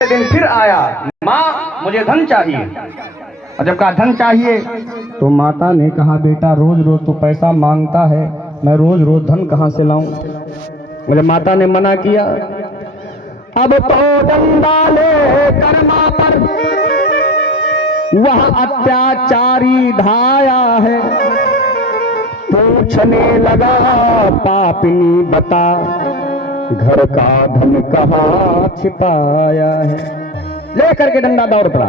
दिन फिर आया, माँ मुझे धन चाहिए। और जब कहा धन चाहिए तो माता ने कहा बेटा रोज रोज तो पैसा मांगता है, मैं रोज रोज धन कहाँ से लाऊं। और जब माता ने मना किया, अब तो डंडा लेकर माँ पर वह अत्याचारी ढाया है। पूछने लगा पापिनी बता, घर का धन कहाँ छिपाया है। लेकर के डंडा दौड़ पड़ा।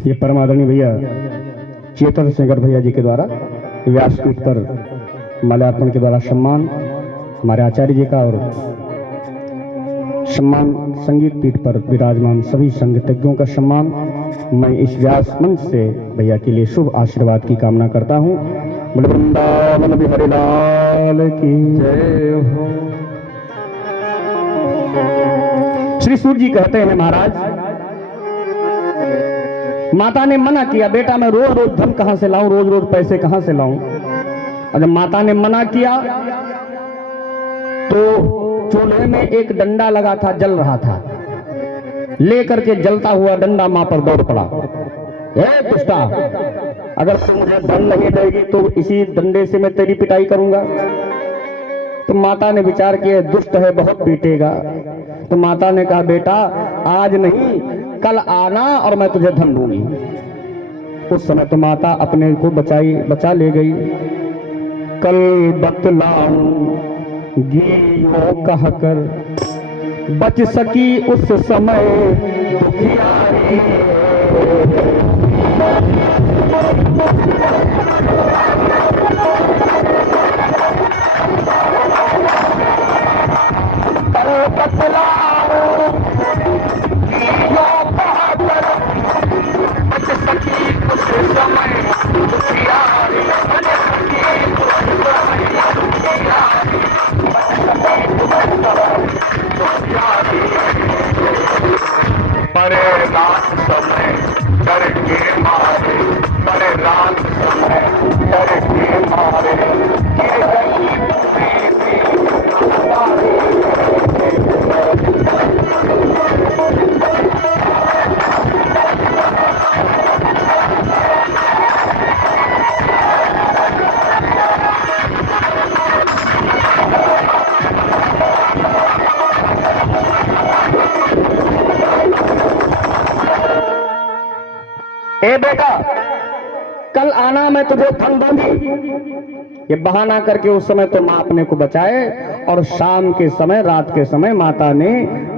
ये परमादरणीय भैया चेतन शेखर भैया जी के द्वारा व्यासपीठ पर माल्यार्पण के द्वारा सम्मान हमारे आचार्य जी का, और सम्मान संगीत पीठ पर विराजमान सभी संगीतज्ञों का सम्मान। मैं इस व्यास मंच से भैया के लिए शुभ आशीर्वाद की कामना करता हूँ। वृंदावन बिहारी लाल की जय हो। श्री सूर्य जी कहते हैं महाराज, माता ने मना किया बेटा मैं रोज रोज धन कहां से लाऊं, रोज रोज पैसे कहां से लाऊं। और जब माता ने मना किया तो चूल्हे में एक डंडा लगा था, जल रहा था। लेकर के जलता हुआ डंडा मां पर दौड़ पड़ा। हे दुष्टा, अगर तू मुझे धन नहीं देगी तो इसी डंडे से मैं तेरी पिटाई करूंगा। तो माता ने विचार किया दुष्ट है बहुत पीटेगा। तो माता ने कहा बेटा आज नहीं कल आना और मैं तुझे धन दूंगी। उस समय तो माता अपने को बचा ले गई। कल बतलाऊंगी यो कहकर बच सकी उस समय दुखियारी। कल बतलाऊंगी यो कहकर बच सकी उस समय दुखियारी। बड़े रात समय डर के मारे, बड़े रात समय डर के मारे गिर गई ए बेटा कल आना मैं तुझे धन दूंगी। ये बहाना करके उस समय तो मां अपने को बचाए, और शाम के समय रात के समय माता ने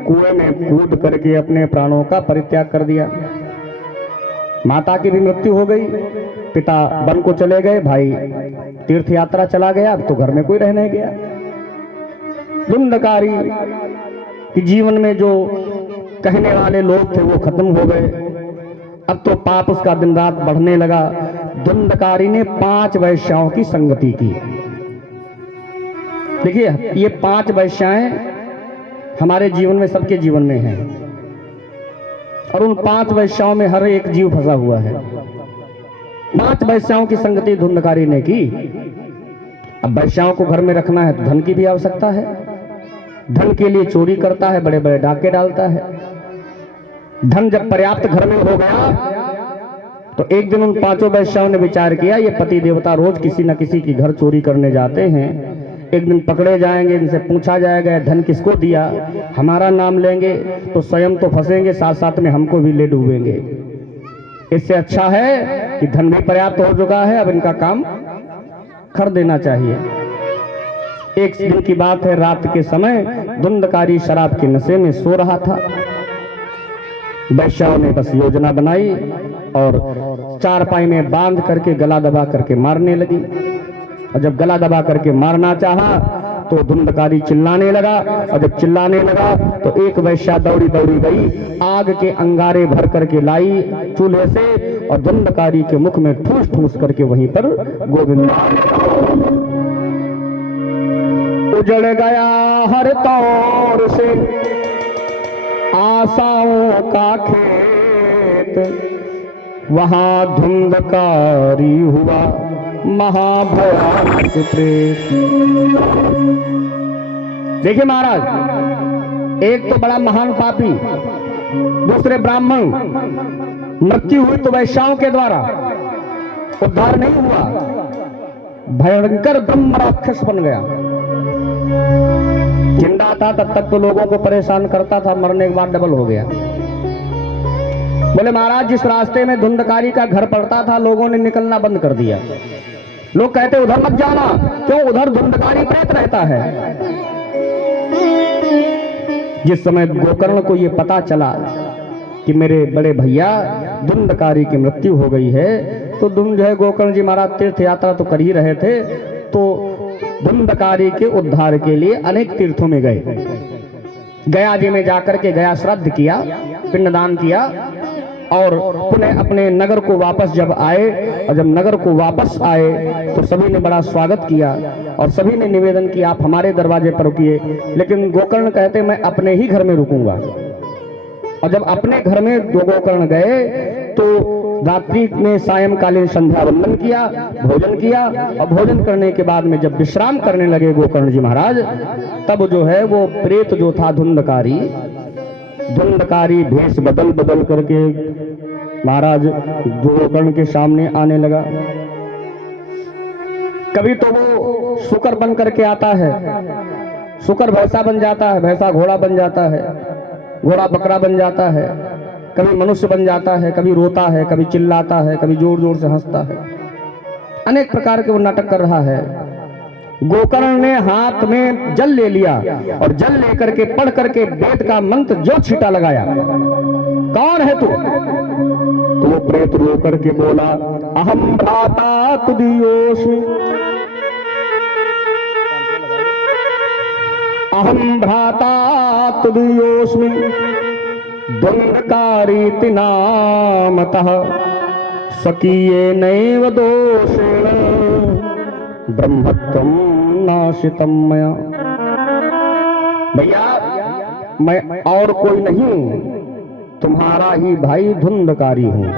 कुएं में कूद करके अपने प्राणों का परित्याग कर दिया। माता की भी मृत्यु हो गई। पिता वन को चले गए, भाई तीर्थ यात्रा चला गया, अब तो घर में कोई रह नहीं गया। धुंधकारी कि जीवन में जो कहने वाले लोग थे वो खत्म हो गए। अब तो पाप उसका दिन रात बढ़ने लगा। धुंधकारी ने 5 वैश्याओं की संगति की। देखिए ये 5 वैश्याएं हमारे जीवन में, सबके जीवन में हैं, और उन 5 वैश्याओं में हर एक जीव फंसा हुआ है। 5 वैश्याओं की संगति धुंधकारी ने की। अब वैश्याओं को घर में रखना है तो धन की भी आवश्यकता है। धन के लिए चोरी करता है, बड़े बड़े डाके डालता है। धन जब पर्याप्त घर में हो गया तो एक दिन उन 5 वैश्याओं ने विचार किया ये पति देवता रोज किसी न किसी की घर चोरी करने जाते हैं, एक दिन पकड़े जाएंगे, इनसे पूछा जाएगा धन किसको दिया, हमारा नाम लेंगे तो स्वयं तो फंसेंगे, साथ साथ में हमको भी ले डूबेंगे। इससे अच्छा है कि धन भी पर्याप्त हो चुका है, अब इनका काम कर देना चाहिए। एक दिन की बात है, रात के समय धुंधकारी शराब के नशे में सो रहा था। वैश्याओं ने बस योजना बनाई और चारपाई में बांध करके गला दबा करके मारने लगी। और जब गला दबा करके मारना चाहा तो धुंधकारी चिल्लाने लगा, और जब चिल्लाने लगा तो एक वैश्या दौड़ी दौड़ी गई, आग के अंगारे भर करके लाई चूल्हे से, और धुंधकारी के मुख में ठूस ठूस करके वहीं पर गोविंद। उजड़ गया हर तौर से आशाओं का खेत, वहां धुंधकारी हुआ महाभयानक प्रेत। देखिए महाराज, एक तो बड़ा महान पापी, दूसरे ब्राह्मण, मृत्यु हुई तो वैश्याओं के द्वारा, उद्धार नहीं हुआ, भयंकर ब्रह्म राक्षस बन गया। जिंदा था तब तक तो लोगों को परेशान करता था, मरने के बाद डबल हो गया। बोले महाराज, जिस रास्ते में धुंधकारी का घर पड़ता था लोगों ने निकलना बंद कर दिया। लोग कहते उधर मत जाना, क्यों? उधर धुंधकारी प्रेत रहता है। जिस समय गोकर्ण को यह पता चला कि मेरे बड़े भैया धुंधकारी की मृत्यु हो गई है, तो जो है गोकर्ण जी महाराज तीर्थ यात्रा तो कर ही रहे थे, तो धुंधकारी के उद्धार के लिए अनेक तीर्थों में गए। गया जी में जाकर के गया श्राद्ध किया, पिंडदान किया, और पुनः अपने नगर को वापस जब आए, और जब नगर को वापस आए तो सभी ने बड़ा स्वागत किया, और सभी ने निवेदन किया आप हमारे दरवाजे पर रुकिए। लेकिन गोकर्ण कहते मैं अपने ही घर में रुकूंगा। और जब अपने घर में गोकर्ण गए तो रात्रि में सायंकालीन संध्या वंदन किया, भोजन किया, और भोजन करने के बाद में जब विश्राम करने लगे गोकर्ण जी महाराज, तब जो है वो प्रेत जो था धुंधकारी भेष बदल बदल करके महाराज गोकर्ण के सामने आने लगा। कभी तो वो शुकर बन करके आता है, शुकर भैंसा बन जाता है, भैंसा घोड़ा बन जाता है, घोड़ा बकरा बन जाता है, कभी मनुष्य बन जाता है, कभी रोता है, कभी चिल्लाता है, कभी जोर जोर से हंसता है। अनेक प्रकार के वो नाटक कर रहा है। गोकर्ण ने हाथ में जल ले लिया, और जल लेकर के पढ़ करके वेद का मंत्र जो छींटा लगाया, कौन है तू? तो वो प्रेत रो करके बोला, अहम भ्राता तुदियोस्मि, अहम भ्राता तुदियोस्मि, धुंधकारीति नामतः, स्वकीये नैव दोषेण ब्रह्मत्वं नाशितम मया। भैया मैं और कोई नहीं, तुम्हारा ही भाई धुंधकारी हूं।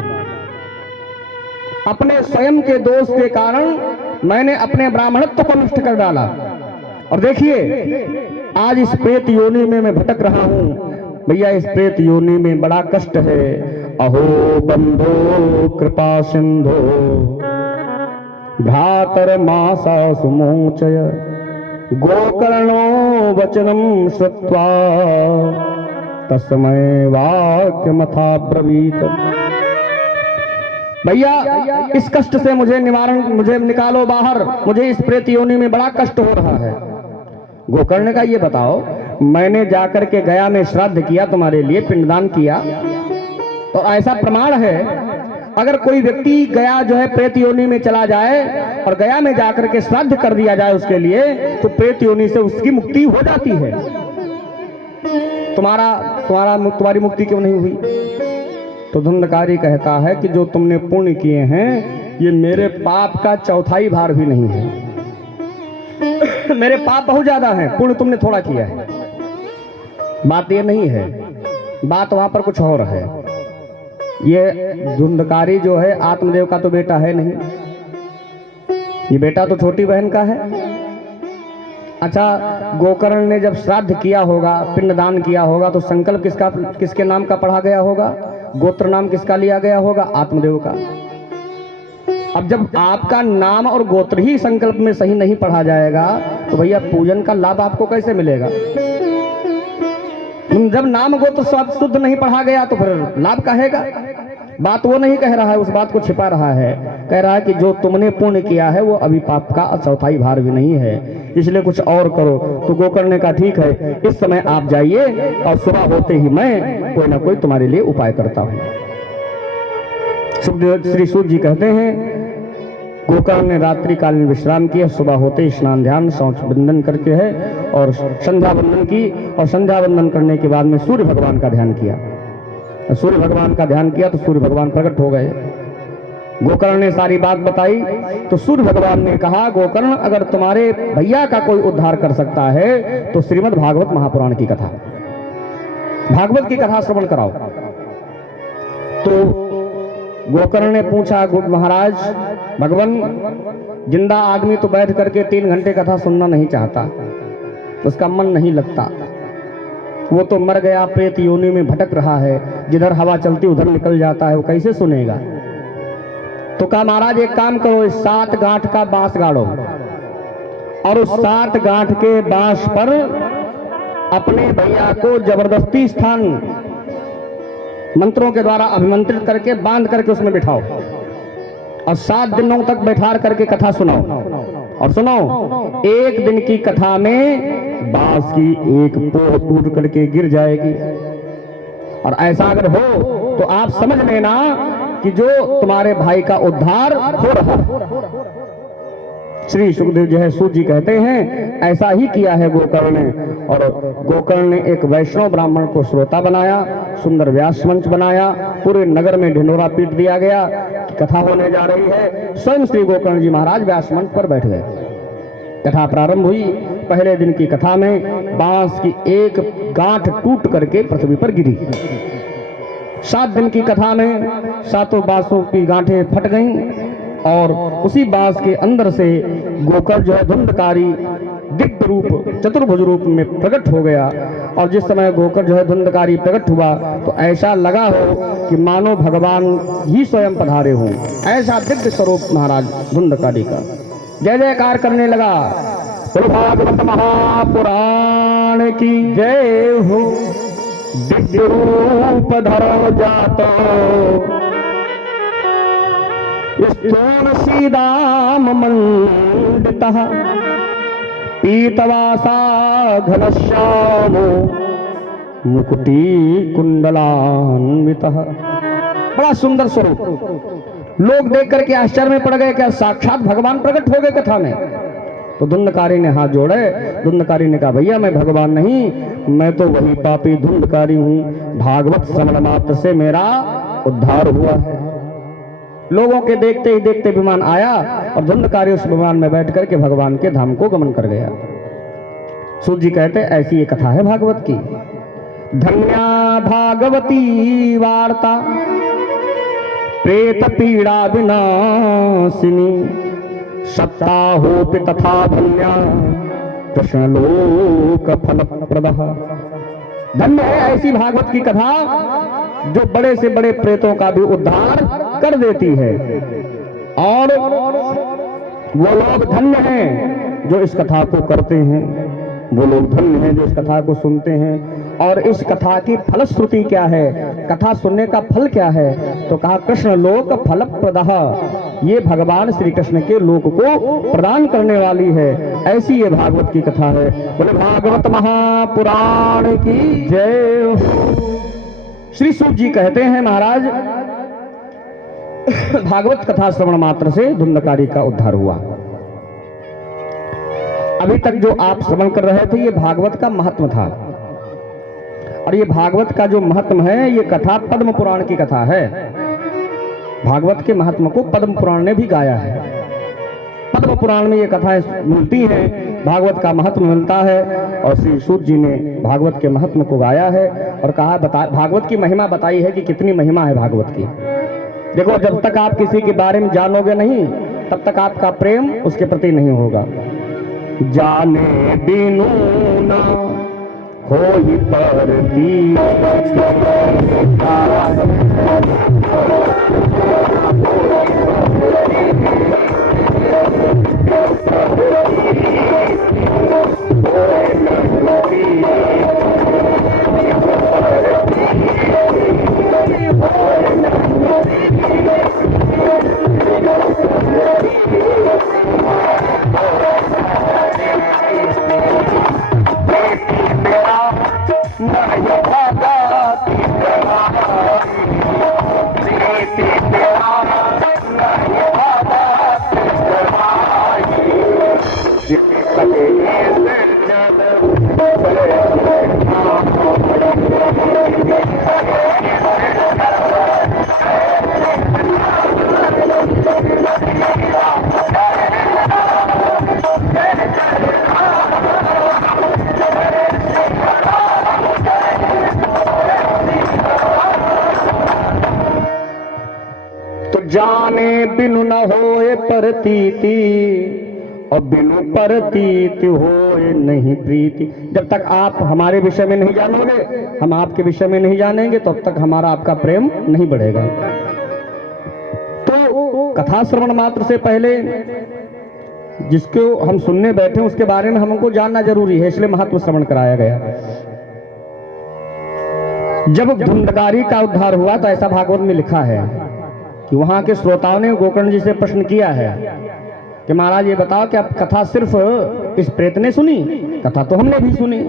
अपने स्वयं के दोष के कारण मैंने अपने ब्राह्मणत्व को नष्ट कर डाला, और देखिए आज इस प्रेत योनि में मैं भटक रहा हूं। भैया इस प्रेत योनि में बड़ा कष्ट है। अहो बंधो कृपा सिंधो भ्रातर मासा सुमोचय, गोकर्णो वचनम श्रुत्वा तस्मै वाक्यमथा ब्रवीत। भैया इस कष्ट से मुझे निकालो बाहर, मुझे इस प्रेत योनि में बड़ा कष्ट हो रहा है। गोकर्ण का ये बताओ, मैंने जाकर के गया में श्राद्ध किया, तुम्हारे लिए पिंडदान किया, तो ऐसा प्रमाण है अगर कोई व्यक्ति गया जो है प्रेत योनि में चला जाए और गया में जाकर के श्राद्ध कर दिया जाए उसके लिए, तो प्रेत योनि से उसकी मुक्ति हो जाती है। तुम्हारी मुक्ति क्यों नहीं हुई? तो धुंधकारी कहता है कि जो तुमने पुण्य किए हैं ये मेरे पाप का चौथाई भार भी नहीं है। मेरे पाप बहुत ज्यादा हैं, पुण्य तुमने थोड़ा किया है। बात ये नहीं है, बात वहां पर कुछ और है। ये धुंधकारी जो है आत्मदेव का तो बेटा है नहीं, ये बेटा तो छोटी बहन का है। अच्छा, गोकर्ण ने जब श्राद्ध किया होगा, पिंडदान किया होगा, तो संकल्प किसके नाम का पढ़ा गया होगा? गोत्र नाम किसका लिया गया होगा? आत्मदेव का। अब जब आपका नाम और गोत्र ही संकल्प में सही नहीं पढ़ा जाएगा तो भैया पूजन का लाभ आपको कैसे मिलेगा? जब नाम गोत्र शुद्ध नहीं पढ़ा गया तो फिर लाभ कहेगा। बात वो नहीं कह रहा है, उस बात को छिपा रहा है। कह रहा है कि जो तुमने पुण्य किया है वो अभी पाप का चौथाई भार भी नहीं है, इसलिए कुछ और करो। तो गोकर्ण का ठीक है, इस समय आप जाइए और सुबह होते ही मैं कोई ना कोई तुम्हारे लिए उपाय करता हूं। श्री सूत जी कहते हैं, गोकर्ण ने रात्रि कालीन विश्राम किया, सुबह होते ही स्नान ध्यान शौच बंदन करके है और संध्या बंदन की, और संध्या बंदन करने के बाद में सूर्य भगवान का ध्यान किया। सूर्य भगवान का ध्यान किया तो सूर्य भगवान प्रकट हो गए। गोकर्ण ने सारी बात बताई तो सूर्य भगवान ने कहा, गोकर्ण अगर तुम्हारे भैया का कोई उद्धार कर सकता है तो श्रीमद् भागवत महापुराण की कथा, भागवत की कथा श्रवण कराओ। तो गोकर्ण ने पूछा, महाराज भगवान, जिंदा आदमी तो बैठ करके 3 घंटे कथा सुनना नहीं चाहता, उसका मन नहीं लगता, वो तो मर गया, प्रेत योनि में भटक रहा है, जिधर हवा चलती उधर निकल जाता है, वो कैसे सुनेगा। तो कहा, महाराज एक काम करो, 7 गांठ का बांस गाड़ो और उस 7 गांठ के बांस पर अपने भैया को जबरदस्ती स्थान मंत्रों के द्वारा अभिमंत्रित करके बांध करके उसमें बिठाओ और 7 दिनों तक बैठा करके कथा सुनाओ। और सुनो, 1 दिन की कथा में बांस की एक पोह टूट करके गिर जाएगी, और ऐसा अगर हो तो आप समझ लेना कि जो तुम्हारे भाई का उद्धार हो रहा है। श्री सुखदेव जो है सूत जी कहते हैं, ऐसा ही किया है गोकर्ण ने। और गोकर्ण ने एक वैष्णव ब्राह्मण को श्रोता बनाया, सुंदर व्यास मंच बनाया, पूरे नगर में ढिंडोरा पीट दिया गया कि कथा होने जा रही है। स्वयं श्री गोकर्ण जी महाराज व्यास मंच पर बैठ गए। कथा प्रारंभ हुई। पहले दिन की कथा में बांस की एक गांठ टूट करके पृथ्वी पर गिरी। 7 दिन की कथा में 7 बांसों की गांठें फट गईं और उसी बांस के अंदर से गोकर्ण जो है धुंधकारी दिव्य रूप चतुर्भुज रूप में प्रकट हो गया। और जिस समय गोकर्ण जो है धुंधकारी प्रकट हुआ तो ऐसा लगा हो कि मानो भगवान ही स्वयं पधारे हों, ऐसा दिव्य स्वरूप महाराज धुंधकारी का। जय जयकार करने लगा। भागवत महापुराण की जय हो। दिव्य रूप धरो जातो सीदाम मंडितः पीतवासा घनश्यामो मुकुटी कुंडलान्वितः। बड़ा सुंदर स्वरूप। लोग देख करके आश्चर्य में पड़ गए, क्या साक्षात भगवान प्रकट हो गए कथा में। तो धुंधकारी ने हाथ जोड़े। धुंधकारी ने कहा, भैया मैं भगवान नहीं, मैं तो वही पापी धुंधकारी हूँ। भागवत श्रवण मात्र से मेरा उद्धार हुआ है। लोगों के देखते ही देखते विमान आया और धुंधकारी उस विमान में बैठ करके भगवान के धाम को गमन कर गया। सूत जी कहते, ऐसी ये कथा है भागवत की। धन्या भागवती वार्ता प्रेत पीड़ा विनाशिनी सप्ताहोपि तथा धन्या कृष्ण लोक फल प्रदः। धन्य है ऐसी भागवत की कथा जो बड़े से बड़े प्रेतों का भी उद्धार कर देती है। और वो लोग धन्य हैं जो इस कथा को करते हैं, वो लोग धन्य हैं जो इस कथा को सुनते हैं। और इस कथा की फलश्रुति क्या है, कथा सुनने का फल क्या है, तो कहा कृष्ण लोक फल प्रदः। ये भगवान श्री कृष्ण के लोक को प्रदान करने वाली है, ऐसी ये भागवत की कथा है। बोले भागवत महापुराण की जय। श्री सूत जी कहते हैं, महाराज भागवत कथा श्रवण मात्र से धुंधकारी का उद्धार हुआ। अभी तक जो आप श्रवण कर रहे थे ये भागवत का महत्व था, और ये भागवत का जो महत्व है ये कथा पद्म पुराण की कथा है। भागवत के महत्व को पद्म पुराण ने भी गाया है। पद्म पुराण में ये कथाएं मिलती हैं, भागवत का महत्व मिलता है। और श्री सूत जी ने भागवत के महत्व को गाया है और कहा भागवत की महिमा बताई है कि कितनी महिमा है भागवत की। देखो, जब तक आप किसी के बारे में जानोगे नहीं तब तक आपका प्रेम उसके प्रति नहीं होगा। जाने बिनु ना होई परती होए प्रतीति और बिनु प्रतीति होए नहीं प्रीति। जब तक आप हमारे विषय में नहीं जानोगे, हम आपके विषय में नहीं जानेंगे, तब तक हमारा आपका प्रेम नहीं बढ़ेगा। तो कथा श्रवण मात्र से पहले जिसको हम सुनने बैठे उसके बारे में हमको जानना जरूरी है, इसलिए महत्व श्रवण कराया गया। जब धुंधकारी का उद्धार हुआ तो ऐसा भागवत में लिखा है कि वहां के श्रोताओं ने गोकर्ण जी से प्रश्न किया है कि महाराज ये बताओ कि आप कथा सिर्फ इस प्रेत ने सुनी? कथा तो हमने भी सुनी,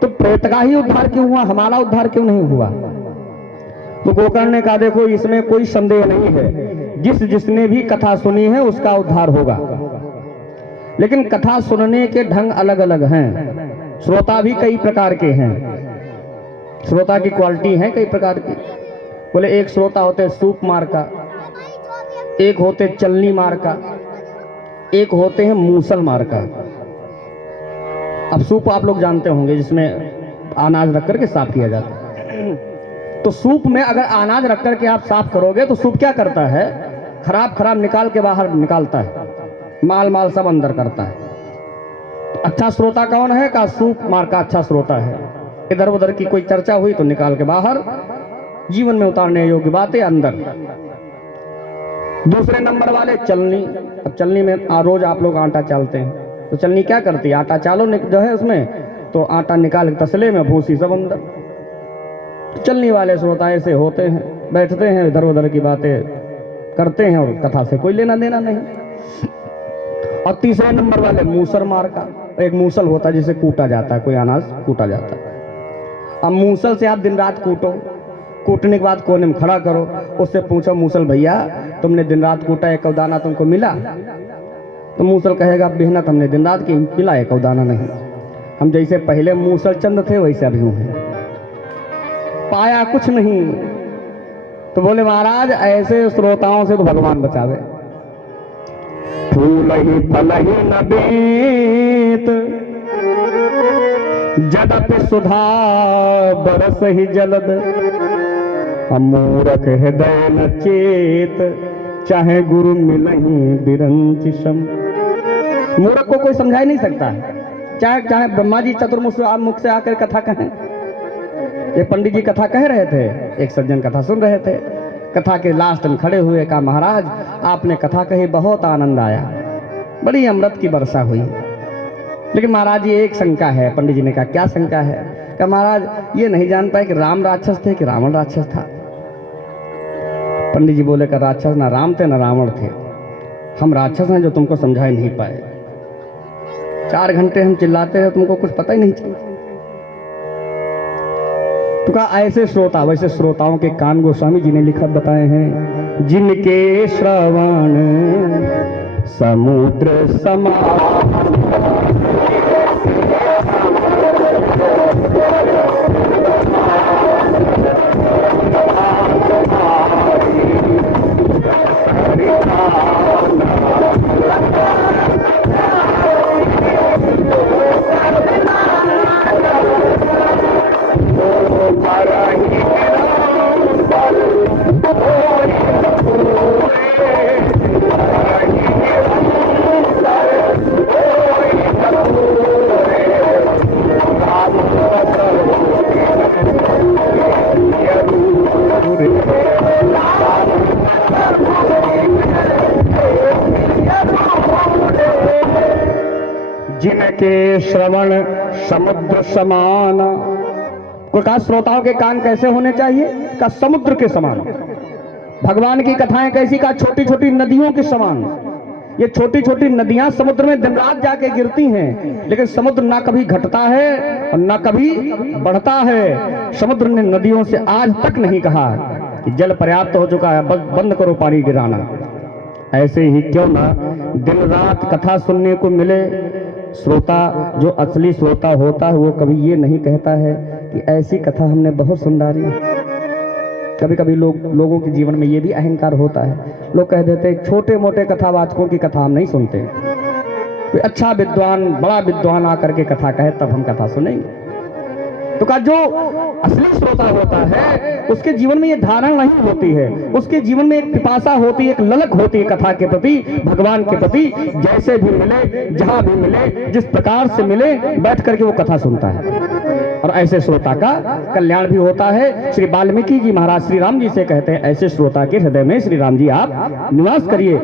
तो प्रेत का ही उद्धार क्यों हुआ, हमारा उद्धार क्यों नहीं हुआ? तो गोकर्ण ने कहा देखो इसमें कोई संदेह नहीं है, जिसने भी कथा सुनी है उसका उद्धार होगा, लेकिन कथा सुनने के ढंग अलग अलग हैं। श्रोता भी कई प्रकार के हैं, श्रोता की क्वालिटी है कई प्रकार की। बोले एक श्रोता होते सूप मार का, एक होते चलनी मार का, एक होते हैं मूसल मार का। अब सूप आप लोग जानते होंगे जिसमें अनाज रख करके साफ किया जाता है। तो सूप में अगर अनाज रख करके आप साफ करोगे तो सूप क्या करता है, खराब निकाल के बाहर निकालता है, माल सब अंदर करता है। अच्छा श्रोता कौन है? का सूप मार का अच्छा श्रोता है। इधर उधर की कोई चर्चा हुई तो निकाल के बाहर, जीवन में उतारने योग्य बातें अंदर। दूसरे नंबर वाले चलनी। अब चलनी में रोज आप लोग आटा चालते हैं, तो चलनी क्या करती है, आटा चालो जो है उसमें, तो आटा निकाल के तसले में, भूसी सब अंदर। चलनी वाले श्रोता ऐसे होते हैं, बैठते हैं इधर उधर की बातें करते हैं और कथा से कोई लेना देना नहीं। और तीसरे नंबर वाले मूसर मार का। एक मूसल होता है जिसे कूटा जाता है, कोई अनाज कूटा जाता है। अब मूसल से आप दिन रात कूटो, कूटने के बाद कोने में खड़ा करो, उससे पूछो मूसल भैया तुमने दिन रात कूटा, एक दाना तुमको मिला? तो मूसल कहेगा मेहनत हमने दिन रात की, मिला एक दाना नहीं। हम जैसे पहले मूसल चंद थे वैसे अभी हैं, पाया कुछ नहीं। तो बोले महाराज ऐसे श्रोताओं से तो भगवान बचावे। फूल ही फल ही न बेत, जदप सुधा बरस ही जलद, मूरख हृदय न चेत, चाहे गुरु मिलहीं बिरंच सम। मूरख को कोई समझा ही नहीं सकता है, चाहे ब्रह्मा जी चतुर्मुख से आकर कथा कहें। ये पंडित जी कथा कह रहे थे, एक सज्जन कथा सुन रहे थे, कथा के लास्ट में खड़े हुए कहा महाराज आपने कथा कही, बहुत आनंद आया, बड़ी अमृत की वर्षा हुई, लेकिन महाराज ये एक शंका है। पंडित जी ने कहा क्या शंका है? कहा महाराज ये नहीं जान पाए कि राम राक्षस थे कि रावण राक्षस था। पंडित जी बोले का राक्षस ना राम थे ना रावण थे, हम राक्षस हैं जो तुमको समझा ही नहीं पाए। 4 घंटे हम चिल्लाते हैं, तुमको कुछ पता ही नहीं चला। तो कहा ऐसे श्रोता, वैसे श्रोताओं के कान गोस्वामी जी ने लिखा बताए हैं, जिनके श्रवण समुद्र समान, जिनके श्रवण समुद्र समान। कोई कहा श्रोताओं के कान कैसे होने चाहिए? का समुद्र के समान। भगवान की कथाएं कैसी? का छोटी छोटी नदियों के समान। ये छोटी छोटी नदियां समुद्र में दिन रात जाके गिरती हैं, लेकिन समुद्र ना कभी घटता है और ना कभी बढ़ता है। समुद्र ने नदियों से आज तक नहीं कहा कि जल पर्याप्त हो चुका है, बस बंद करो पानी गिराना। ऐसे ही क्यों ना दिन रात कथा सुनने को मिले। श्रोता जो असली श्रोता होता है वो कभी ये नहीं कहता है कि ऐसी कथा हमने बहुत सुन डाली। कभी कभी लोगों के जीवन में ये भी अहंकार होता है, लोग कह देते हैं छोटे मोटे कथावाचकों की कथा हम नहीं सुनते, कोई अच्छा विद्वान बड़ा विद्वान आकर के कथा कहे तब हम कथा सुनेंगे। तो का जो असली श्रोता होता है उसके जीवन में ये धारणा नहीं होती है, उसके जीवन में एक पिपासा होती है, एक ललक होती है कथा के प्रति, भगवान के प्रति। जैसे भी मिले, जहां भी मिले, जिस प्रकार से मिले, बैठ करके वो कथा सुनता है और ऐसे श्रोता का कल्याण भी होता है। श्री वाल्मीकि जी महाराज श्री राम जी से कहते हैं, ऐसे श्रोता के हृदय में श्री राम जी आप निवास करिए,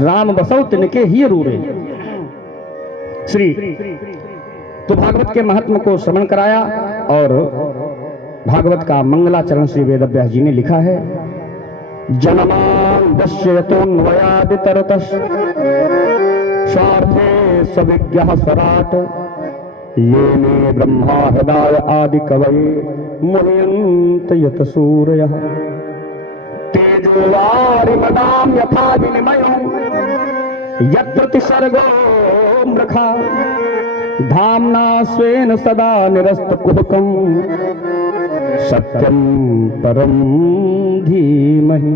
राम बसौ तिनके ही रूरे। श्री तो भागवत के महत्व को श्रवण कराया और भागवत का मंगलाचरण श्री वेदव्यास जी ने लिखा है। जनमान दश्यतोन्वयादितरतश स्वार्थे सविज्ञः स्वराट ये मे ब्रह्मा हृदय आदि कवये मुह्यन्त यत सूरयः तेजो वारिमदां यथा विनिमयो यत्र तिसर्गो मृखा धामना स्वेन सदा निरस्तकुहकं सत्यम परम धीमहि।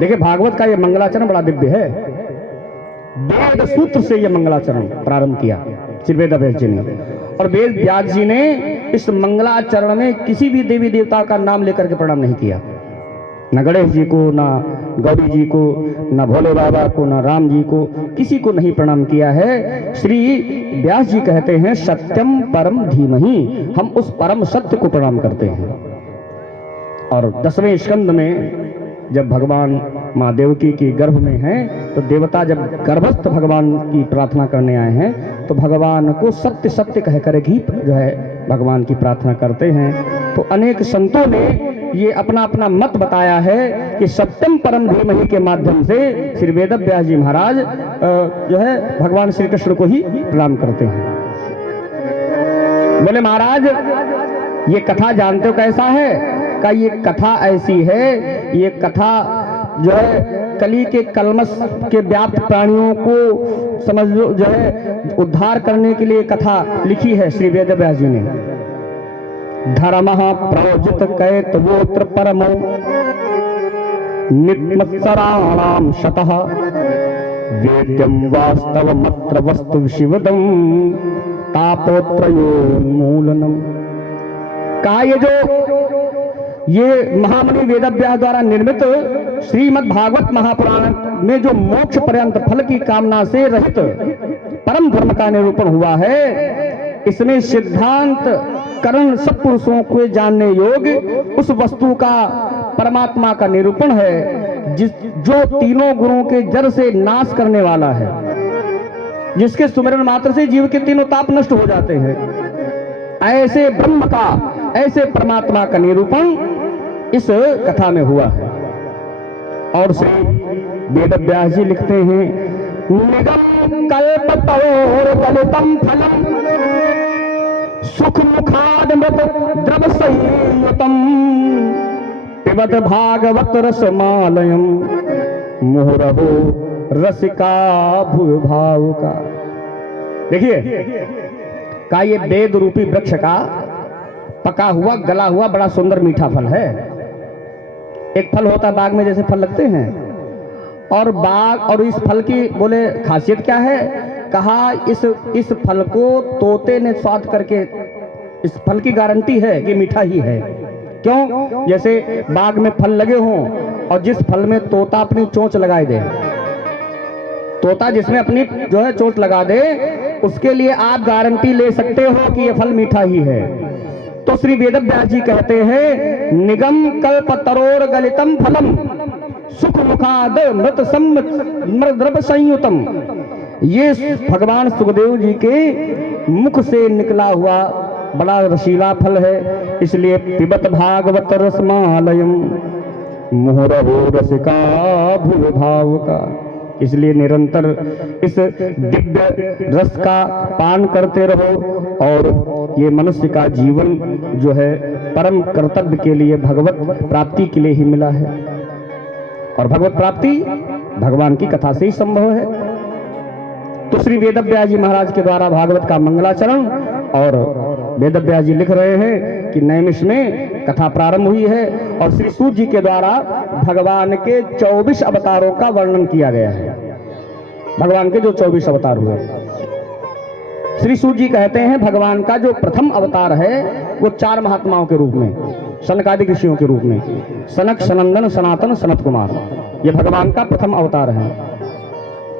देखिए भागवत का ये मंगलाचरण बड़ा दिव्य है। वेद सूत्र से ये मंगलाचरण प्रारंभ किया श्री वेदव्यास जी ने, और वेद व्यास जी ने इस मंगलाचरण में किसी भी देवी देवता का नाम लेकर के प्रणाम नहीं किया, न गणेश जी को, ना गौरी जी को, ना भोले बाबा को, ना राम जी को, किसी को नहीं प्रणाम किया है। श्री व्यास जी कहते हैं सत्यम परम धीमहि, हम उस परम सत्य को प्रणाम करते हैं। और 10वें स्कंद में जब भगवान माँ देवकी की गर्भ में हैं, तो देवता जब गर्भस्थ भगवान की प्रार्थना करने आए हैं तो भगवान को सत्य सत्य कहकर ही जो है भगवान की प्रार्थना करते हैं। तो अनेक संतों ने ये अपना अपना मत बताया है कि सत्यम परम धीमहि के माध्यम से श्री वेदव्यास जी महाराज जो है भगवान श्री कृष्ण को ही प्रणाम करते हैं। बोले महाराज ये कथा जानते हो कैसा है? का ये कथा ऐसी है, ये कथा जो है कली के कलमश के व्याप्त प्राणियों को समझ लो जो है उद्धार करने के लिए कथा लिखी है श्री वेदव्यास जी ने। धर्मः प्रयोजित कैतवोत्र परमो नित्मत्सराणां शतः वेद्यं वास्तवमत्र वस्तु शिवदं तापोत्रयोन्मूलनम्। का ये महामुनि वेदव्यास द्वारा निर्मित श्रीमद् भागवत महापुराण में जो मोक्ष पर्यंत फल की कामना से रहित परम धर्म का निरूपण हुआ है, इसमें सिद्धांत करण सब पुरुषों को जानने योग्य उस वस्तु का परमात्मा का निरूपण है जो तीनों गुणों के जड़ से नाश करने वाला है, जिसके सुमिरन मात्र से जीव के तीनों ताप नष्ट हो जाते हैं। ऐसे ब्रह्म का, ऐसे परमात्मा का निरूपण इस कथा में हुआ है। और श्री वेदव्यास जी लिखते हैं निगम कल्पतरोर गलितम फलम सुख मुखादमृत द्रव संयुतम पिबत भागवत रसमालयम मुहुरहो रसिका भूय भाव का। देखिए का ये वेद रूपी वृक्ष का पका हुआ गला हुआ बड़ा सुंदर मीठा फल है। एक फल होता है बाग में जैसे फल लगते हैं, और बाग और इस फल की बोले खासियत क्या है? कहा इस फल को तोते ने स्वाद करके, इस फल की गारंटी है कि मीठा ही है। क्यों? जैसे बाग में फल लगे हों और जिस फल में तोता अपनी चोंच लगाए दे, तोता जिसमें अपनी जो है चोट लगा दे, उसके लिए आप गारंटी ले सकते हो कि यह फल मीठा ही है। तो श्री वेदव्यास जी कहते हैं निगम कल्प तरोर गलितम फलम सुख मुखाद मृत द्रव संयुतम। ये भगवान सुखदेव जी के मुख से निकला हुआ बड़ा रसीला फल है, इसलिए पिबत भागवत रसमालयम मुहुरहो रसिका भूय भाव का। इसलिए निरंतर इस दिव्य रस का पान करते रहो, और ये मनुष्य का जीवन जो है परम कर्तव्य के लिए, भगवत प्राप्ति के लिए ही मिला है। और भगवत प्राप्ति भगवान की कथा से ही संभव है। तो श्री वेदव्यास जी महाराज के द्वारा भागवत का मंगलाचरण, और वेदव्यास जी लिख रहे हैं कि नैमिष में कथा प्रारंभ हुई है और श्री सूत जी के द्वारा भगवान के 24 अवतारों का वर्णन किया गया है। भगवान के जो 24 अवतार हुए, श्री सूत जी कहते हैं भगवान का जो प्रथम अवतार है वो 4 महात्माओं के रूप में, सनकादिक ऋषियों के रूप में, सनक, सनंदन, सनातन, सनत कुमार, ये भगवान का प्रथम अवतार है।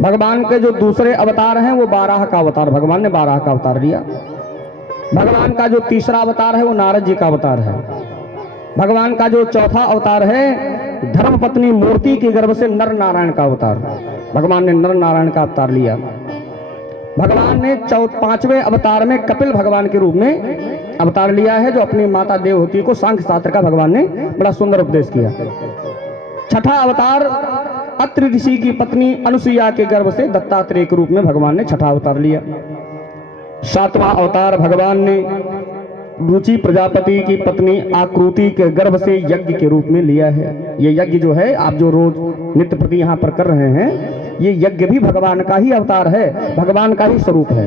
भगवान के जो दूसरे अवतार हैं वो 12 का अवतार, भगवान ने 12 का अवतार लिया। भगवान का जो तीसरा अवतार है वो नारद जी का अवतार है। भगवान का जो चौथा अवतार है धर्मपत्नी मूर्ति के गर्भ से नर नारायण का अवतार, भगवान ने नर नारायण का अवतार लिया। भगवान ने 5वें अवतार में कपिल भगवान के रूप में अवतार लिया है, जो अपनी माता देवहूति को सांख्य शास्त्र का भगवान ने बड़ा सुंदर उपदेश किया। छठा अवतार अत्रि ऋषि की पत्नी अनुसुईया के गर्भ से दत्तात्रेय के रूप में भगवान ने छठा अवतार लिया। 7वां अवतार भगवान ने रुचि प्रजापति की पत्नी आकृति के गर्भ से यज्ञ के रूप में लिया है। ये यज्ञ जो है आप जो रोज नित्य प्रति यहाँ पर कर रहे हैं, ये यज्ञ भी भगवान का ही अवतार है, भगवान का ही स्वरूप है।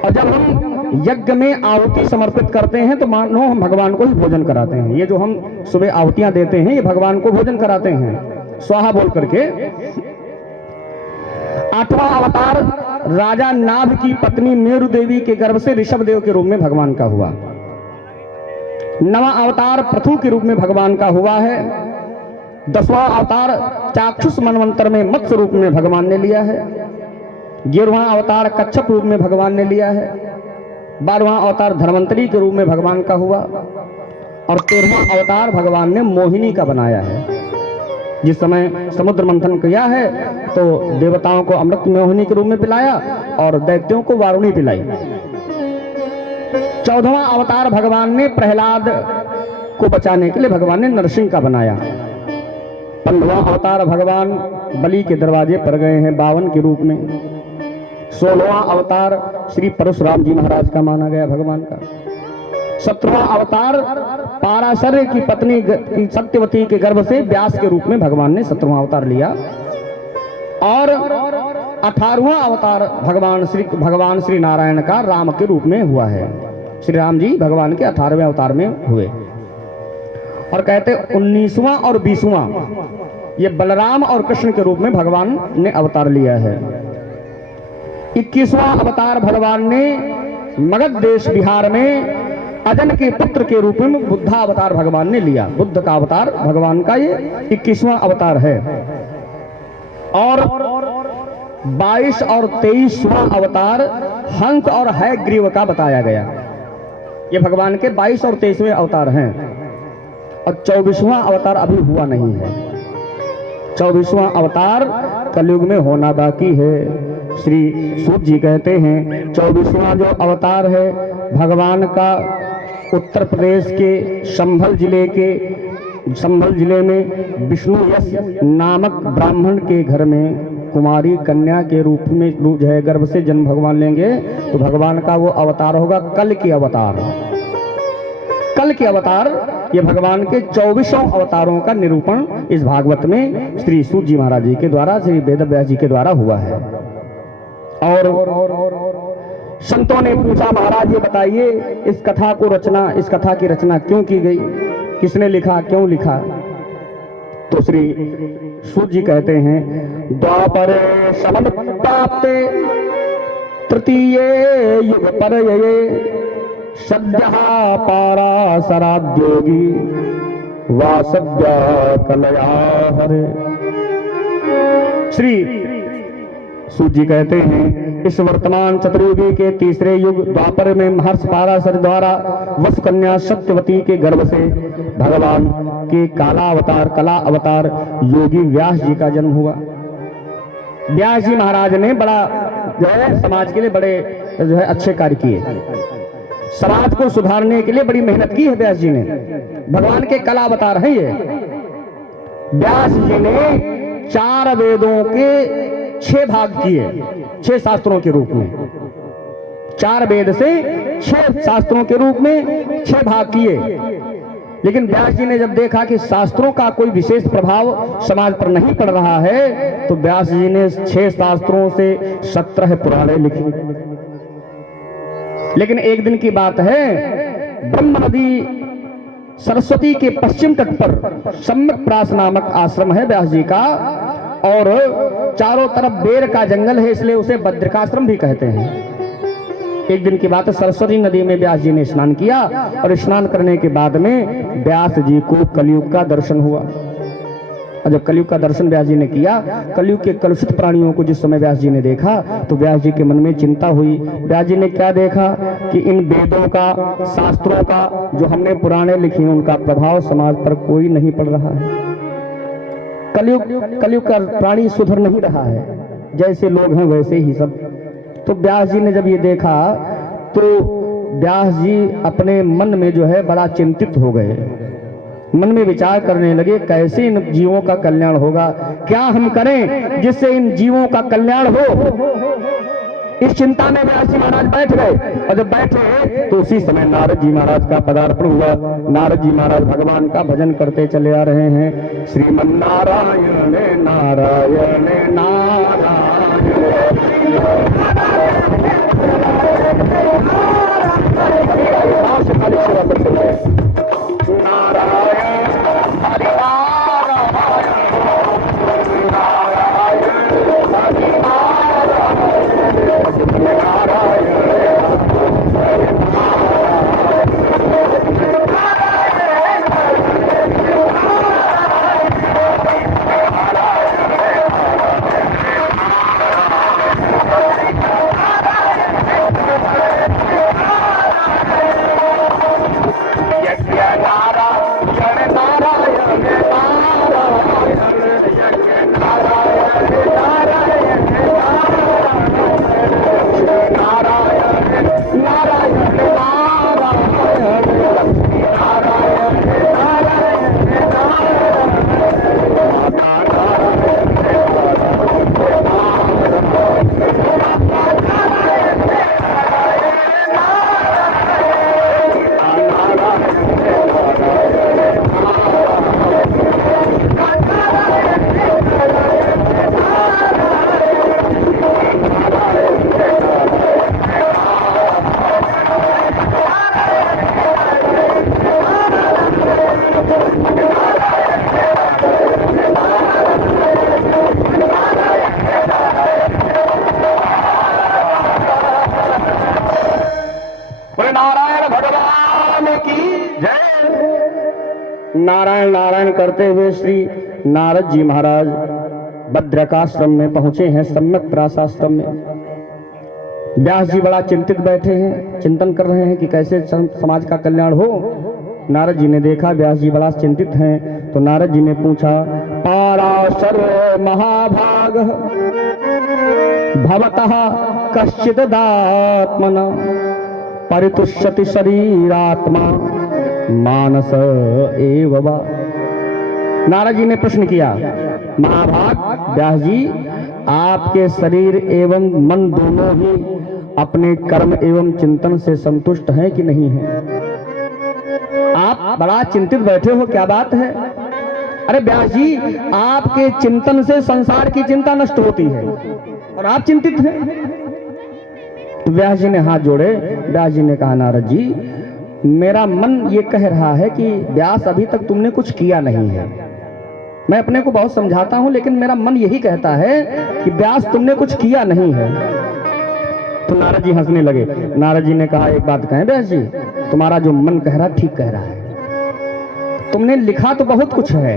और जब हम यज्ञ में आहुति समर्पित करते हैं तो मानो हम भगवान को ही भोजन कराते हैं। ये जो हम सुबह आहुतियां देते हैं ये भगवान को भोजन कराते हैं स्वाहा बोल करके। 8वां अवतार राजा नाभ की पत्नी मेरु देवी के गर्भ से ऋषभ देव के रूप में भगवान का हुआ। 9वां अवतार पृथु के रूप में भगवान का हुआ है। 10वां अवतार चाक्षुष मनवंतर में मत्स्य रूप में भगवान ने लिया है। 11वां अवतार कच्छप रूप में भगवान ने लिया है। 12वां अवतार धन्वंतरी के रूप में भगवान का हुआ। और 13वां अवतार भगवान ने मोहिनी का बनाया है। जिस समय समुद्र मंथन किया है तो देवताओं को अमृत मोहिनी के रूप में पिलाया और दैत्यों को वारुणी पिलाई। 14वां अवतार भगवान ने प्रहलाद को बचाने के लिए भगवान ने नरसिंह का बनाया। 15वां अवतार भगवान बलि के दरवाजे पर गए हैं 52 के रूप में। 16वां अवतार श्री परशुराम जी महाराज का माना गया भगवान का। 17वां अवतार पाराशर्य की पत्नी सत्यवती के गर्भ से व्यास के रूप में भगवान ने 17वां अवतार लिया। और 18वां अवतार भगवान श्री नारायण का राम के रूप में हुआ है। श्री राम जी भगवान के 18वें अवतार में हुए। और कहते 19वां और 20वां ये बलराम और कृष्ण के रूप में भगवान ने अवतार लिया है। 21वां अवतार भगवान ने मगध देश बिहार में अजन के पुत्र के रूप में बुद्धा अवतार भगवान ने लिया। बुद्ध का अवतार भगवान का ये 21वां अवतार है। और 22 और 23वां अवतार हंस और हयग्रीव का बताया गया। ये भगवान के 22 और 23वें अवतार हैं। और 24वां अवतार अभी हुआ नहीं है। 24वां अवतार कलयुग में होना बाकी है। श्री सूत जी कहते हैं 24वां जो अवतार है भगवान का उत्तर प्रदेश के संभल जिले में विष्णु यश नामक ब्राह्मण के घर में कुमारी कन्या के रूप में जो है गर्भ से जन्म भगवान लेंगे तो भगवान का वो अवतार होगा कल के अवतार। कल के अवतार ये भगवान के 24 अवतारों का निरूपण इस भागवत में श्री सूत जी महाराज जी के द्वारा, श्री वेदव्यास जी के द्वारा हुआ है। और संतों ने पूछा महाराज ये बताइए इस कथा की रचना क्यों की गई, किसने लिखा, क्यों लिखा? तो श्री सूत जी कहते हैं द्वापर समनुत्पाते तृतीय युग पर सद्यः पाराशराद्योगी वासव्य कलया हरे। श्री सूत जी कहते हैं इस वर्तमान चतुर्युगी के तीसरे युग द्वापर में महर्षि पाराशर द्वारा वसु कन्या सत्यवती के गर्भ से भगवान के कला अवतार योगी व्यास जी का जन्म हुआ। व्यास जी महाराज ने बड़ा जो है समाज के लिए बड़े जो है अच्छे कार्य किए, समाज को सुधारने के लिए बड़ी मेहनत की है व्यास जी ने। भगवान के कला अवतार है ये। व्यास जी ने 4 वेदों के 6 भाग किए, 6 शास्त्रों के रूप में। 4 वेद से 6 शास्त्रों के रूप में 6 भाग किए। लेकिन व्यास जी ने जब देखा कि शास्त्रों का कोई विशेष प्रभाव समाज पर नहीं पड़ रहा है तो व्यास जी ने 6 शास्त्रों से 17 पुराणे लिखे। लेकिन एक दिन की बात है, ब्रह्म नदी सरस्वती के पश्चिम तट पर सम्यक प्रास नामक आश्रम है व्यास जी का, और चारों तरफ बेर का जंगल है, इसलिए उसे बद्रिकाश्रम भी कहते हैं। एक दिन की बात है, सरस्वती नदी में व्यास जी ने स्नान किया और स्नान करने के बाद में व्यास जी को कलयुग का दर्शन हुआ। और जब कलयुग का दर्शन व्यास जी ने किया, कलयुग के कलुषित प्राणियों को जिस समय व्यास जी ने देखा तो व्यास जी के मन में चिंता हुई। व्यास जी ने क्या देखा कि इन वेदों का, शास्त्रों का, जो हमने पुराने लिखे हैं, उनका प्रभाव समाज पर कोई नहीं पड़ रहा है। कलयुग का प्राणी सुधर नहीं रहा है, जैसे लोग हैं वैसे ही सब। तो व्यास जी ने जब ये देखा तो व्यास जी अपने मन में जो है बड़ा चिंतित हो गए। मन में विचार करने लगे, कैसे इन जीवों का कल्याण होगा, क्या हम करें जिससे इन जीवों का कल्याण हो। इस चिंता में व्यास जी महाराज बैठ गए, और जब बैठे तो उसी समय नारद जी महाराज का पदार्पण हुआ। नारद जी महाराज भगवान का भजन करते चले आ रहे हैं। श्रीमन नारायण नारायण नारायण नारायण नारायण करते हुए श्री नारद जी महाराज बद्रिकाश्रम में पहुंचे हैं, सम्यक प्रासाश्रम में। व्यास जी बड़ा चिंतित बैठे हैं, चिंतन कर रहे हैं कि कैसे समाज का कल्याण हो। नारद जी ने देखा व्यास जी बड़ा चिंतित हैं, तो नारद जी ने पूछा, पाराशर महाभाग भवतः कश्चिदात्मना परितुष्यति शरीरात्मा मानस एव वा। नारद जी ने प्रश्न किया, महाभाग व्यास जी, आपके शरीर एवं मन दोनों ही अपने कर्म एवं चिंतन से संतुष्ट हैं कि नहीं हैं? आप बड़ा चिंतित बैठे हो, क्या बात है? अरे व्यास जी, आपके चिंतन से संसार की चिंता नष्ट होती है और आप चिंतित हैं। तो व्यास जी ने हाथ जोड़े। व्यास जी ने कहा, नारद जी, मेरा मन ये कह रहा है कि व्यास अभी तक तुमने कुछ किया नहीं है। मैं अपने को बहुत समझाता हूं, लेकिन मेरा मन यही कहता है कि व्यास तुमने कुछ किया नहीं है। तो नारद जी हंसने लगे। नारद जी ने कहा, एक बात कहें व्यास जी, तुम्हारा जो मन कह रहा ठीक कह रहा है। तुमने लिखा तो बहुत कुछ है,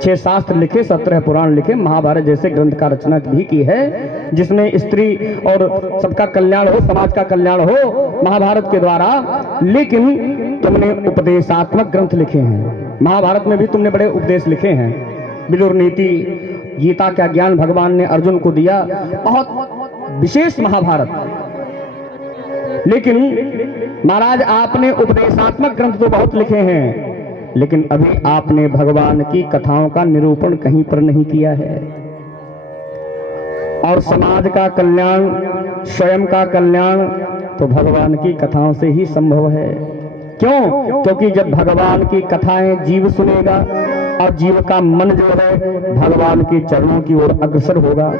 6 शास्त्र लिखे, 17 पुराण लिखे, महाभारत जैसे ग्रंथ का रचना भी की है, जिसमें स्त्री और सबका कल्याण हो, समाज का कल्याण हो महाभारत के द्वारा। लेकिन तुमने उपदेशात्मक ग्रंथ लिखे हैं, महाभारत में भी तुमने बड़े उपदेश लिखे हैं। विदुर नीति, गीता का ज्ञान भगवान ने अर्जुन को दिया, बहुत विशेष महाभारत। लेकिन महाराज, आपने उपदेशात्मक ग्रंथ तो बहुत लिखे हैं, लेकिन अभी आपने भगवान की कथाओं का निरूपण कहीं पर नहीं किया है। और समाज का कल्याण, स्वयं का कल्याण तो भगवान की कथाओं से ही संभव है। क्यों? क्योंकि जब भगवान की कथाएं जीव सुनेगा और जीव का मन जो है भगवान के चरणों की ओर अग्रसर होगा।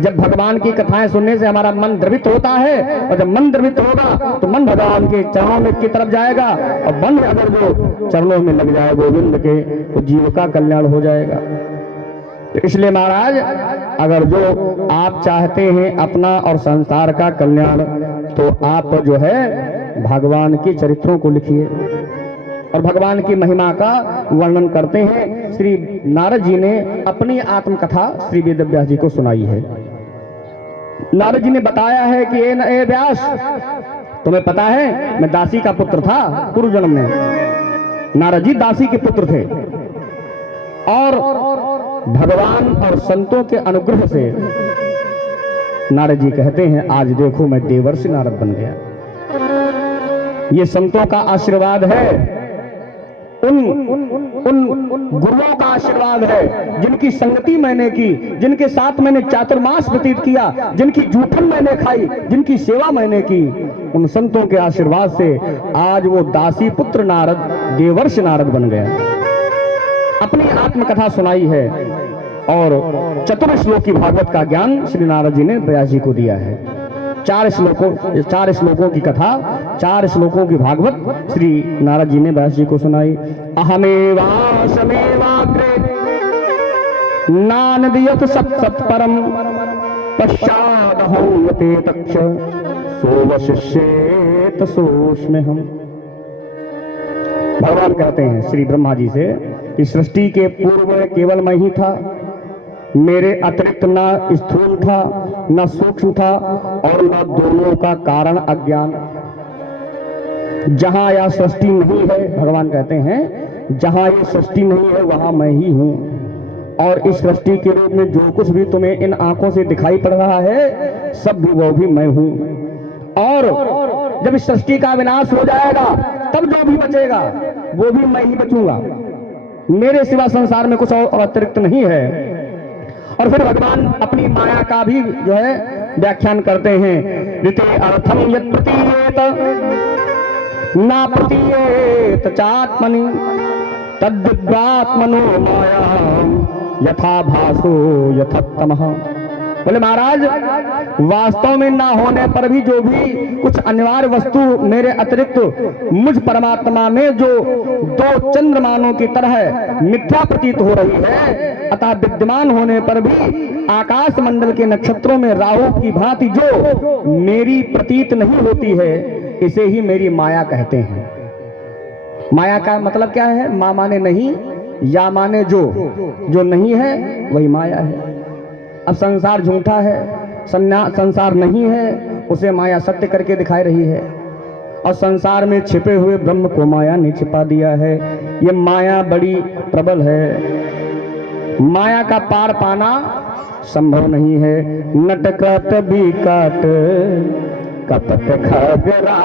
जब भगवान की कथाएं सुनने से हमारा मन द्रवित होता है, और जब मन द्रवित होगा तो मन भगवान के चरणों में की तरफ जाएगा, और मन अगर जो चरणों में लग जाए गोविंद के, तो जीव का कल्याण हो जाएगा। तो इसलिए महाराज, अगर जो आप चाहते हैं अपना और संसार का कल्याण, तो आप जो है भगवान के चरित्रों को लिखिए और भगवान की महिमा का वर्णन करते हैं। श्री नारद जी ने अपनी आत्मकथा श्री वेद व्यास जी को सुनाई है। नारद जी ने बताया है कि ए व्यास, तुम्हें पता है मैं दासी का पुत्र था पूर्व जन्म में। नारद जी दासी के पुत्र थे और भगवान और संतों के अनुग्रह से नारद जी कहते हैं आज देखो मैं देवर्षि नारद बन गया। ये संतों का आशीर्वाद है, उन गुरुओं का आशीर्वाद है जिनकी संगति मैंने की, जिनके साथ मैंने चातुर्मास व्यतीत किया, जिनकी जूठन मैंने खाई, जिनकी सेवा मैंने की। उन संतों के आशीर्वाद से आज वो दासी पुत्र नारद देवर्षि नारद बन गया। अपनी आत्मकथा सुनाई है और चतुर्श्लोकी भागवत का ज्ञान श्री नारद जी ने व्यास जी को दिया है। 4 श्लोकों की कथा, 4 श्लोकों की भागवत श्री नारद जी ने व्यास जी को सुनाई। अहमेवासमेवाग्रे नानदियत सत् परम पश्चादहूयते तच्च सोवशिष्येत सोऽस्म्यहम्। भगवान कहते हैं श्री ब्रह्मा जी से कि सृष्टि के पूर्व में केवल मैं ही था, मेरे अतिरिक्त न स्थूल था न सूक्ष्म था और न दोनों का कारण अज्ञान। जहां यह सृष्टि नहीं है, भगवान कहते हैं जहां ये सृष्टि नहीं है वहां मैं ही हूं। और इस सृष्टि के रूप में जो कुछ भी तुम्हें इन आंखों से दिखाई पड़ रहा है सब भी वो भी मैं हूं। और जब इस सृष्टि का विनाश हो जाएगा तब जो भी बचेगा वो भी मैं ही बचूंगा। मेरे सिवा संसार में कुछ और अतिरिक्त नहीं है। और फिर भगवान अपनी माया का भी जो है व्याख्यान करते हैं। ऋते अर्थम यत् प्रतीयेत न प्रतीयेत चात्मनि तद्विद्वात्मनो माया यथा भासो यथात्तमः। बोले महाराज, वास्तव में ना होने पर भी जो भी कुछ अनिवार्य वस्तु मेरे अतिरिक्त मुझ परमात्मा में जो 2 चंद्रमानों की तरह मिथ्या प्रतीत हो रही है, अतः विद्यमान होने पर भी आकाश मंडल के नक्षत्रों में राहु की भांति जो मेरी प्रतीत नहीं होती है, इसे ही मेरी माया कहते हैं। माया का मतलब क्या है? मां माने नहीं, या माने जो नहीं है वही माया है। अब संसार झूठा है, संसार नहीं है, उसे माया सत्य करके दिखाई रही है। और संसार में छिपे हुए ब्रह्म को माया ने छिपा दिया है। ये माया बड़ी प्रबल है, माया का पार पाना संभव नहीं है। नटकट भी काट कपट खगराया।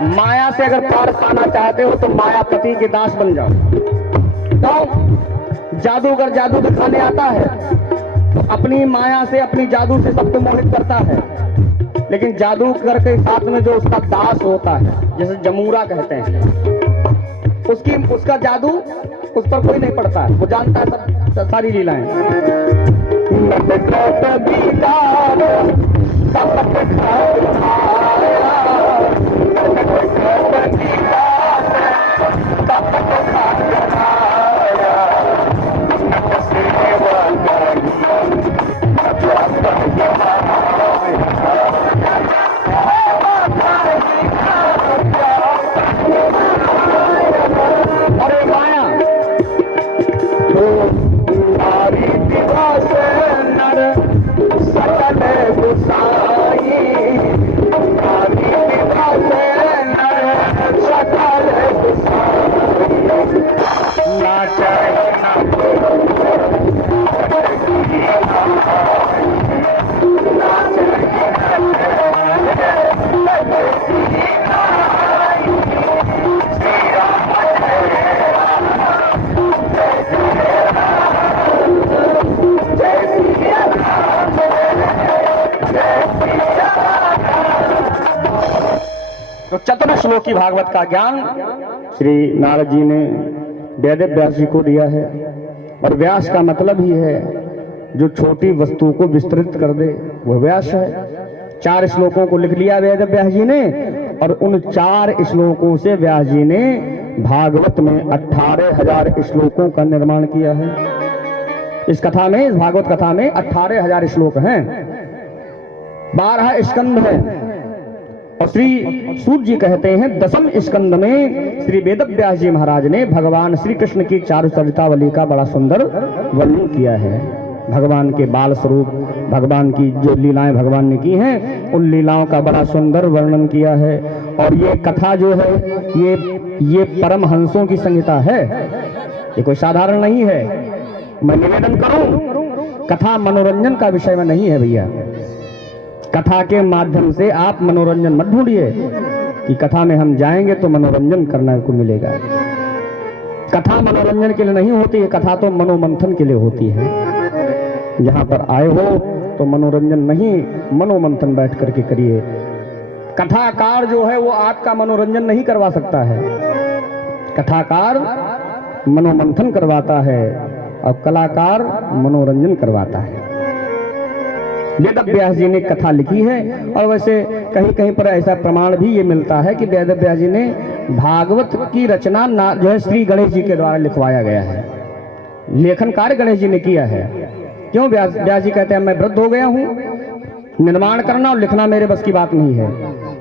माया से अगर पार पाना चाहते हो तो मायापति के दास बन जाओ। तो जादूगर जादू दिखाने आता है तो अपनी माया से, अपनी जादू से सबको मोहित करता है, लेकिन जादूगर के साथ में जो उसका दास होता है, जैसे जमूरा कहते हैं, उसका जादू उस पर कोई नहीं पड़ता है, वो जानता है सब सारी लीलाएं। तो चतुर्श्लोकी भागवत का ज्ञान श्री नारद जी ने वेद व्यास जी को दिया है। और व्यास का मतलब ही है जो छोटी वस्तु को विस्तृत कर दे, वो व्यास है। 4 श्लोकों को लिख लिया वेद व्यास जी ने, और उन 4 श्लोकों से व्यास जी ने भागवत में 18,000 श्लोकों का निर्माण किया है। इस कथा में, इस भागवत कथा में 18,000 श्लोक हैं, 12 स्कंद हैं। और श्री सूत जी कहते हैं 10वें स्कंद में श्री वेद व्यास जी महाराज ने भगवान श्री कृष्ण की चारुचरितावली का बड़ा सुंदर वर्णन किया है। भगवान के बाल स्वरूप, भगवान की जो लीलाएं भगवान ने की हैं, उन लीलाओं का बड़ा सुंदर वर्णन किया है। और ये कथा जो है ये परमहंसों की संहिता है, ये कोई साधारण नहीं है। मैं निवेदन करूं, कथा मनोरंजन का विषय में नहीं है भैया। कथा के माध्यम से आप मनोरंजन मत ढूंढिए कि कथा में हम जाएंगे तो मनोरंजन करने को मिलेगा। कथा मनोरंजन के लिए नहीं होती है, कथा तो मनोमंथन के लिए होती है। जहां पर आए हो तो मनोरंजन नहीं, मनोमंथन बैठ करके करिए। कथाकार जो है वो आपका मनोरंजन नहीं करवा सकता है, कथाकार मनोमंथन करवाता है और कलाकार मनोरंजन करवाता है। वेद व्यास जी ने कथा लिखी है, और वैसे कहीं कहीं पर ऐसा प्रमाण भी ये मिलता है कि वेद व्यास जी ने भागवत की रचना जो है श्री गणेश जी के द्वारा लिखवाया गया है। लेखन कार्य गणेश जी ने किया है। क्यों? व्यास जी कहते हैं मैं वृद्ध हो गया हूँ, निर्माण करना और लिखना मेरे बस की बात नहीं है,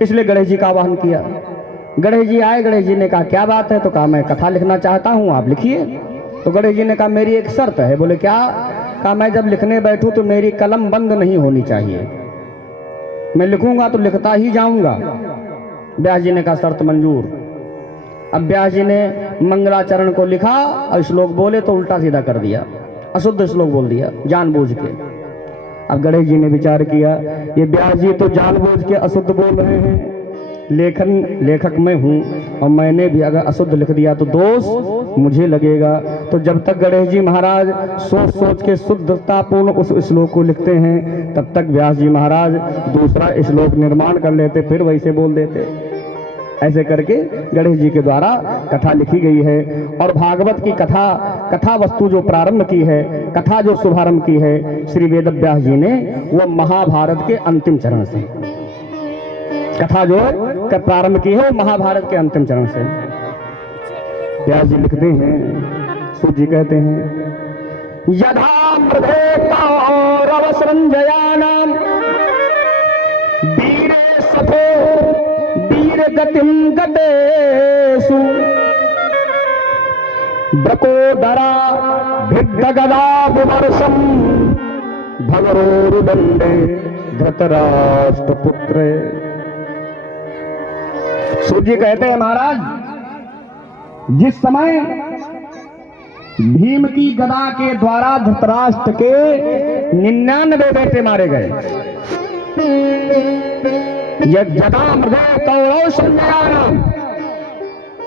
इसलिए गणेश जी का आह्वान किया। गणेश जी आए, गणेश जी ने कहा क्या बात है? तो कहा मैं कथा लिखना चाहता हूँ, आप लिखिए। तो गणेश जी ने कहा मेरी एक शर्त है। बोले क्या? कहा मैं जब लिखने बैठूं तो मेरी कलम बंद नहीं होनी चाहिए, मैं लिखूंगा तो लिखता ही जाऊंगा। व्यास जी ने कहा शर्त मंजूर। अब व्यास जी ने मंगलाचरण को लिखा और श्लोक बोले तो उल्टा सीधा कर दिया, अशुद्ध श्लोक बोल दिया जानबूझ के। अब गणेश जी ने विचार किया ये व्यास जी तो जानबूझ के अशुद्ध बोल रहे हैं, लेखक मैं हूं और मैंने भी अगर अशुद्ध लिख दिया तो दोष मुझे लगेगा। तो जब तक गणेश जी महाराज सोच सोच के शुद्धतापूर्ण उस श्लोक को लिखते हैं, तब तक व्यास जी महाराज दूसरा श्लोक निर्माण कर लेते, फिर वैसे बोल देते। ऐसे करके गणेश जी के द्वारा कथा लिखी गई है। और भागवत की कथा वस्तु जो प्रारंभ की है, कथा जो शुभारंभ की है श्री वेद व्यास जी ने, वह महाभारत के अंतिम चरण से कथा जो प्रारंभ की है, वो महाभारत के अंतिम चरण से। व्यास जी लिखते हैं, सूत जी कहते हैं यथा मृधे कौरव संजयानाम वीरे सफो वीर गतिम गतेषु ब्रकोदरा भिद्दगदा विवर्षम भगरोरुदंडे धृतराष्ट्रपुत्रे। सूत जी कहते हैं महाराज, जिस समय भीम की गदा के द्वारा धृतराष्ट्र के 99 बेटे मारे गए, यदा मृदे कौरव संजयानाम,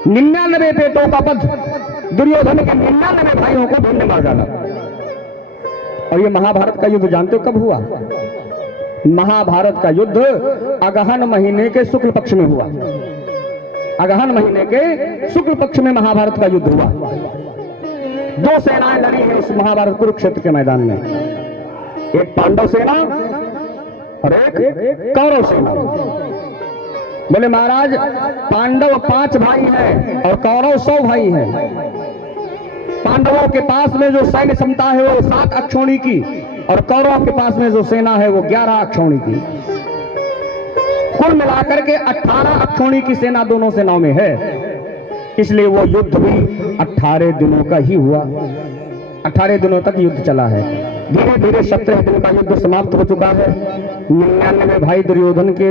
99 बेटों का वध, दुर्योधन के 99 भाइयों को भीम ने मार डाला। और ये महाभारत का युद्ध जानते हो कब हुआ? महाभारत का युद्ध अगहन महीने के शुक्ल पक्ष में हुआ। अगहन महीने के शुक्ल पक्ष में महाभारत का युद्ध हुआ। 2 सेनाएं लड़ी हैं उस महाभारत कुरुक्षेत्र के मैदान में, एक पांडव सेना और एक कौरव सेना। बोले महाराज पांडव 5 भाई हैं और कौरव 100 भाई हैं। पांडवों के पास में जो सैन्य क्षमता है वो 7 अक्षौणी की, और कौरवों के पास में जो सेना है वो 11 अक्षौणी की। कुल मिलाकर के 18 अक्षौणी की सेना दोनों सेनाओं में है। इसलिए वो युद्ध भी 18 दिनों का ही हुआ। 18 दिनों तक युद्ध चला है। धीरे धीरे 17 दिन का युद्ध समाप्त हो चुका है। 99 भाई दुर्योधन के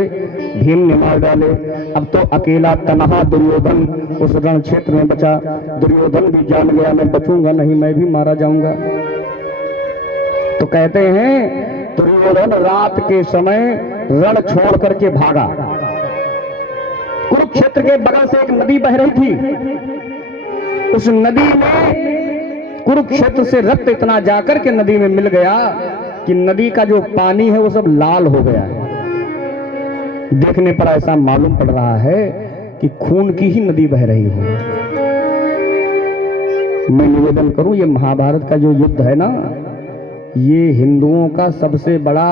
भीम ने मार डाले। अब तो अकेला तनहा दुर्योधन उस रण क्षेत्र में बचा। दुर्योधन भी जान गया मैं बचूंगा नहीं, मैं भी मारा जाऊंगा। तो कहते हैं दुर्योधन रात के समय रण छोड़ करके भागा। कुरुक्षेत्र के बगल से एक नदी बह रही थी। उस नदी में कुरुक्षेत्र से रक्त इतना जाकर के नदी में मिल गया कि नदी का जो पानी है वो सब लाल हो गया है। देखने पर ऐसा मालूम पड़ रहा है कि खून की ही नदी बह रही हो। मैं निवेदन करूं, ये महाभारत का जो युद्ध है ना, ये हिंदुओं का सबसे बड़ा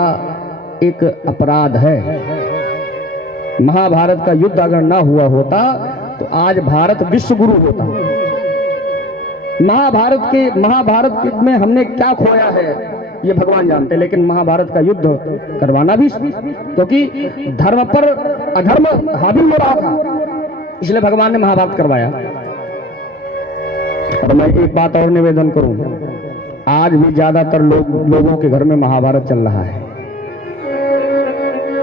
एक अपराध है। महाभारत का युद्ध अगर ना हुआ होता तो आज भारत विश्व गुरु होता। महाभारत में हमने क्या खोया है ये भगवान जानते, लेकिन महाभारत का युद्ध करवाना भी, क्योंकि धर्म पर अधर्म हावी हो रहा था, इसलिए भगवान ने महाभारत करवाया। और मैं एक बात और निवेदन करूं, आज भी ज्यादातर लोगों के घर में महाभारत चल रहा है।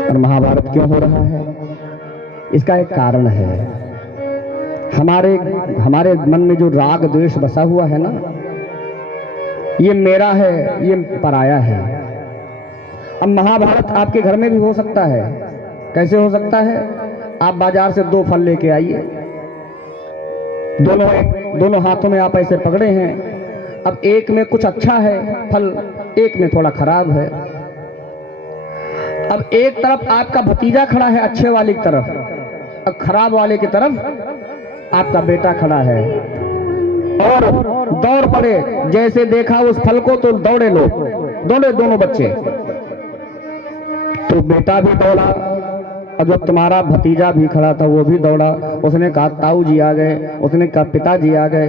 और महाभारत क्यों हो रहा है? इसका एक कारण है। हमारे मन में जो राग द्वेष बसा हुआ है ना, ये मेरा है, ये पराया है। अब महाभारत आपके घर में भी हो सकता है। कैसे हो सकता है? आप बाजार से 2 फल लेके आइए, दोनों हाथों में आप ऐसे पकड़े हैं। अब एक में कुछ अच्छा है फल, एक में थोड़ा खराब है। अब एक तरफ आपका भतीजा खड़ा है अच्छे वाले की तरफ, अब खराब वाले की तरफ आपका बेटा खड़ा है, और दौड़ पड़े, जैसे देखा उस फल को तो दौड़े दोनों बच्चे। तो बेटा भी दौड़ा, और जब तुम्हारा भतीजा भी खड़ा था वो भी दौड़ा। उसने कहा ताऊ जी आ गए, उसने कहा पिताजी आ गए।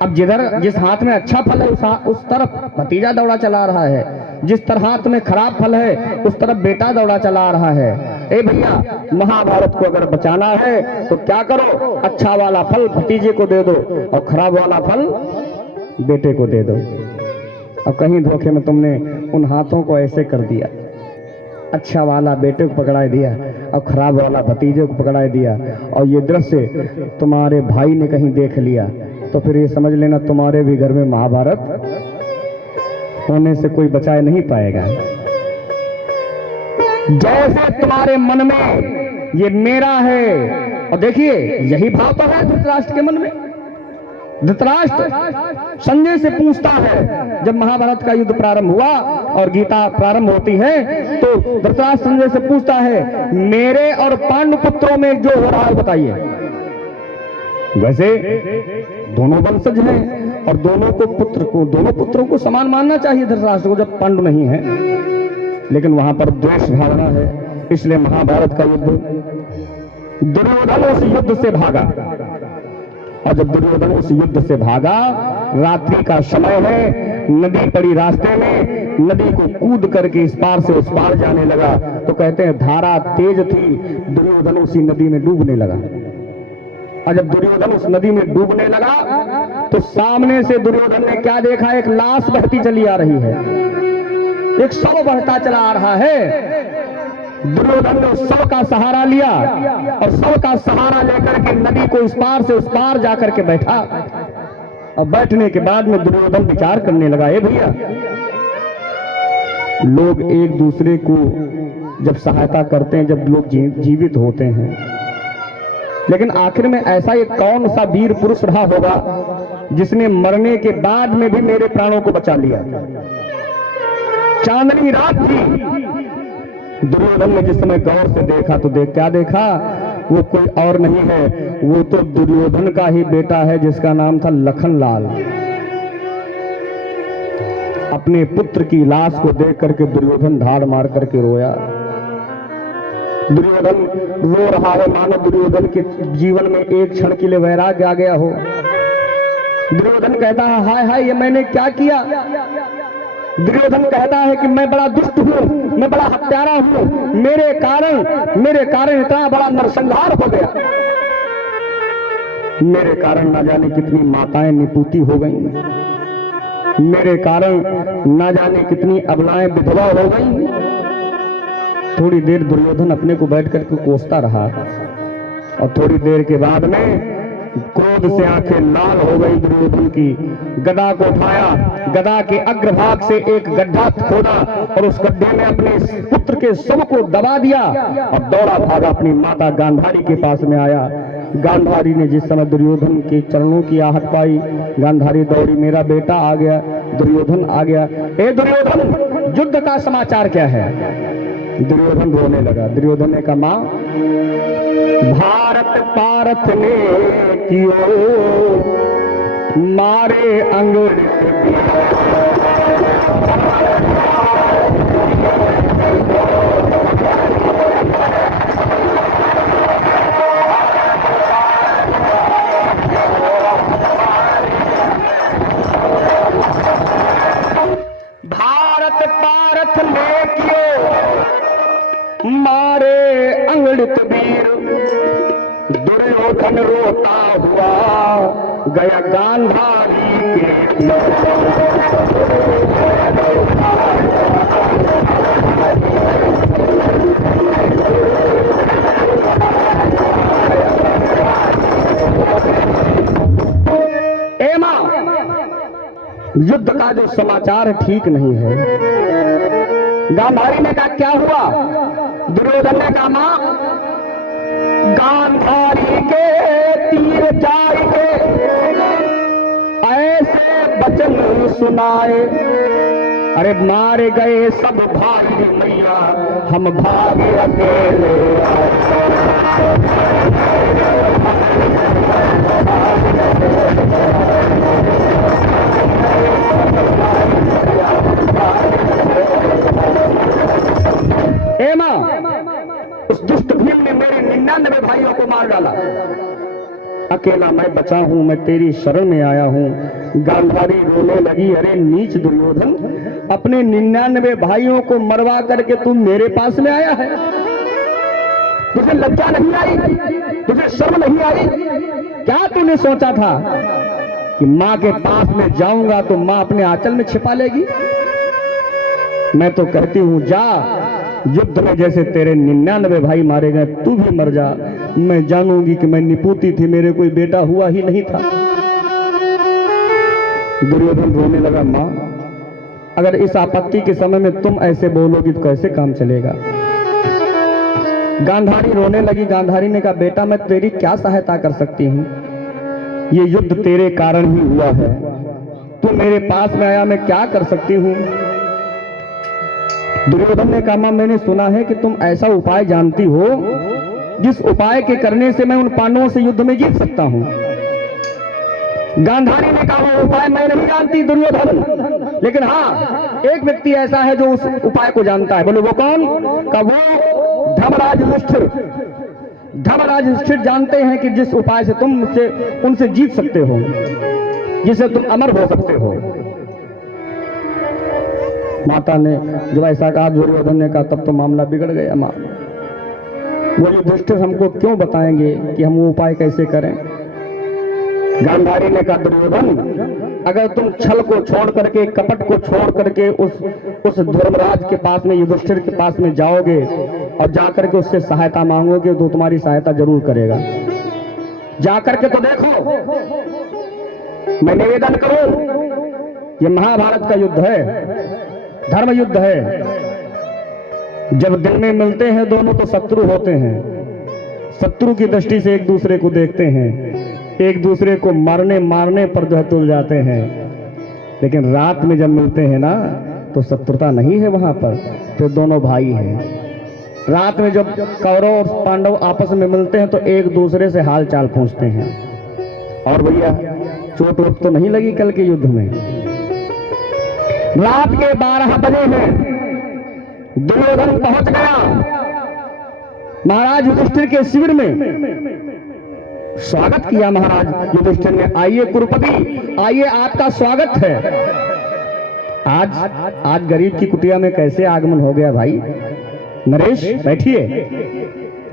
अब जिस हाथ में अच्छा फल है उस तरफ भतीजा दौड़ा चला रहा है, जिस तरह हाथ में खराब फल है उस तरफ बेटा दौड़ा चला रहा है। ए भैया, महाभारत को अगर बचाना है तो क्या करो, अच्छा वाला फल भतीजे को दे दो और खराब वाला फल बेटे को दे दो। अब कहीं धोखे में तुमने उन हाथों को ऐसे कर दिया, अच्छा वाला बेटे को पकड़ा दिया और खराब वाला भतीजे को पकड़ा दिया, और ये दृश्य तुम्हारे भाई ने कहीं देख लिया तो फिर ये समझ लेना तुम्हारे भी घर में महाभारत होने से कोई बचाए नहीं पाएगा। जैसे तुम्हारे मन में ये मेरा है, और देखिए यही भाव तो है धृतराष्ट्र के मन में। धृतराष्ट्र संजय से पूछता है, जब महाभारत का युद्ध प्रारंभ हुआ और गीता प्रारंभ होती है तो धृतराष्ट्र संजय से पूछता है, मेरे और पांडु पुत्रों में जो हो रहा है बताइए। वैसे दोनों वंशज हैं और दोनों पुत्रों को समान मानना चाहिए धृतराष्ट्र को, जब पांडु नहीं है, लेकिन वहां पर द्वेष भावना है। इसलिए महाभारत का युद्ध, दुर्योधन उस युद्ध से भागा, और जब दुर्योधन उस युद्ध से भागा, रात्रि का समय है, नदी पड़ी रास्ते में, नदी को कूद करके इस पार से उस पार जाने लगा। तो कहते हैं धारा तेज थी, दुर्योधन उसी नदी में डूबने लगा। और जब दुर्योधन उस नदी में डूबने लगा तो सामने से दुर्योधन ने क्या देखा, एक लाश बहती चली आ रही है, एक शव बहता चला आ रहा है। दुर्योधन ने उस शव का सहारा लिया और शव का सहारा लेकर के नदी को इस पार से उस पार जाकर के बैठा। और बैठने के बाद में दुर्योधन विचार करने लगा, ए भैया, लोग एक दूसरे को जब सहायता करते हैं, जब लोग जीवित होते हैं, लेकिन आखिर में ऐसा एक कौन सा वीर पुरुष रहा होगा जिसने मरने के बाद में भी मेरे प्राणों को बचा लिया। चांदनी रात थी, दुर्योधन ने जिस समय गौर से देखा तो क्या देखा, वो कोई और नहीं है, वो तो दुर्योधन का ही बेटा है जिसका नाम था लखनलाल। अपने पुत्र की लाश को देख करके दुर्योधन धाड़ मार करके रोया। दुर्योधन रो रहा है मानो दुर्योधन के जीवन में एक क्षण के लिए वैराग्य आ गया हो। दुर्योधन कहता है, हाय हाय, ये मैंने क्या किया। दुर्योधन कहता है कि मैं बड़ा दुष्ट हूं, मैं बड़ा हत्यारा हूं, मेरे कारण इतना बड़ा नरसंहार हो गया, मेरे कारण ना जाने कितनी माताएं निपूती हो गई, मेरे कारण ना जाने कितनी अबलाएं विधवा हो गई। थोड़ी देर दुर्योधन अपने को बैठ करके कोसता रहा, और थोड़ी देर के बाद में क्रोध से आंखें लाल हो गई दुर्योधन की। गदा को उठाया, गदा के अग्रभाग से एक गड्ढा खोदा और उस गड्ढे में अपने पुत्र के शव को दबा दिया और दौड़ा भागा अपनी माता गांधारी के पास में आया। गांधारी ने जिस समय दुर्योधन के चरणों की आहट पाई, गांधारी दौड़ी, मेरा बेटा आ गया, दुर्योधन आ गया। ए दुर्योधन, युद्ध का समाचार क्या है? दुर्योधन रोने लगा। दुर्योधन ने कहा, मां, भारत पारथ ने कियो मारे अंगुल, दुर्योधन रोता हुआ गया गांधारी के युद्ध का जो समाचार ठीक नहीं है। गांधारी ने कहा क्या हुआ? दुर्योधन ने कहा मां, गांधारी के तीर जाएंगे ऐसे वचन सुनाए, अरे मारे गए सब भाई मैया हम भागे अकेले उस दुष्ट भीम ने मेरे 99 भाइयों को मार डाला, अकेला मैं बचा हूं, मैं तेरी शरण में आया हूं। गांधारी रोने लगी, अरे नीच दुर्योधन, अपने 99 भाइयों को मरवा करके तू मेरे पास में आया है? तुझे लज्जा नहीं आई? तुझे शर्म नहीं आई? क्या तूने सोचा था कि मां के पास में जाऊंगा तो मां अपने आंचल में छिपा लेगी? मैं तो कहती हूं जा, युद्ध में जैसे तेरे 99 भाई मारे गए तू भी मर जा, मैं जानूंगी कि मैं निपुती थी, मेरे कोई बेटा हुआ ही नहीं था। दुर्योधन रोने लगा, मां अगर इस आपत्ति के समय में तुम ऐसे बोलोगी तो कैसे काम चलेगा? गांधारी रोने लगी। गांधारी ने कहा बेटा मैं तेरी क्या सहायता कर सकती हूं? ये युद्ध तेरे कारण ही हुआ है, तू मेरे पास में आया, मैं क्या कर सकती हूं? दुर्योधन ने कहा मैंने सुना है कि तुम ऐसा उपाय जानती हो जिस उपाय के करने से मैं उन पांडवों से युद्ध में जीत सकता हूं। गांधारी ने कहा वो उपाय मैं नहीं जानती दुर्योधन, लेकिन हाँ एक व्यक्ति ऐसा है जो उस उपाय को जानता है। बोले वो कौन? का वो धर्मराज युधिष्ठिर। धर्मराज युधिष्ठिर जानते हैं कि जिस उपाय से तुम उनसे जीत सकते हो, जिससे तुम अमर हो सकते हो। माता ने जब ऐसा कहा, दुर्योधन ने कहा तब तो मामला बिगड़ गया। मां वो युधिष्ठिर हमको क्यों बताएंगे कि हम वो उपाय कैसे करें? गांधारी ने कहा दुर्योधन अगर तुम छल को छोड़ करके, कपट को छोड़ करके उस धर्मराज के पास में, युधिष्ठिर के पास में जाओगे और जाकर के उससे सहायता मांगोगे तो तुम्हारी सहायता जरूर करेगा। जाकर के तो देखो, मैं निवेदन करूं, ये महाभारत का युद्ध है, धर्म युद्ध है। जब दिन में मिलते हैं दोनों तो शत्रु होते हैं, शत्रु की दृष्टि से एक दूसरे को देखते हैं, एक दूसरे को मारने पर जो है तुल जाते हैं। लेकिन रात में जब मिलते हैं ना तो शत्रुता नहीं है, वहां पर तो दोनों भाई हैं। रात में जब कौरव और पांडव आपस में मिलते हैं तो एक दूसरे से हाल चाल पूछते हैं। और भैया चोट वोट तो नहीं लगी कल के युद्ध में? रात के 12 बजे में दुर्योधन पहुंच गया महाराज युधिष्ठिर के शिविर में। स्वागत किया महाराज युधिष्ठिर ने, आइए कुरुपति आइए, आपका स्वागत है। आज गरीब की कुटिया में कैसे आगमन हो गया भाई? नरेश बैठिए।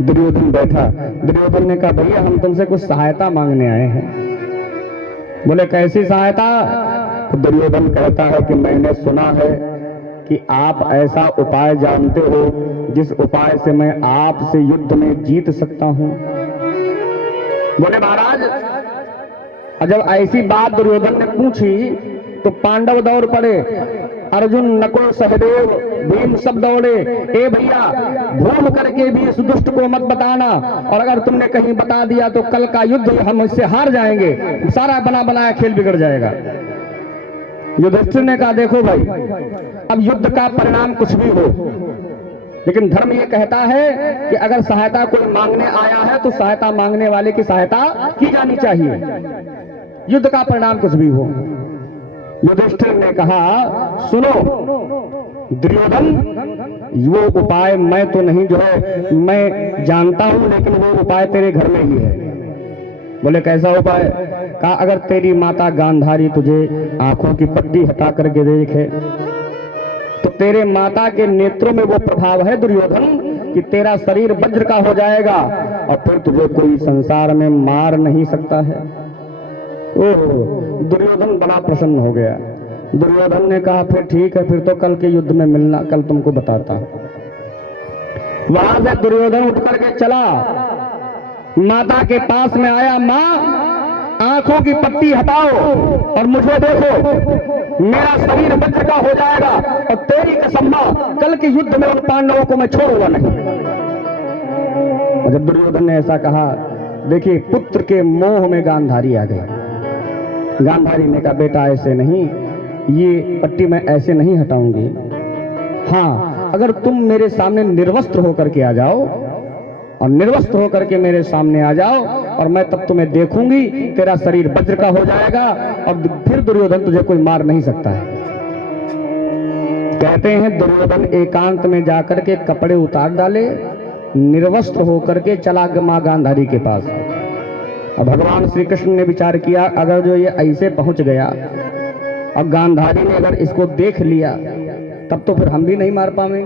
दुर्योधन बैठा। दुर्योधन ने कहा भैया हम तुमसे कुछ सहायता मांगने आए हैं। बोले कैसी सहायता? दुर्योधन कहता है कि मैंने सुना है कि आप ऐसा उपाय जानते हो जिस उपाय से मैं आपसे युद्ध में जीत सकता हूं। बोले महाराज, जब ऐसी बात दुर्योधन ने पूछी तो पांडव दौड़ पड़े, अर्जुन, नकुल, सहदेव, भीम सब दौड़े। ए भैया भूल करके भी इस दुष्ट को मत बताना, और अगर तुमने कहीं बता दिया तो कल का युद्ध हम इससे हार जाएंगे, सारा बना बनाया खेल बिगड़ जाएगा। युधिष्ठिर ने कहा देखो भाई, अब युद्ध का परिणाम कुछ भी हो, लेकिन धर्म ये कहता है कि अगर सहायता कोई मांगने आया है तो सहायता मांगने वाले की सहायता की जानी चाहिए, युद्ध का परिणाम कुछ भी हो। युधिष्ठिर ने कहा सुनो दुर्योधन, वो उपाय मैं तो नहीं जो है मैं जानता हूं, लेकिन वो उपाय तेरे घर में ही है। बोले कैसा उपाय? कहा अगर तेरी माता गांधारी तुझे आंखों की पट्टी हटा करके देखे तो तेरे माता के नेत्रों में वो प्रभाव है दुर्योधन कि तेरा शरीर वज्र का हो जाएगा और फिर तुझे कोई संसार में मार नहीं सकता है। ओह, दुर्योधन बड़ा प्रसन्न हो गया। दुर्योधन ने कहा फिर ठीक है, फिर तो कल के युद्ध में मिलना, कल तुमको बताता। वहां से दुर्योधन उठ करके चला, माता के पास में आया। माँ, आंखों की पट्टी हटाओ और मुझे देखो, मेरा शरीर वज्र का हो जाएगा और तेरी कसम माँ, कल के युद्ध में उन पांडवों को मैं छोड़ूंगा नहीं। जब दुर्योधन ने ऐसा कहा, देखिए पुत्र के मोह में गांधारी आ गई। गांधारी ने कहा बेटा ऐसे नहीं, ये पट्टी मैं ऐसे नहीं हटाऊंगी। हाँ, अगर तुम मेरे सामने निर्वस्त्र होकर के आ जाओ और निर्वस्त्र होकर के मेरे सामने आ जाओ और मैं तब तुम्हें देखूंगी, तेरा शरीर वज्र का हो जाएगा और फिर दुर्योधन तुझे कोई मार नहीं सकता है। कहते हैं दुर्योधन एकांत में जाकर के कपड़े उतार डाले, निर्वस्त्र होकर के चला मां गांधारी के पास। और भगवान श्री कृष्ण ने विचार किया, अगर जो ये ऐसे पहुंच गया और गांधारी ने अगर इसको देख लिया तब तो फिर हम भी नहीं मार पाएंगे,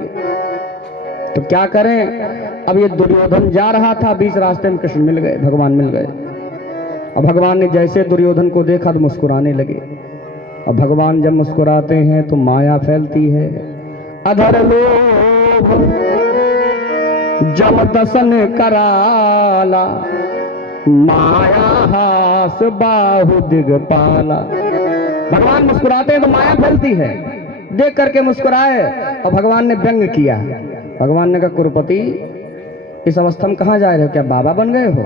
तो क्या करें। अब ये दुर्योधन जा रहा था, बीच रास्ते में कृष्ण मिल गए, भगवान मिल गए। और भगवान ने जैसे दुर्योधन को देखा तो मुस्कुराने लगे। और भगवान जब मुस्कुराते हैं तो माया फैलती है। अधर लोभ जब दसन कराला, माया हास बाहु दिगपाला। भगवान मुस्कुराते हैं तो माया फैलती है। देख करके मुस्कुराए और भगवान ने व्यंग किया। भगवान ने कहा कुरुपति, इस अवस्था में कहां जा रहे हो, क्या बाबा बन गए हो?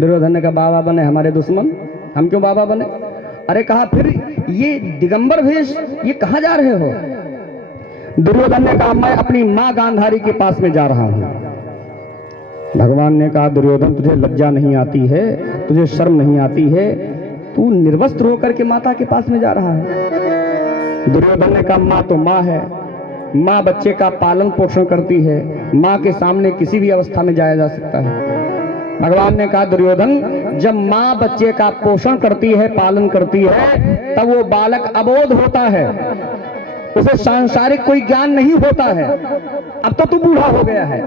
दुर्योधन ने कहा बाबा बने हमारे दुश्मन, हम क्यों बाबा बने? अरे कहा फिर ये दिगंबर भेष, ये कहां जा रहे हो? दुर्योधन ने कहा मैं अपनी मां गांधारी के पास में जा रहा हूं। भगवान ने कहा दुर्योधन तुझे लज्जा नहीं आती है, तुझे शर्म नहीं आती है, तू निर्वस्त्र होकर के माता के पास में जा रहा है। दुर्योधन ने कहा मां तो मां है, मां बच्चे का पालन पोषण करती है, मां के सामने किसी भी अवस्था में जाया जा सकता है। भगवान ने कहा दुर्योधन जब मां बच्चे का पोषण करती है, पालन करती है, तब वो बालक अबोध होता है, उसे सांसारिक कोई ज्ञान नहीं होता है। अब तो तू बूढ़ा हो गया है,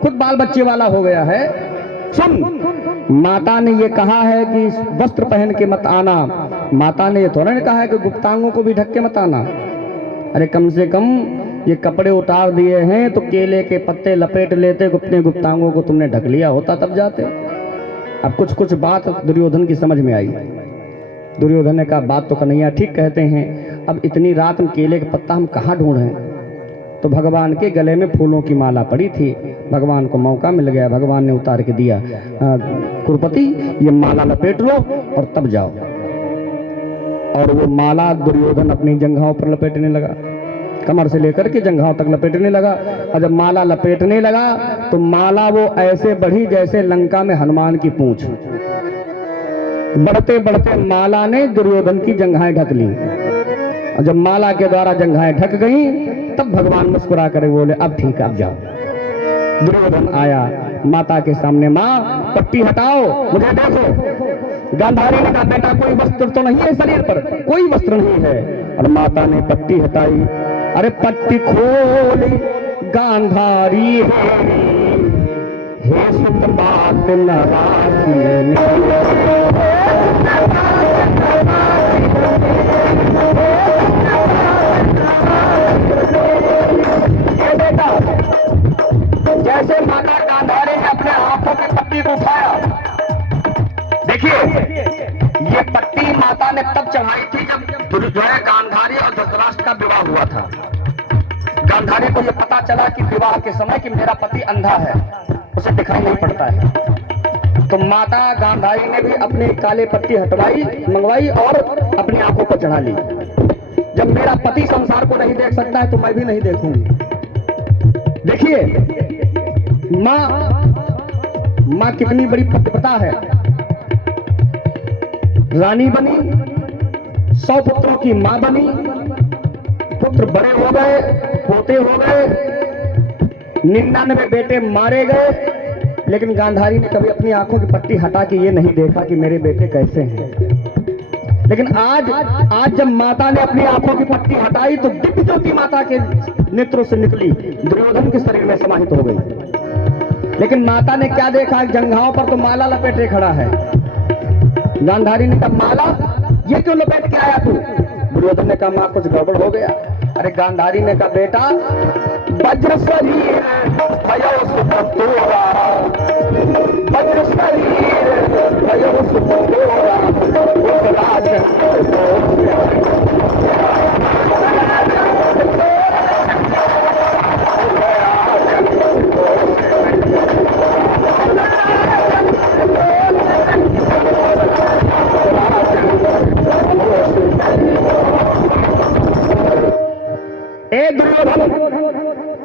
खुद बाल बच्चे वाला हो गया है। सुन, माता ने ये कहा है कि वस्त्र पहन के मत आना, माता ने ये थोड़ा नहीं कहा है कि गुप्तांगों को भी ढक के मत आना। अरे कम से कम ये कपड़े उतार दिए हैं तो केले के पत्ते लपेट लेते, अपने गुप्तांगों को तुमने ढक लिया होता तब जाते। अब कुछ कुछ बात दुर्योधन की समझ में आई। दुर्योधन ने कहा बात तो कन्हैया ठीक कहते हैं, अब इतनी रात में केले का पत्ता हम कहाँ ढूंढें? तो भगवान के गले में फूलों की माला पड़ी थी, भगवान को मौका मिल गया, भगवान ने उतार के दिया। कुरुपति ये माला लपेट लो और तब जाओ। और वो माला दुर्योधन अपनी जंघाओं पर लपेटने लगा, कमर से लेकर के जंघाओं तक लपेटने लगा। और जब माला लपेटने लगा तो माला वो ऐसे बढ़ी जैसे लंका में हनुमान की पूंछ। बढ़ते बढ़ते माला ने दुर्योधन की जंघाएं ढक ली। और जब माला के द्वारा जंघाएं ढक गई तब भगवान मुस्कुरा कर बोले अब ठीक है, अब जाओ। दुर्योधन आया माता के सामने, माँ पट्टी हटाओ, मुझे देखो। गांधारी ने कहा बेटा कोई वस्त्र तो नहीं है शरीर पर, कोई वस्त्र नहीं है। और माता ने पट्टी हटाई। अरे पट्टी खोली गांधारी हे सुत बात जैसे माता गांधारी ने अपने हाथों की पट्टी को उठाया, देखिए ये पट्टी माता ने तब चढ़ाई थी जब जो है गांधारी और धृतराष्ट्र का विवाह हुआ था। गांधारी को यह पता चला कि विवाह के समय कि मेरा पति अंधा है, उसे दिखाई नहीं पड़ता है। तो माता गांधारी ने भी अपनी काले पट्टी हटवाई, मंगवाई और अपनी आंखों पर चढ़ा ली। जब मेरा पति संसार को नहीं देख सकता है तो मैं भी नहीं देखूंगी। देखिए मां कितनी बड़ी पतिव्रता है। रानी बनी, 100 पुत्रों की मां बनी, पुत्र बड़े हो गए, पोते हो गए, 99 बेटे मारे गए, लेकिन गांधारी ने कभी अपनी आंखों की पट्टी हटा के ये नहीं देखा कि मेरे बेटे कैसे हैं। लेकिन आज जब माता ने अपनी आंखों की पट्टी हटाई तो दिव्य ज्योति माता के नेत्रों से निकली दुर्योधन के शरीर में समाहित हो गई। लेकिन माता ने क्या देखा, जंघाओं पर तो माला लपेटे खड़ा है। गांधारी ने कहा माला ये क्यों लपेट के आया तू? दुर्योधन ने कहा मां कुछ गड़बड़ हो गया। अरे गांधारी ने कहा बेटा वज्र शरीर भयो सुत तोरा, वज्र शरीर भयो सुत तोरा, उस राज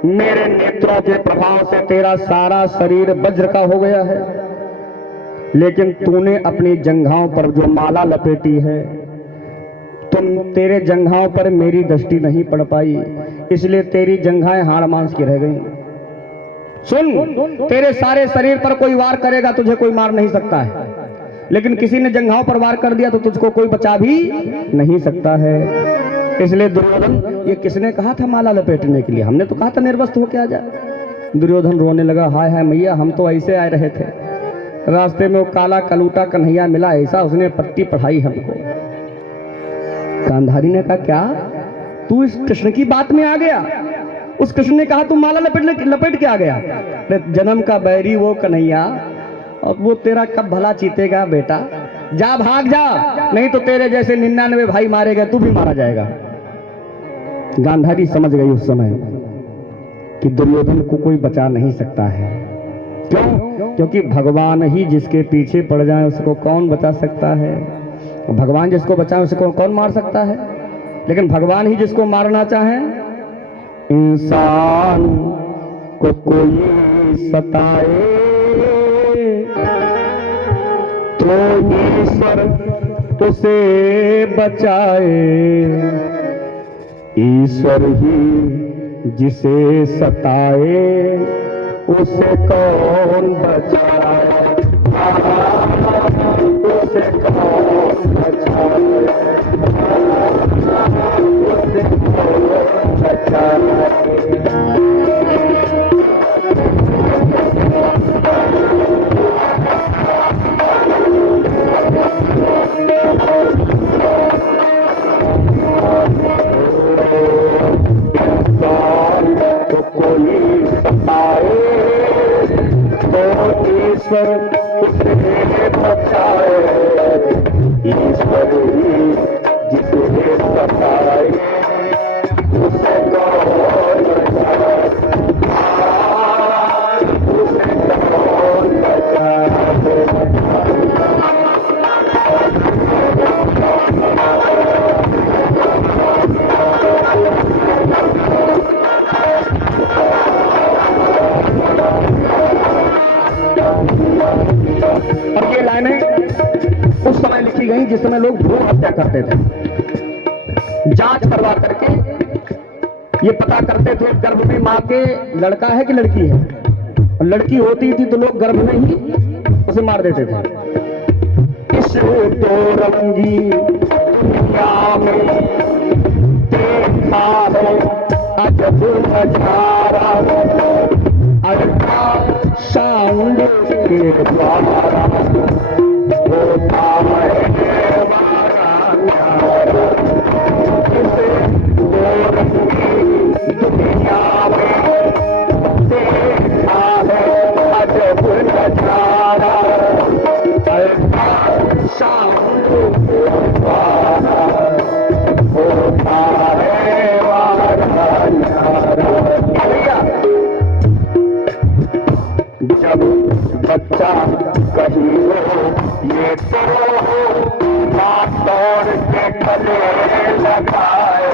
मेरे नेत्रों के प्रभाव से तेरा सारा शरीर वज्र का हो गया है, लेकिन तूने अपनी जंघाओं पर जो माला लपेटी है, तेरे जंघाओं पर मेरी दृष्टि नहीं पड़ पाई, इसलिए तेरी जंघाएं हाड़ मांस की रह गई। सुन, तेरे सारे शरीर पर कोई वार करेगा तुझे कोई मार नहीं सकता है, लेकिन किसी ने जंघाओं पर वार कर दिया तो तुझको कोई बचा भी नहीं सकता है। इसलिए दुर्योधन, ये किसने कहा था माला लपेटने के लिए? हमने तो कहा था निर्वस्त्र होके आ जा। दुर्योधन रोने लगा, हाय हाय मैया, हम तो ऐसे आए रहे थे, रास्ते में वो काला कलूटा कन्हैया मिला, ऐसा उसने पट्टी पढ़ाई हमको। गांधारी ने कहा क्या तू इस कृष्ण की बात में आ गया? उस कृष्ण ने कहा तू माला लपेट के आ गया? जन्म का बैरी वो कन्हैया, और वो तेरा कब भला चीतेगा बेटा? जा भाग जा, नहीं तो तेरे जैसे 99 भाई मारे गए, तू भी मारा जाएगा। गांधारी समझ गई उस समय कि दुर्योधन को कोई बचा नहीं सकता है। क्यों? क्योंकि भगवान ही जिसके पीछे पड़ जाए उसको कौन बचा सकता है? भगवान जिसको बचाए उसको कौन मार सकता है? लेकिन भगवान ही जिसको मारना चाहे, इंसान को कोई सताए तो ईश्वर उसे बचाए, ईश्वर ही जिसे सताए उसे कौन बचाए, उसे कौन बचाए, उसे कौन बचाए। ईश्वर उसे बचाए, ईश्वर ही जिसे सताए उसे कौन बचाए, उसे कौन बचाए। अब ये लाइनें उस समय लिखी गई जिस समय लोग भ्रूण हत्या करते थे। जांच करवा करके ये पता करते थे गर्भ में मां के लड़का है कि लड़की है, और लड़की होती थी तो लोग गर्भ में ही उसे मार देते थे। इस तो रंगी दुनिया में देखा है अजब नजारा, शांड के द्वारा होता है हमारा न्यारा। इसे दुनिया में देखा है अजब नजारा, शांड के द्वारा होता है हमारा न्यारा। जब बच्चा कहीं हो ये तो मां दौड़ के गले लगाए,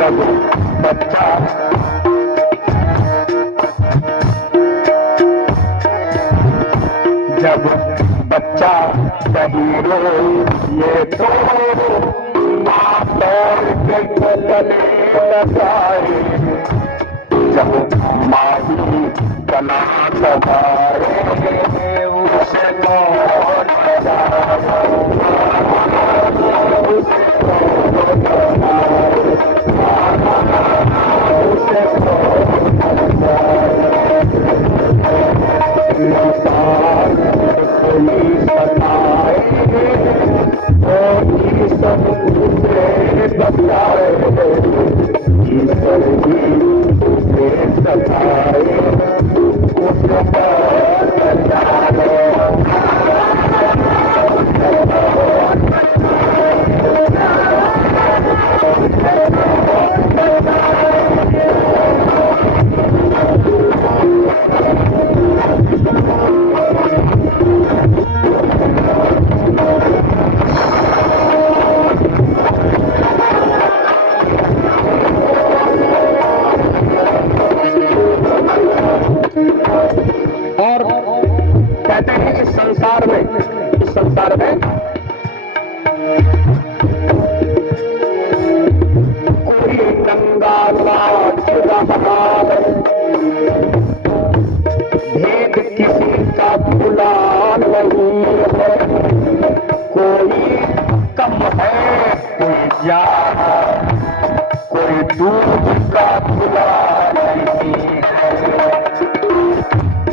जब बच्चा कहीं हो ये तो मां दौड़ के गले लगाए, जब माही कला सवारे उसे कौन बचाए, उसे कौन बचाए।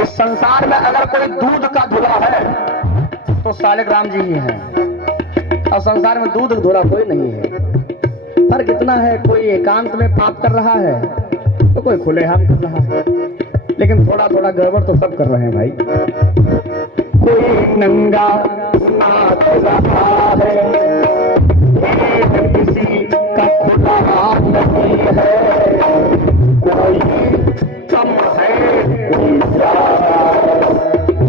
इस संसार में अगर कोई दूध का धुला है तो सालिग्राम जी ही हैं, और संसार में दूध धुला कोई नहीं है। फर्क इतना है, कोई एकांत में पाप कर रहा है तो कोई खुलेआम कर रहा है, लेकिन थोड़ा थोड़ा गड़बड़ तो सब कर रहे हैं भाई। कोई नंगा नाच रहा है, किसी का खुला नहीं है, कोई कम है कोई ज्यादा,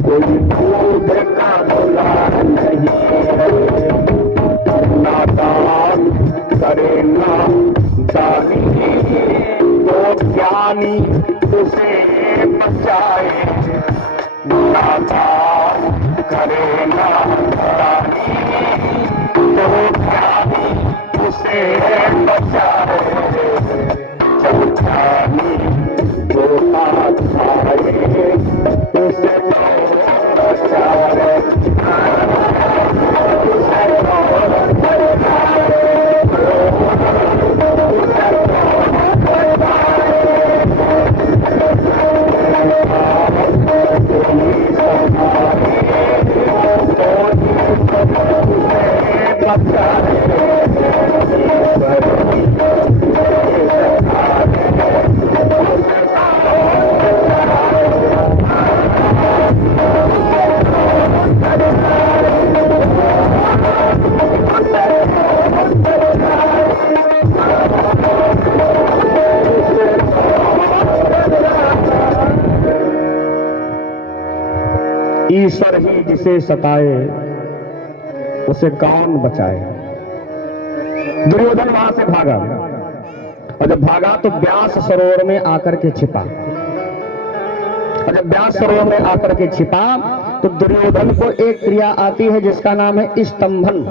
कोई दूध का धुला नहीं है। नादान करे ना दानी तो ज्ञानी उसे बचाए, नादान करे ना दानी तो ज्ञानी उसे बचाए, जब ज्ञानी जो हाथ आए उसे बचाए। ईश्वर ही जिसे सताए उसे कौन बचाए। दुर्योधन वहां से भागा, और जब भागा तो व्यास सरोवर में आकर के छिपा, और जब व्यास सरोवर में आकर के छिपा तो दुर्योधन को एक क्रिया आती है जिसका नाम है स्तंभन।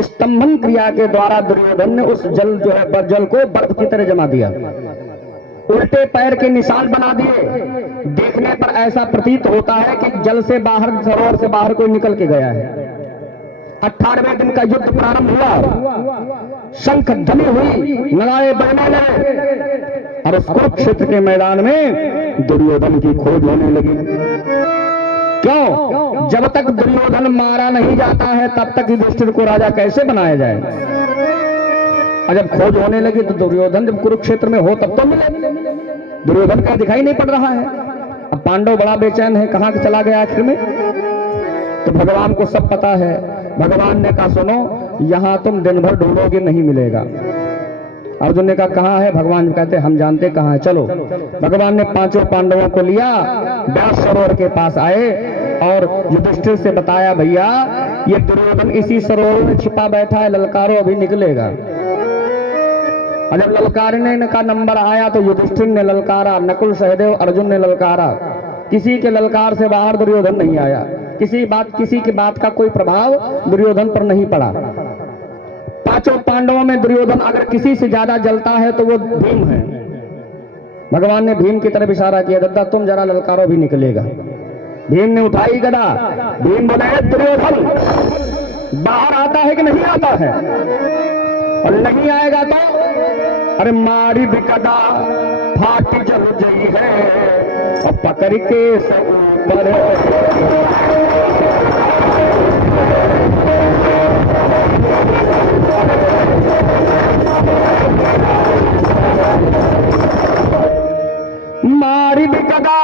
स्तंभन क्रिया के द्वारा दुर्योधन ने उस जल जो है जल को बर्फ की तरह जमा दिया, उल्टे पैर के निशान बना दिए। देखने पर ऐसा प्रतीत होता है कि जल से बाहर, सरोवर से बाहर कोई निकल के गया है। 18वें दिन का युद्ध प्रारंभ हुआ, शंख ध्वनि हुई, नगाड़े बजने लगे, और उस कुरुक्षेत्र के मैदान में दुर्योधन की खोज होने लगी। क्यों? जब तक दुर्योधन मारा नहीं जाता है तब तक युधिष्ठिर को राजा कैसे बनाया जाए। और जब खोज होने लगी तो दुर्योधन जब कुरुक्षेत्र में हो तब तो मिले, दुर्योधन का दिखाई नहीं पड़ रहा है। अब पांडव बड़ा बेचैन है, कहां चला गया आखिर में। तो भगवान को सब पता है। भगवान ने कहा सुनो, यहां तुम दिन भर ढूंढोगे नहीं मिलेगा। अर्जुन ने कहा कहां है? भगवान कहते हम जानते कहां है, चलो। भगवान ने 5 पांडवों को लिया, व्यास सरोवर के पास आए और युधिष्ठिर से बताया भैया ये दुर्योधन इसी सरोवर में छिपा बैठा है, ललकारो अभी निकलेगा। और जब ललकारने का नंबर आया तो युधिष्ठिर ने ललकारा, नकुल सहदेव अर्जुन ने ललकारा, किसी के ललकार से बाहर दुर्योधन नहीं आया। किसी की बात का कोई प्रभाव दुर्योधन पर नहीं पड़ा। 5 पांडवों में दुर्योधन अगर किसी से ज्यादा जलता है तो वो भीम है। भगवान ने भीम की तरफ इशारा किया, दद्दा तुम जरा ललकारो भी निकलेगा। भीम ने उठाई गदा, भीम बोले दुर्योधन बाहर आता है कि नहीं आता है? और नहीं आएगा तो अरे मारी बिकदा फाटी जल गई है, और पकड़ के सब ऊपर मारी बिकदा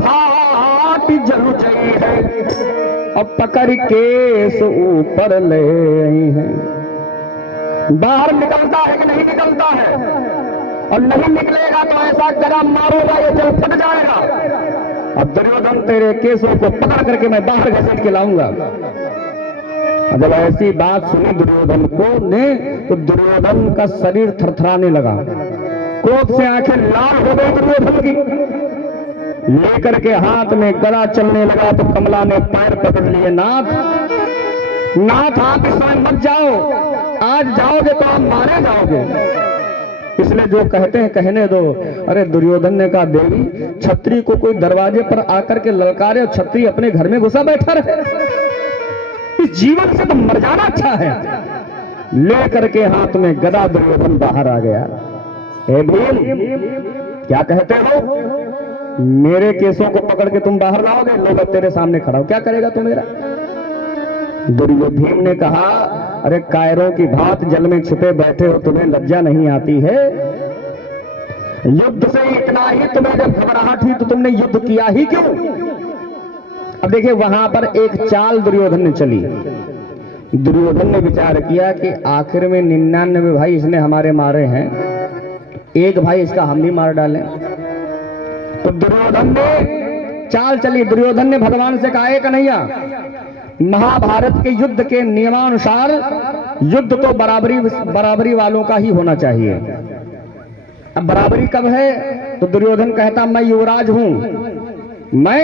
फाटी जल गई है, और पकड़ के सब ऊपर ले आई है। बाहर निकलता है कि नहीं निकलता है? और नहीं निकलेगा तो ऐसा गदा मारूंगा ये जल फट जाएगा, और दुर्योधन तेरे केसों को पकड़ करके मैं बाहर घसीट के लाऊंगा। जब ऐसी बात सुनी दुर्योधन को ने तो दुर्योधन का शरीर थरथराने लगा, क्रोध से आंखें लाल हो गई दुर्योधन की। लेकर के हाथ में गदा चलने लगा तो कमला ने पैर पकड़ लिए, नाथ नाथ आप इसमें मत जाओ, आज जाओगे तो आप मारे जाओगे। इसलिए जो कहते हैं कहने दो। अरे दुर्योधन ने कहा देवी छत्री को कोई दरवाजे पर आकर के ललकारे और छत्री अपने घर में घुसा बैठा रहे, इस जीवन से तो मर जाना अच्छा है। लेकर के हाथ में गदा दुर्योधन बाहर आ गया। हे भीम, क्या कहते हो? मेरे केसों को पकड़ के तुम बाहर लाओगे? लोग अब तेरे सामने खड़ा हो, क्या करेगा तू मेरा? भीम ने कहा, अरे कायरों की भांति जल में छिपे बैठे हो, तुम्हें लज्जा नहीं आती है? युद्ध से इतना ही तुम्हें जब घबराहट हुई तो तुमने युद्ध किया ही क्यों? अब देखिए, वहां पर एक चाल दुर्योधन ने चली। दुर्योधन ने विचार किया कि आखिर में 99 भाई इसने हमारे मारे हैं, एक भाई इसका हम भी मार डालें। तो दुर्योधन ने चाल चली। दुर्योधन ने भगवान से कहा, कन्हैया, महाभारत के युद्ध के नियमानुसार युद्ध तो बराबरी वालों का ही होना चाहिए। अब बराबरी कब है? तो दुर्योधन कहता, मैं युवराज हूं, मैं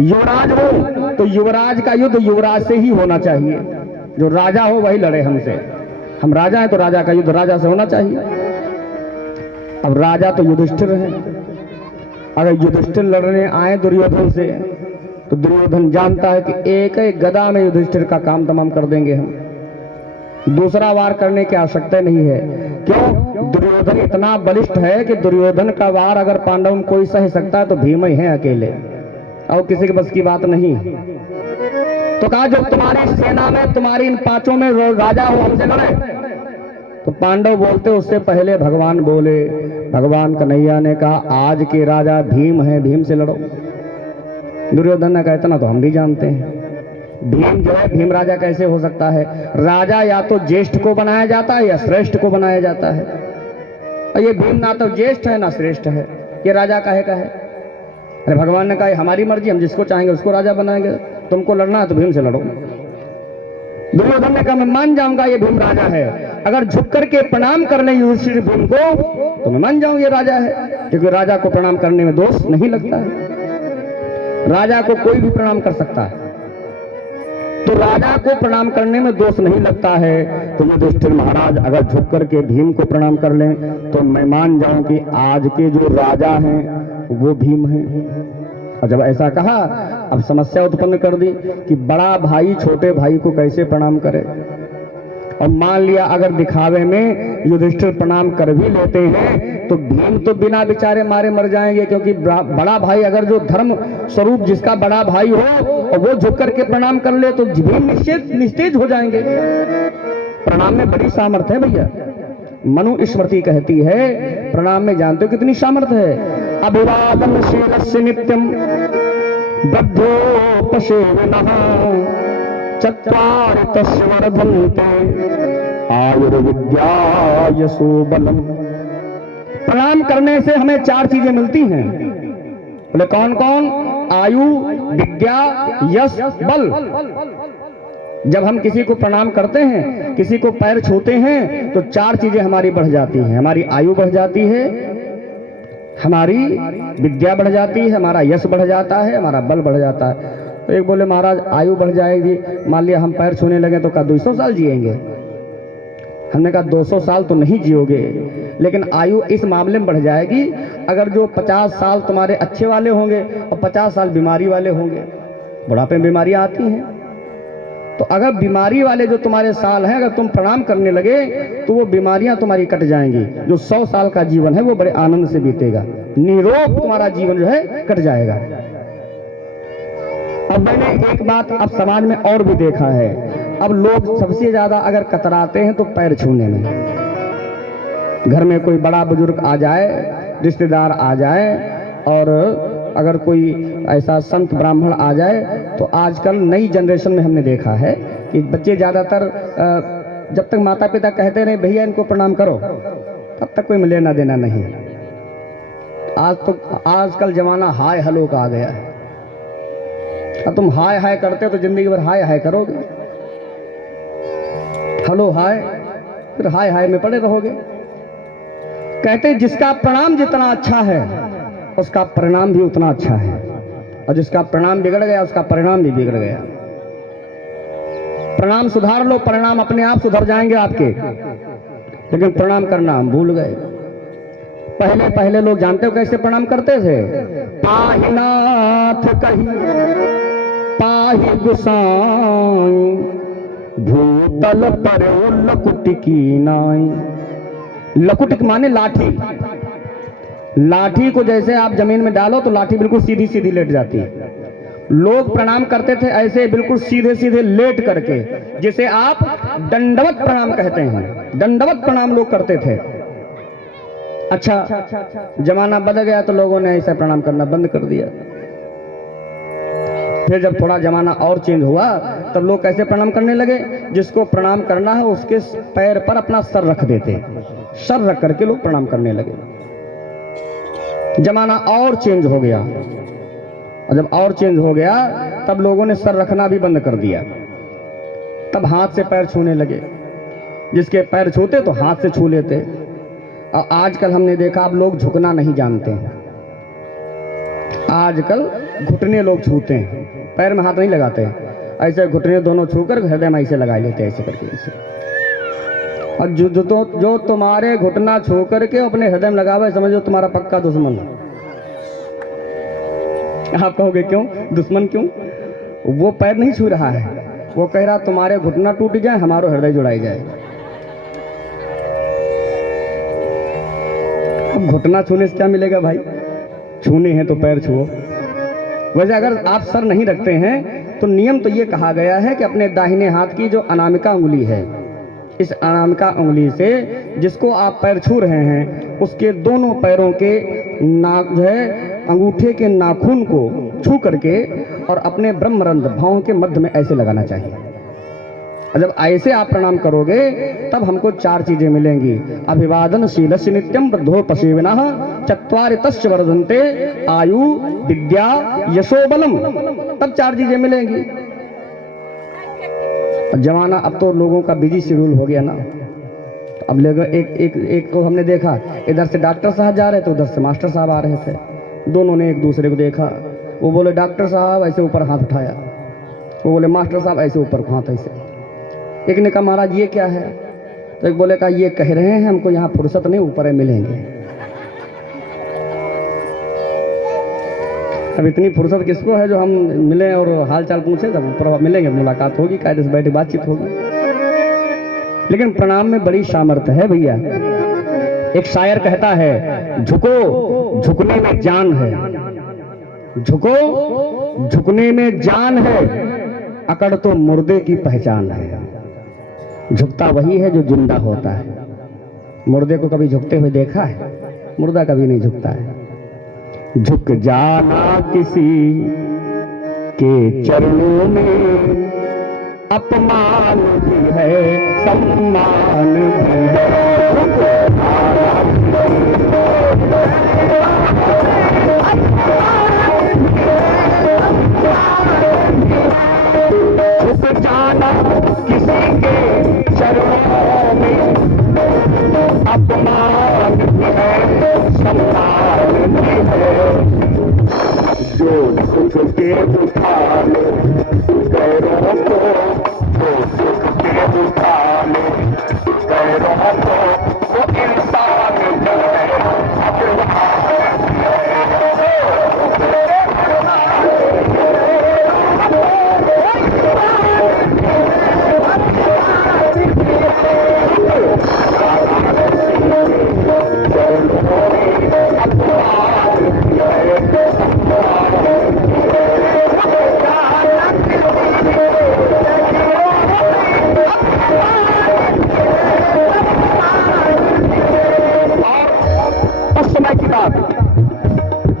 युवराज हूं, तो युवराज का युद्ध युवराज से ही होना चाहिए। जो राजा हो वही लड़े हमसे। हम राजा हैं तो राजा का युद्ध राजा से होना चाहिए। अब राजा तो युधिष्ठिर है। अगर युधिष्ठिर लड़ने आए दुर्योधन से तो दुर्योधन जानता है कि एक एक गदा में युधिष्ठिर का काम तमाम कर देंगे हम। दूसरा वार करने की आवश्यकता नहीं है। क्यों? दुर्योधन इतना बलिष्ठ है कि दुर्योधन का वार अगर पांडव में कोई सह सकता है तो भीम ही है अकेले, और किसी के बस की बात नहीं। तो कहा, जब तुम्हारी सेना में, तुम्हारी इन पांचों में राजा हो, हमसे लड़े। तो पांडव बोलते, उससे पहले भगवान बोले। भगवान कन्हैया ने कहा, आज के राजा भीम है, भीम से लड़ो। दुर्योधन ने कहा, इतना तो हम भी जानते हैं। भीम जो है, भीम राजा कैसे हो सकता है? राजा या तो ज्येष्ठ को बनाया जाता है या श्रेष्ठ को बनाया जाता है, और ये भीम ना तो ज्येष्ठ है ना श्रेष्ठ है, ये राजा काहे का है? अरे भगवान ने कहा, हमारी मर्जी, हम जिसको चाहेंगे उसको राजा बनाएंगे, तुमको लड़ना है तो भीम से लड़ो। दुर्योधन ने कहा, मैं मान जाऊंगा ये भीम राजा है, अगर झुक करके प्रणाम कर ले युधिष्ठिर भीम को तो मैं मान जाऊं ये राजा है, क्योंकि राजा को प्रणाम करने में दोष नहीं लगता है। राजा को कोई भी प्रणाम कर सकता है, तो राजा को प्रणाम करने में दोष नहीं लगता है। तो युधिष्ठिर महाराज अगर झुक करके भीम को प्रणाम कर लें तो मैं मान जाऊं कि आज के जो राजा हैं वो भीम हैं। और जब ऐसा कहा, अब समस्या उत्पन्न कर दी कि बड़ा भाई छोटे भाई को कैसे प्रणाम करे। और मान लिया अगर दिखावे में युधिष्ठिर प्रणाम कर भी लेते हैं तो भीम तो बिना बेचारे मारे मर जाएंगे, क्योंकि बड़ा भाई अगर जो धर्म स्वरूप जिसका बड़ा भाई हो और वो झुक करके प्रणाम कर ले तो भीम निस्तेज हो जाएंगे। प्रणाम में बड़ी सामर्थ्य है भैया। मनु स्मृति कहती है, प्रणाम में जानते हो कितनी सामर्थ्य है? अभिवादन शीलस्य नित्यम बद्धोपसेवनः चत्वारि तस्य वर्धन्ते आयुर्विद्या यशो बलम। प्रणाम करने से हमें 4 चीजें मिलती हैं। बोले कौन कौन? आयु, विद्या, यश, बल। जब हम किसी को प्रणाम करते हैं, किसी को पैर छूते हैं, तो 4 चीजें हमारी बढ़ जाती हैं। हमारी आयु बढ़ जाती है, हमारी विद्या बढ़ जाती है, हमारा यश बढ़ जाता है, हमारा बल बढ़ जाता है। तो एक बोले, महाराज आयु बढ़ जाएगी, मान लिया हम पैर छूने लगे तो क्या 200 साल जिएंगे? हमने कहा 200 साल तो नहीं जियोगे, लेकिन आयु इस मामले में बढ़ जाएगी अगर जो 50 साल तुम्हारे अच्छे वाले होंगे और 50 साल बीमारी वाले होंगे। बुढ़ापे में बीमारियां आती हैं, तो अगर बीमारी वाले जो तुम्हारे साल हैं, अगर तुम प्रणाम करने लगे तो वो बीमारियां तुम्हारी कट जाएंगी। जो 100 साल का जीवन है वो बड़े आनंद से बीतेगा, निरोग तुम्हारा जीवन जो है कट जाएगा। अब मैंने एक बात अब समाज में और भी देखा है, अब लोग सबसे ज्यादा अगर कतराते हैं तो पैर छूने में। घर में कोई बड़ा बुजुर्ग आ जाए, रिश्तेदार आ जाए, और अगर कोई ऐसा संत ब्राह्मण आ जाए, तो आजकल नई जनरेशन में हमने देखा है कि बच्चे ज्यादातर जब तक माता पिता कहते रहे भैया इनको प्रणाम करो, तब तक कोई लेना देना नहीं। आजकल जमाना हाय हलो का आ गया है। अब तुम हाय हाय करते हो तो जिंदगी भर हाय हाय करोगे, हलो हाय, फिर हाय हाय में पड़े रहोगे। कहते जिसका प्रणाम जितना अच्छा है उसका परिणाम भी उतना अच्छा है, और जिसका प्रणाम बिगड़ गया उसका परिणाम भी बिगड़ गया। प्रणाम सुधार लो, परिणाम अपने आप सुधर जाएंगे आपके, लेकिन प्रणाम करना हम भूल गए। पहले पहले लोग जानते हो कैसे प्रणाम करते थे? पाहिनाथ कही पाहि गुसाई, भूतल पर लकुट की नाई। लकुट माने लाठी, लाठी को जैसे आप जमीन में डालो तो लाठी बिल्कुल सीधी सीधी लेट जाती है। लोग प्रणाम करते थे ऐसे बिल्कुल सीधे सीधे लेट करके, जिसे आप दंडवत प्रणाम कहते हैं। दंडवत प्रणाम लोग करते थे। अच्छा, जमाना बदल गया तो लोगों ने ऐसा प्रणाम करना बंद कर दिया। फिर जब थोड़ा जमाना और चेंज हुआ तब लोग कैसे प्रणाम करने लगे, जिसको प्रणाम करना है उसके पैर पर अपना सर रख देते, सर रख करके लोग प्रणाम करने लगे। जमाना और चेंज हो गया, और जब और चेंज हो गया तब लोगों ने सर रखना भी बंद कर दिया। तब हाथ से पैर छूने लगे, जिसके पैर छूते तो हाथ से छू लेते। और आजकल हमने देखा अब लोग झुकना नहीं जानते हैं। आजकल घुटने लोग छूते हैं, पैर में हाथ नहीं लगाते हैं, ऐसे घुटने दोनों छूकर हृदय में ऐसे लगा लेते हैं, ऐसे करके ऐसे। और जो तुम्हारे घुटना छू करके अपने हृदय में लगावे, समझो तुम्हारा पक्का दुश्मन है। आप कहोगे क्यों दुश्मन क्यों? वो पैर नहीं छू रहा है, वो कह रहा तुम्हारे घुटना टूट जाए, हमारो हृदय जुड़ाई जाए। अब घुटना छूने से क्या मिलेगा भाई? छूने हैं तो पैर छुओ। वैसे अगर आप सर नहीं रखते हैं तो नियम तो ये कहा गया है कि अपने दाहिने हाथ की जो अनामिका उंगली है, इस अनामिका उंगली से जिसको आप पैर छू रहे हैं उसके दोनों पैरों के नाक जो है अंगूठे के नाखून को छू करके और अपने ब्रह्मरंध्र भावों के मध्य में ऐसे लगाना चाहिए। जब ऐसे आप प्रणाम करोगे तब हमको चार चीजें मिलेंगी। अभिवादन शीलस्य नित्यम वृद्धो पशेविनः चत्वारि तस्य वर्धन्ते आयु विद्या यशो बलम। तब चार चीजें मिलेंगी। जमाना अब तो लोगों का बिजी शेड्यूल हो गया ना। अब लोग एक को हमने देखा, इधर से डॉक्टर साहब जा रहे थे, उधर से मास्टर साहब आ रहे थे। दोनों ने एक दूसरे को देखा। वो बोले डॉक्टर साहब ऐसे ऊपर हाथ उठाया, वो बोले मास्टर साहब ऐसे ऊपर हाथ ऐसे। एक ने कहा महाराज ये क्या है? तो एक बोले कहा ये कह रहे हैं हमको यहाँ फुर्सत नहीं, ऊपर मिलेंगे। अब इतनी फुर्सत किसको है जो हम मिले और हाल चाल पूछे? तब ऊपर मिलेंगे, मुलाकात होगी, कायदे से बैठे बातचीत होगी। लेकिन प्रणाम में बड़ी सामर्थ्य है भैया। एक शायर कहता है झुको झुकने में जान है, झुको झुकने में जान है, अकड़ तो मुर्दे की पहचान है। झुकता वही है जो जिंदा होता है। मुर्दे को कभी झुकते हुए देखा है? मुर्दा कभी नहीं झुकता है। झुक जाना किसी के चरणों में अपमान भी है, सम्मान भी है। झुक जाना किसी के चरणों में अपमान भी है, सम्मान भी है। जो सुख के उठा ले गैरों को, जो सुख के उठा ले गैरों को, वो इंसान भी है।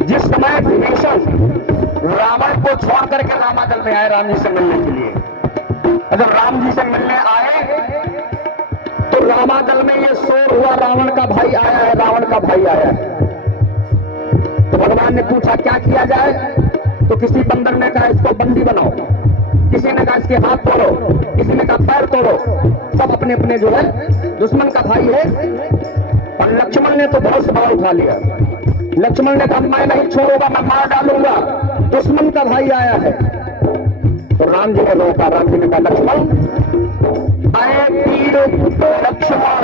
जिस समय विभीषण रावण को छोड़ करके रामादल में आए राम जी से मिलने के लिए, अगर राम जी से मिलने आए तो रामादल में ये शोर हुआ रावण का भाई आया है, रावण का भाई आया है। तो भगवान ने पूछा क्या किया जाए? तो किसी बंदर ने कहा इसको बंदी बनाओ, किसी ने कहा इसके हाथ तोड़ो, किसी ने कहा पैर तोड़ो। सब अपने अपने जो है दुश्मन का भाई है। और लक्ष्मण ने तो बहुत सवाल उठा लिया। लक्ष्मण ने कहा मैं नहीं छोड़ूंगा, मैं मार डालूंगा, दुश्मन का भाई आया है। तो राम जी ने रोका। राम जी ने कहा लक्ष्मण आए तीर लक्ष्मण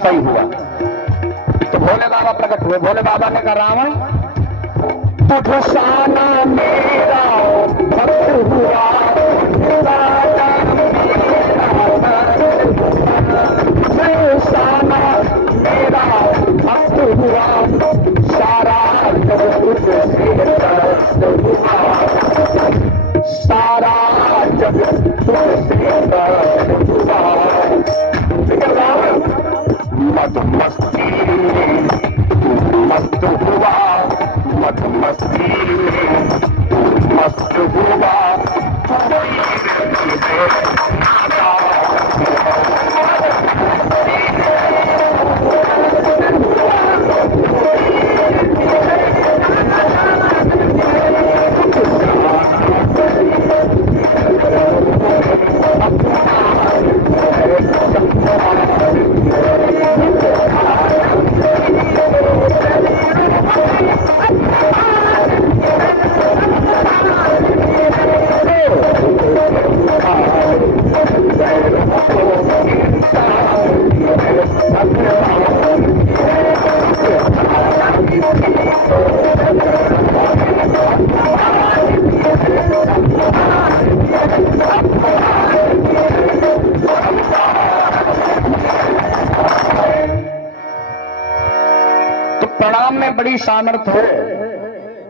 ऐसा ही हुआ। तो भोले बाबा प्रकट हुए। भोले बाबा ने कहा रावण तुझसाना मेरा भक्त हुआ, तुझसाना मेरा भक्त हुआ, सारा जग तुझसे त्रस्त हुआ, सारा जग तुझसे त्रस्त हुआ। लेकिन रावण मधुमस्ती मस्त हुआ, मधुमस्ती मस्त हुआ, प्रणाम में बड़ी सामर्थ्य है।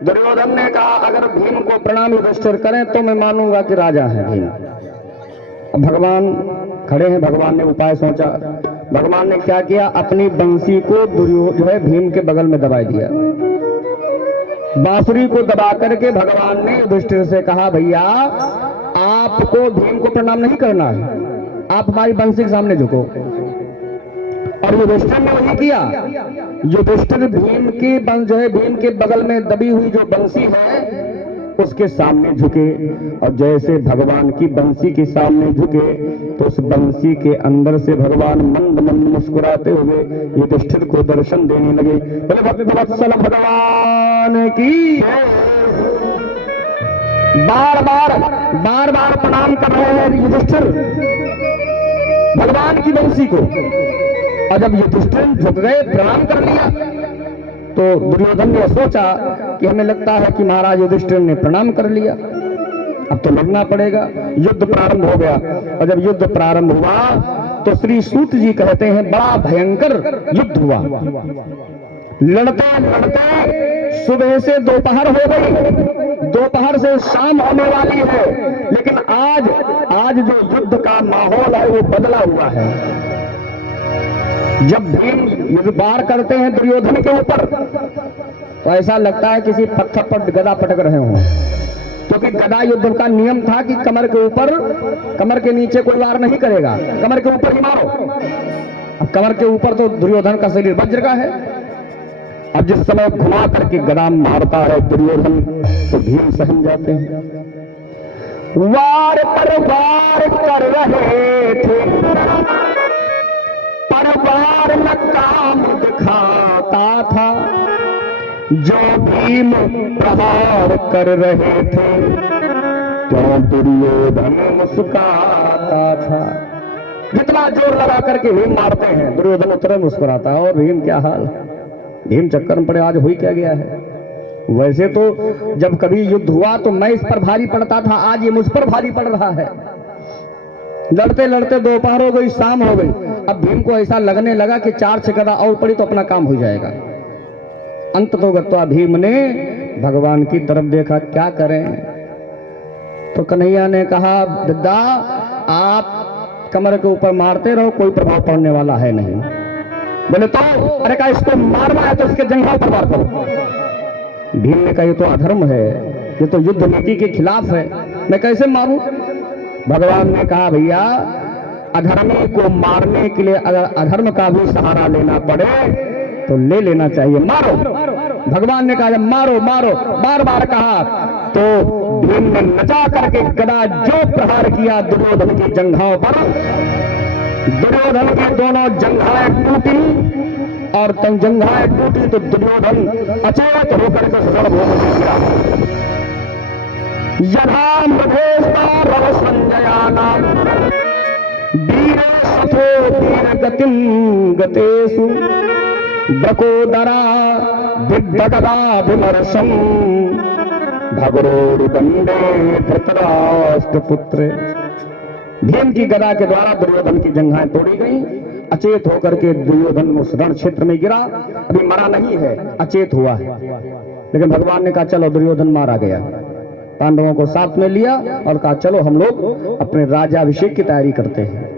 दुर्योधन ने कहा अगर भीम को प्रणाम युधिष्ठिर करें तो मैं मानूंगा कि राजा है भीम। भगवान खड़े हैं, भगवान ने उपाय सोचा। भगवान ने क्या किया, अपनी बंसी को जो है भीम के बगल में दबा दिया। बांसुरी को दबा करके भगवान ने युधिष्ठिर से कहा भैया आपको भीम को प्रणाम नहीं करना है, आप हमारी बंसी के सामने झुको। और युधिष्ठिर ने वही किया। युधिष्ठिर भीम की जो है भीम के बगल में दबी हुई जो बंसी है उसके सामने झुके। और जैसे भगवान की बंसी के सामने झुके तो उस बंसी के अंदर से भगवान मंद मंद मुस्कुराते हुए युधिष्ठिर को दर्शन देने लगे। बोले भक्तवत्सल भगवान की। बार बार प्रणाम कर रहे हैं युधिष्ठिर भगवान की बंसी को। और जब युधिष्ठिर झुक गए, प्रणाम कर लिया, तो दुर्योधन ने सोचा कि हमें लगता है कि महाराज युधिष्ठिर ने प्रणाम कर लिया, अब तो लड़ना पड़ेगा। युद्ध प्रारंभ हो गया। और जब युद्ध प्रारंभ हुआ तो श्री सूत जी कहते हैं बड़ा भयंकर युद्ध हुआ। लड़ते लड़ते सुबह से दोपहर हो गई, दोपहर से शाम होने वाली है, लेकिन आज जो युद्ध का माहौल है वो बदला हुआ है। जब भीम युद्ध वार करते हैं दुर्योधन के ऊपर तो ऐसा लगता है किसी पत्थर पर गदा पटक रहे हों, क्योंकि गदा युद्ध का नियम था कि कमर के ऊपर, कमर के नीचे कोई वार नहीं करेगा, कमर के ऊपर ही मारो। अब कमर के ऊपर तो दुर्योधन का शरीर वज्र का है। अब जिस समय घुमा करके गदा मारता है दुर्योधन तो भीम सहम जाते हैं। वार पर वार कर रहे थे पर वार न काम दिखाता था, जो भीम प्रहार कर रहे थे तो दुर्योधन मुस्कुराता था। जितना जोर लगा करके भीम मारते हैं दुर्योधन उतना मुस्कुराता है। और भीम क्या हाल, भीम चक्कर में पड़े, आज हुई क्या गया है। वैसे तो जब कभी युद्ध हुआ तो मैं इस पर भारी पड़ता था, आज ये मुझ पर भारी पड़ रहा है। लड़ते लड़ते दोपहर हो गई, शाम हो गई। अब भीम को ऐसा लगने लगा कि 4-6 गदा और पड़ी तो अपना काम हो जाएगा। अंत तो गत्वा भीम ने भगवान की तरफ देखा, क्या करें। तो कन्हैया ने कहा दद्दा आप कमर के ऊपर मारते रहो, कोई प्रभाव पड़ने वाला है नहीं। बोले तो अरे कहा इसको मारना है तो इसके जंघों पर मार करो। भीम ने कहा ये तो अधर्म है, ये तो युद्ध नीति के खिलाफ है, मैं कैसे मारूं। भगवान ने कहा भैया अधर्मी को मारने के लिए अगर अधर्म का भी सहारा लेना पड़े तो ले लेना चाहिए, मारो। भगवान ने कहा जब मारो मारो, बार बार कहा तो भीम ने नचा करके गदा जो प्रहार किया दुर्योधन की जंघाओं पर, दुर्योधन की दोनों जंघाएं टूटी। और जंघाएं टूटी तो दुर्योधन अचेत होकर के रणभूमि में गिरा। यथा मधेस्ता रव संजयाना वीर सथो वीर गतिम गतेषु बकोदरा विद्यगदा विमर्शम भगरोरुदंडे धृतराष्ट्रपुत्र। भीम की गदा के द्वारा दुर्योधन की जंघाएं तोड़ी गई। अचेत होकर के दुर्योधन उस रण क्षेत्र में गिरा। अभी मरा नहीं है, अचेत हुआ है। लेकिन भगवान ने कहा चलो, दुर्योधन मारा गया। पांडवों को साथ में लिया और कहा चलो हम लोग अपने राज्याभिषेक की तैयारी करते हैं।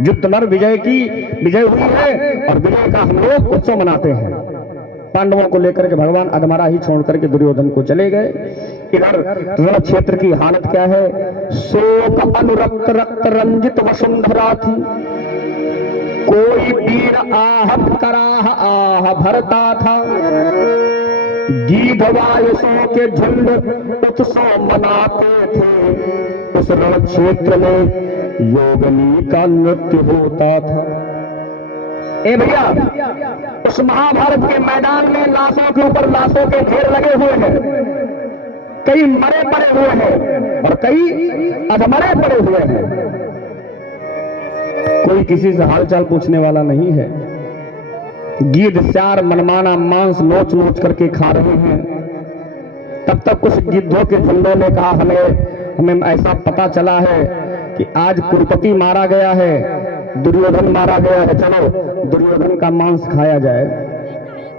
युद्ध नर विजय की विजय हुई है और विजय का हम लोग उत्सव मनाते हैं। पांडवों को लेकर के भगवान अधमरा ही छोड़ करके दुर्योधन को चले गए। इधर रण क्षेत्र की हालत क्या है? शोक अनुरक्त रक्त रंजित वसुंधरा थी। कोई वीर आहत कराह आह भरता था। गीध वायुसों के झुंड उत्सव मनाते थे। उस रण क्षेत्र में योगनी का नृत्य होता था। ए भैया, उस महाभारत के मैदान में लाशों के ऊपर लाशों के ढेर लगे हुए हैं। कई मरे पड़े हुए हैं और कई अधमरे पड़े हुए हैं। कोई किसी से हालचाल पूछने वाला नहीं है। गीध चार मनमाना मांस नोच नोच करके खा रहे हैं। तब तक कुछ गिद्धों के झुंडों ने कहा हमें ऐसा पता चला है कि आज कुरुपति मारा गया है, दुर्योधन मारा गया है, चलो दुर्योधन का मांस खाया जाए।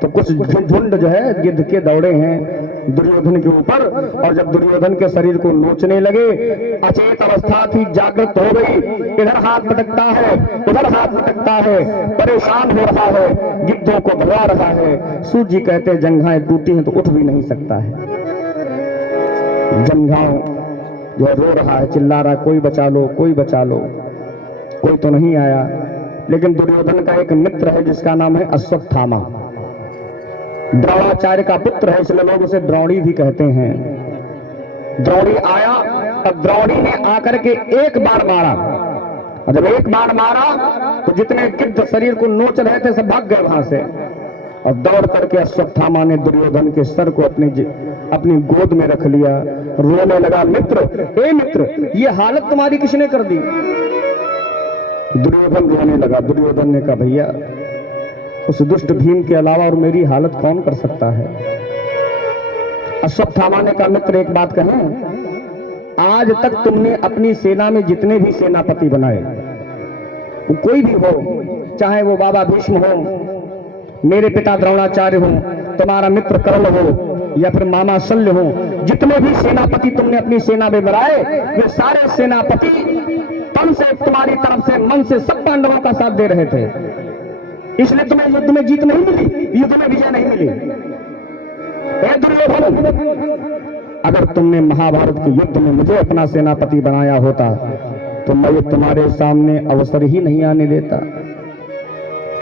तो कुछ झुंड जो है गिद्ध के दौड़े हैं दुर्योधन के ऊपर, और जब दुर्योधन के शरीर को नोचने लगे, अचेत अवस्था थी, जागृत हो गई। इधर हाथ पटकता है, उधर हाथ पटकता है, परेशान हो रहा है, गिद्धों को भगा रहा है। सूत जी कहते जंघाएं टूटी हैं तो उठ भी नहीं सकता है। जंघाओं जो रो रहा है, चिल्ला रहा है, कोई बचा लो, कोई बचा लो। कोई तो नहीं आया। लेकिन दुर्योधन का एक मित्र है जिसका नाम है अश्वत्थामा। द्रोणाचार्य का पुत्र है, इसलिए लोग उसे द्रोणी भी कहते हैं। द्रोणी आया और द्रोणी ने आकर के एक बार मारा, और जब एक बार मारा तो जितने गिद्ध शरीर को नोच रहे थे सब भाग गए वहां से। और दौड़ करके अश्वत्थामा ने दुर्योधन के सर को अपनी गोद में रख लिया, रोने लगा, मित्र, ए मित्र, ये हालत तुम्हारी किसने कर दी? दुर्योधन रोने लगा। दुर्योधन ने कहा भैया, उस दुष्ट भीम के अलावा और मेरी हालत कौन कर सकता है? अश्वत्थामा ने कहा मित्र एक बात कहें, आज तक तुमने अपनी सेना में जितने भी सेनापति बनाए, वो कोई भी हो, चाहे वो बाबा भीष्म हो, मेरे पिता द्रोणाचार्य हो, तुम्हारा मित्र कर्ण हो, या फिर मामा शल्य हो, जितने भी सेनापति तुमने अपनी सेना में बनाए, वे सारे सेनापति तन से, तुम्हारी तरफ से, मन से सब पांडवों का साथ दे रहे थे। इसलिए तुम्हें युद्ध में जीत नहीं मिली, युद्ध में विजय नहीं मिली। दुर्योधन, अगर तुमने महाभारत के युद्ध में मुझे अपना सेनापति बनाया होता तो मैं तुम्हारे सामने अवसर ही नहीं आने देता।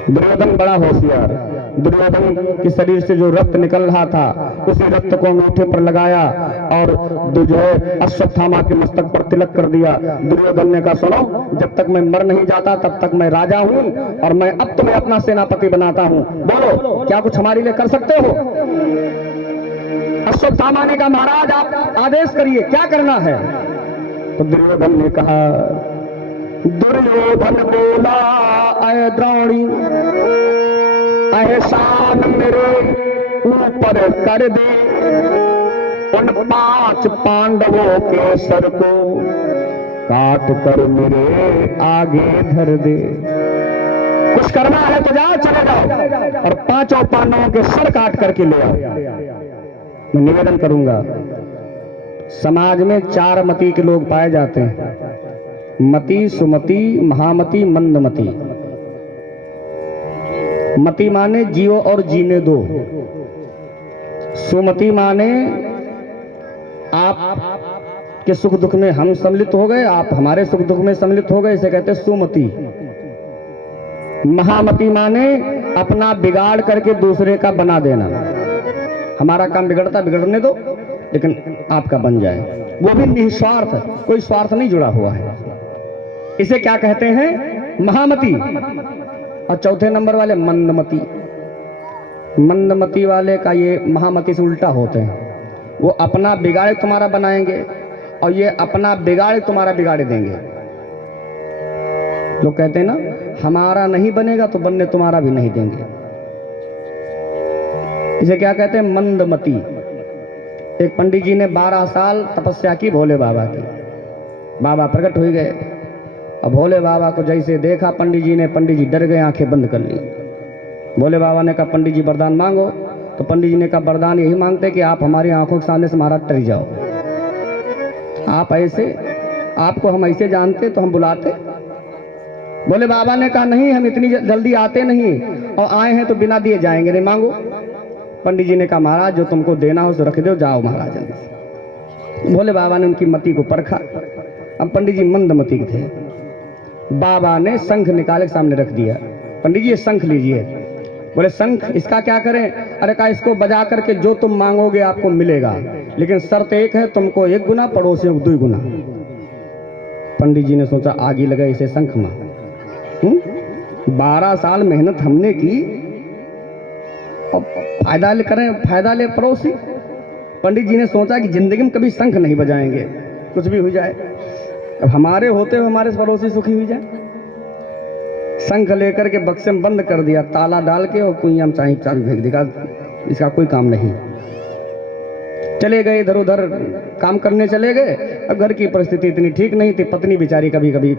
दुर्योधन बड़ा होशियार। दुर्योधन के शरीर से जो रक्त निकल रहा था उसी रक्त को अंगूठे पर लगाया और जो है अश्वत्थामा के मस्तक पर तिलक कर दिया। दुर्योधन ने कहा सुनो, जब तक मैं मर नहीं जाता तब तक मैं राजा हूं और मैं अब तुम्हें अपना सेनापति बनाता हूं। बोलो क्या कुछ हमारे लिए कर सकते हो? अश्वत्थामा ने कहा महाराज आप आदेश करिए, क्या करना है? तो दुर्योधन ने कहा, दुर्योधन बोला अय द्रोणी, एहसान मेरे ऊपर कर दे, उन 5 पांडवों के सर को काट कर मेरे आगे धर दे। कुछ करना है तो जाओ, चले जाओ और 5 पांडवों के सर काट करके ले आओ। मैं निवेदन करूंगा, समाज में 4 मति के लोग पाए जाते हैं, मति, सुमति, महामति, मंदमति। मति माने जियो और जीने दो। सुमति माने आप के सुख दुख में हम सम्मिलित हो गए, आप हमारे सुख दुख में सम्मिलित हो गए, इसे कहते हैं सुमति। महामति माने अपना बिगाड़ करके दूसरे का बना देना। हमारा काम बिगड़ता बिगड़ने दो, लेकिन आपका बन जाए, वो भी निस्वार्थ, कोई स्वार्थ नहीं जुड़ा हुआ है। इसे क्या कहते हैं? महामति। और चौथे नंबर वाले मंदमति। मंदमति वाले का ये महामति से उल्टा होते हैं। वो अपना बिगाड़े तुम्हारा बनाएंगे और ये अपना बिगाड़े तुम्हारा बिगाड़े देंगे। लोग कहते हैं ना, हमारा नहीं बनेगा तो बनने तुम्हारा भी नहीं देंगे। इसे क्या कहते हैं? मंदमती। एक पंडित जी ने 12 साल तपस्या की भोले बाबा की। बाबा प्रकट हो गए। अब भोले बाबा को जैसे देखा पंडित जी ने, पंडित जी डर गए, आंखें बंद कर ली। भोले बाबा ने कहा पंडित जी वरदान मांगो। तो पंडित जी ने कहा वरदान यही मांगते कि आप हमारी आंखों के सामने से महाराज टर जाओ। आप ऐसे, आपको हम ऐसे जानते तो हम बुलाते। भोले बाबा ने कहा नहीं, हम इतनी जल्दी आते नहीं, और आए हैं तो बिना दिए जाएंगे नहीं, मांगो। पंडित जी ने कहा महाराज जो तुमको देना हो सो रख दो, जाओ महाराज जल्दी से। भोले बाबा ने उनकी मति को परखा। अब पंडित जी मंदमती थे। बाबा ने शंख निकाले सामने रख दिया। पंडित जी ये शंख लीजिए। बोले शंख, इसका क्या करें? अरे कहा इसको बजा करके जो तुम मांगोगे आपको मिलेगा, लेकिन शर्त एक है, तुमको 1 गुना, पड़ोसियों को 2 गुना। पंडित जी ने सोचा आगे लगा इसे शंख में। 12 साल मेहनत हमने की, अब फायदा ले करें, फायदा ले पड़ोसी। पंडित जी ने सोचा कि जिंदगी में कभी शंख नहीं बजाएंगे, कुछ भी हो जाए, अब हमारे होते हुए हमारे पड़ोसी सुखी हो जाए। शंख लेकर के बक्से में बंद कर दिया, ताला डाल के, और कुइयां में चाहे चाबी फेंक देगा, इसका कोई काम नहीं। चले गए इधर उधर काम करने चले गए। अब घर की परिस्थिति इतनी ठीक नहीं थी, पत्नी बेचारी कभी कभी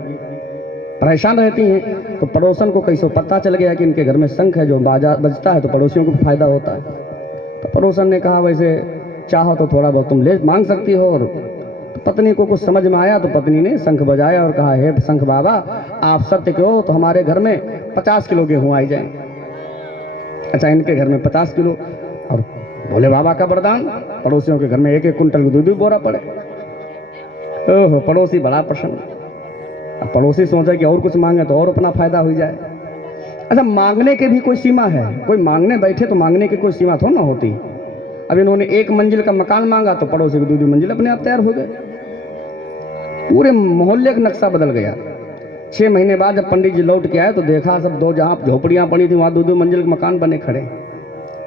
परेशान रहती हैं। तो पड़ोसन को कैसे पता चल गया कि इनके घर में शंख है जो बजता है, तो पड़ोसियों को फायदा होता है। तो पड़ोसन ने कहा वैसे चाहो तो थोड़ा बहुत तुम ले मांग सकती हो। और तो पत्नी को कुछ समझ में आया, तो पत्नी ने शंख बजाया और कहा हे शंख बाबा, आप सत्य कहो तो हमारे घर में 50 किलो गेहूं आई जाए। अच्छा, इनके घर में 50 किलो, और भोले बाबा का वरदान, पड़ोसियों के घर में 1-1 कुंटल दूध भी बोरा पड़े। ओहो, पड़ोसी बड़ा प्रसन्न। अब पड़ोसी सोचा कि और कुछ मांगे तो और अपना फायदा हो जाए। अच्छा, मांगने के भी कोई सीमा है। कोई मांगने बैठे तो मांगने की कोई सीमा थोड़ा ना होती। अब इन्होंने 1 मंजिल का मकान मांगा तो पड़ोसी को 2 मंजिल अपने आप तैयार हो गए। पूरे मोहल्ले का नक्शा बदल गया। 6 महीने बाद जब पंडित जी लौट के आए तो देखा सब दो जहाँ झोपड़ियाँ पड़ी थी वहाँ 2-2 मंजिल के मकान बने खड़े।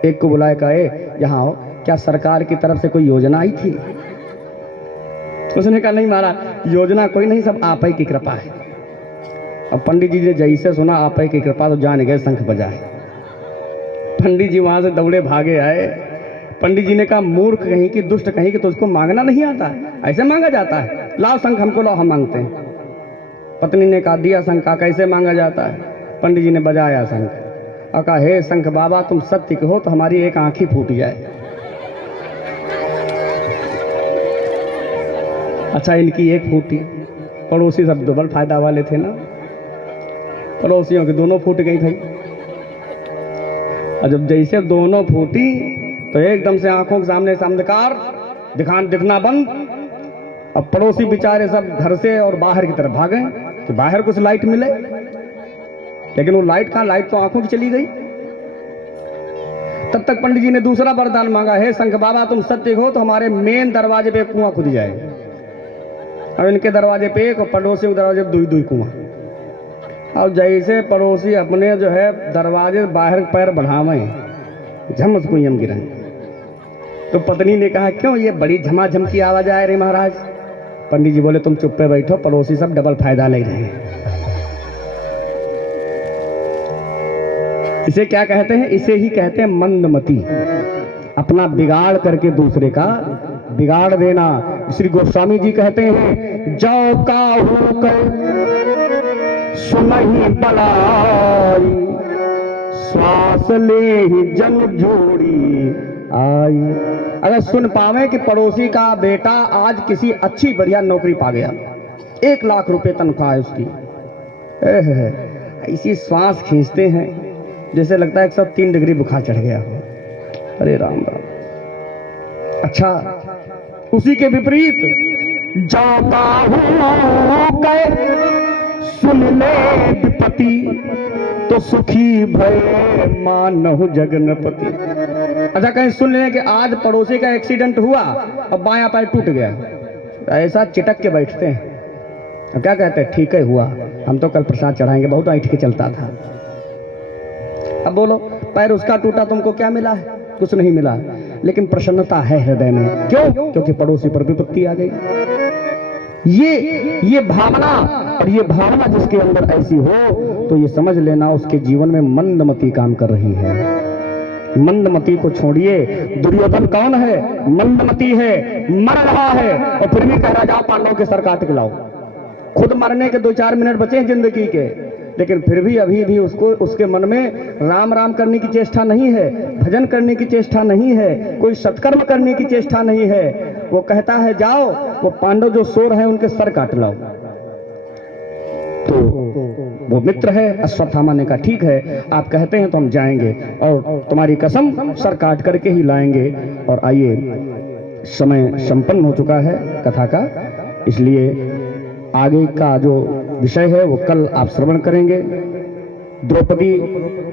एक को बुलाए, कहा यहाँ आओ, क्या सरकार की तरफ से कोई योजना आई थी? उसने कहा नहीं महाराज, योजना कोई नहीं, सब आप ही की कृपा है। अब पंडित जी ने जैसे सुना आप ही की कृपा, तो जान गए शंख बजाए। पंडित जी वहां से दौड़े भागे आए। पंडित जी ने कहा मूर्ख कहीं की, दुष्ट कहीं की, तो उसको मांगना नहीं आता है, ऐसे मांगा जाता है। लाओ शंख हमको, लाओ हम मांगते हैं। पत्नी ने कहा दिया शंख, का कैसे मांगा जाता है? पंडित जी ने बजाया शंख और कहा हे शंख बाबा, तुम सत्य कहो तो हमारी एक आंख ही फूट जाए। अच्छा, इनकी एक फूटी। पड़ोसी सब डबल फायदा वाले थे ना, पड़ोसियों की दोनों फूट गई भाई। और जब जैसे दोनों फूटी तो एकदम से आंखों के सामने अंधकार, दिखना बंद। अब पड़ोसी बेचारे सब घर से और बाहर की तरफ भागे कि बाहर कुछ लाइट मिले, लेकिन वो लाइट कहाँ, लाइट तो आंखों की चली गई। तब तक पंडित जी ने दूसरा वरदान मांगा, हे शंख बाबा तुम सत्य हो तो हमारे मेन दरवाजे पे कुआं खुद जाए। अब इनके दरवाजे पे एक और पड़ोसी के दरवाजे पे 2-2 कुआं। अब जैसे पड़ोसी अपने जो है दरवाजे बाहर पैर बढ़ावे, झमस कुएं गिरे। तो पत्नी ने कहा क्यों ये बड़ी झमाझम की आवाज आ रही महाराज? पंडित जी बोले तुम चुप पे बैठो, पड़ोसी सब डबल फायदा ले रहे हैं। इसे क्या कहते हैं? इसे ही कहते हैं मंदमती। अपना बिगाड़ करके दूसरे का बिगाड़ देना। श्री गोस्वामी जी कहते हैं जौ का होकर सुनहि बलाई, श्वास ले ही जन जोड़ी आई। अगर सुन पावे कि पड़ोसी का बेटा आज किसी अच्छी बढ़िया नौकरी पा गया, 1 लाख रुपए तनख्वाह है उसकी, ऐसी श्वास खींचते हैं जैसे लगता है 103 डिग्री बुखार चढ़ गया हो। अरे राम राम। अच्छा, उसी के विपरीत जाता हूं सुन ले विपत्ति, तो सुखी भय मानहु जगनपति। अच्छा, कहीं सुन लें कि आज पड़ोसी का एक्सीडेंट हुआ और बायां पैर टूट गया, ऐसा चिटक के बैठते हैं। क्या कहते हैं? ठीक है हुआ, हम तो कल प्रसाद चढ़ाएंगे, बहुत ऐठ के चलता था। अब बोलो, पैर उसका टूटा, तुमको क्या मिला है? कुछ नहीं मिला, लेकिन प्रसन्नता है हृदय में। क्यों? क्योंकि पड़ोसी पर विपत्ति आ गई। ये भावना और ये भावना जिसके अंदर ऐसी हो तो ये समझ लेना उसके जीवन में मंदमती काम कर रही है। मंदमती को छोड़िए, दुर्योधन कौन है? मंदमती है, मर रहा है और फिर भी कह रहा जाओ पांडवों के सर काट के लाओ। खुद मरने के 2-4 मिनट बचे हैं जिंदगी के, लेकिन फिर भी अभी भी उसके मन में राम राम करने की चेष्टा नहीं है, भजन करने की चेष्टा नहीं है, कोई सत्कर्म करने की चेष्टा नहीं है। वो कहता है जाओ वो पांडव जो शोर हैं उनके सर काट लाओ। तो वो मित्र है अश्वत्थामा ने कहा ठीक है आप कहते हैं तो हम जाएंगे और तुम्हारी कसम सर काट करके ही लाएंगे। और आइए, समय संपन्न हो चुका है कथा का, इसलिए आगे का जो विषय है वो कल आप श्रवण करेंगे। द्रौपदी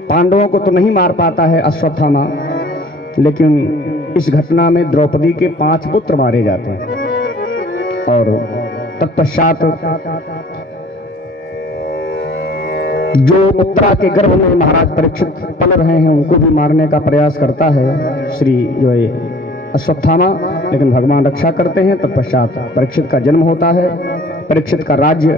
पांडवों को तो नहीं मार पाता है अश्वत्थामा, लेकिन इस घटना में द्रौपदी के 5 पुत्र मारे जाते हैं और तत्पश्चात जो उत्तरा के गर्भ में महाराज परीक्षित पल रहे हैं उनको भी मारने का प्रयास करता है श्री जो है अश्वत्थामा, लेकिन भगवान रक्षा करते हैं। तत्पश्चात परीक्षित का जन्म होता है, परीक्षित का राज्य,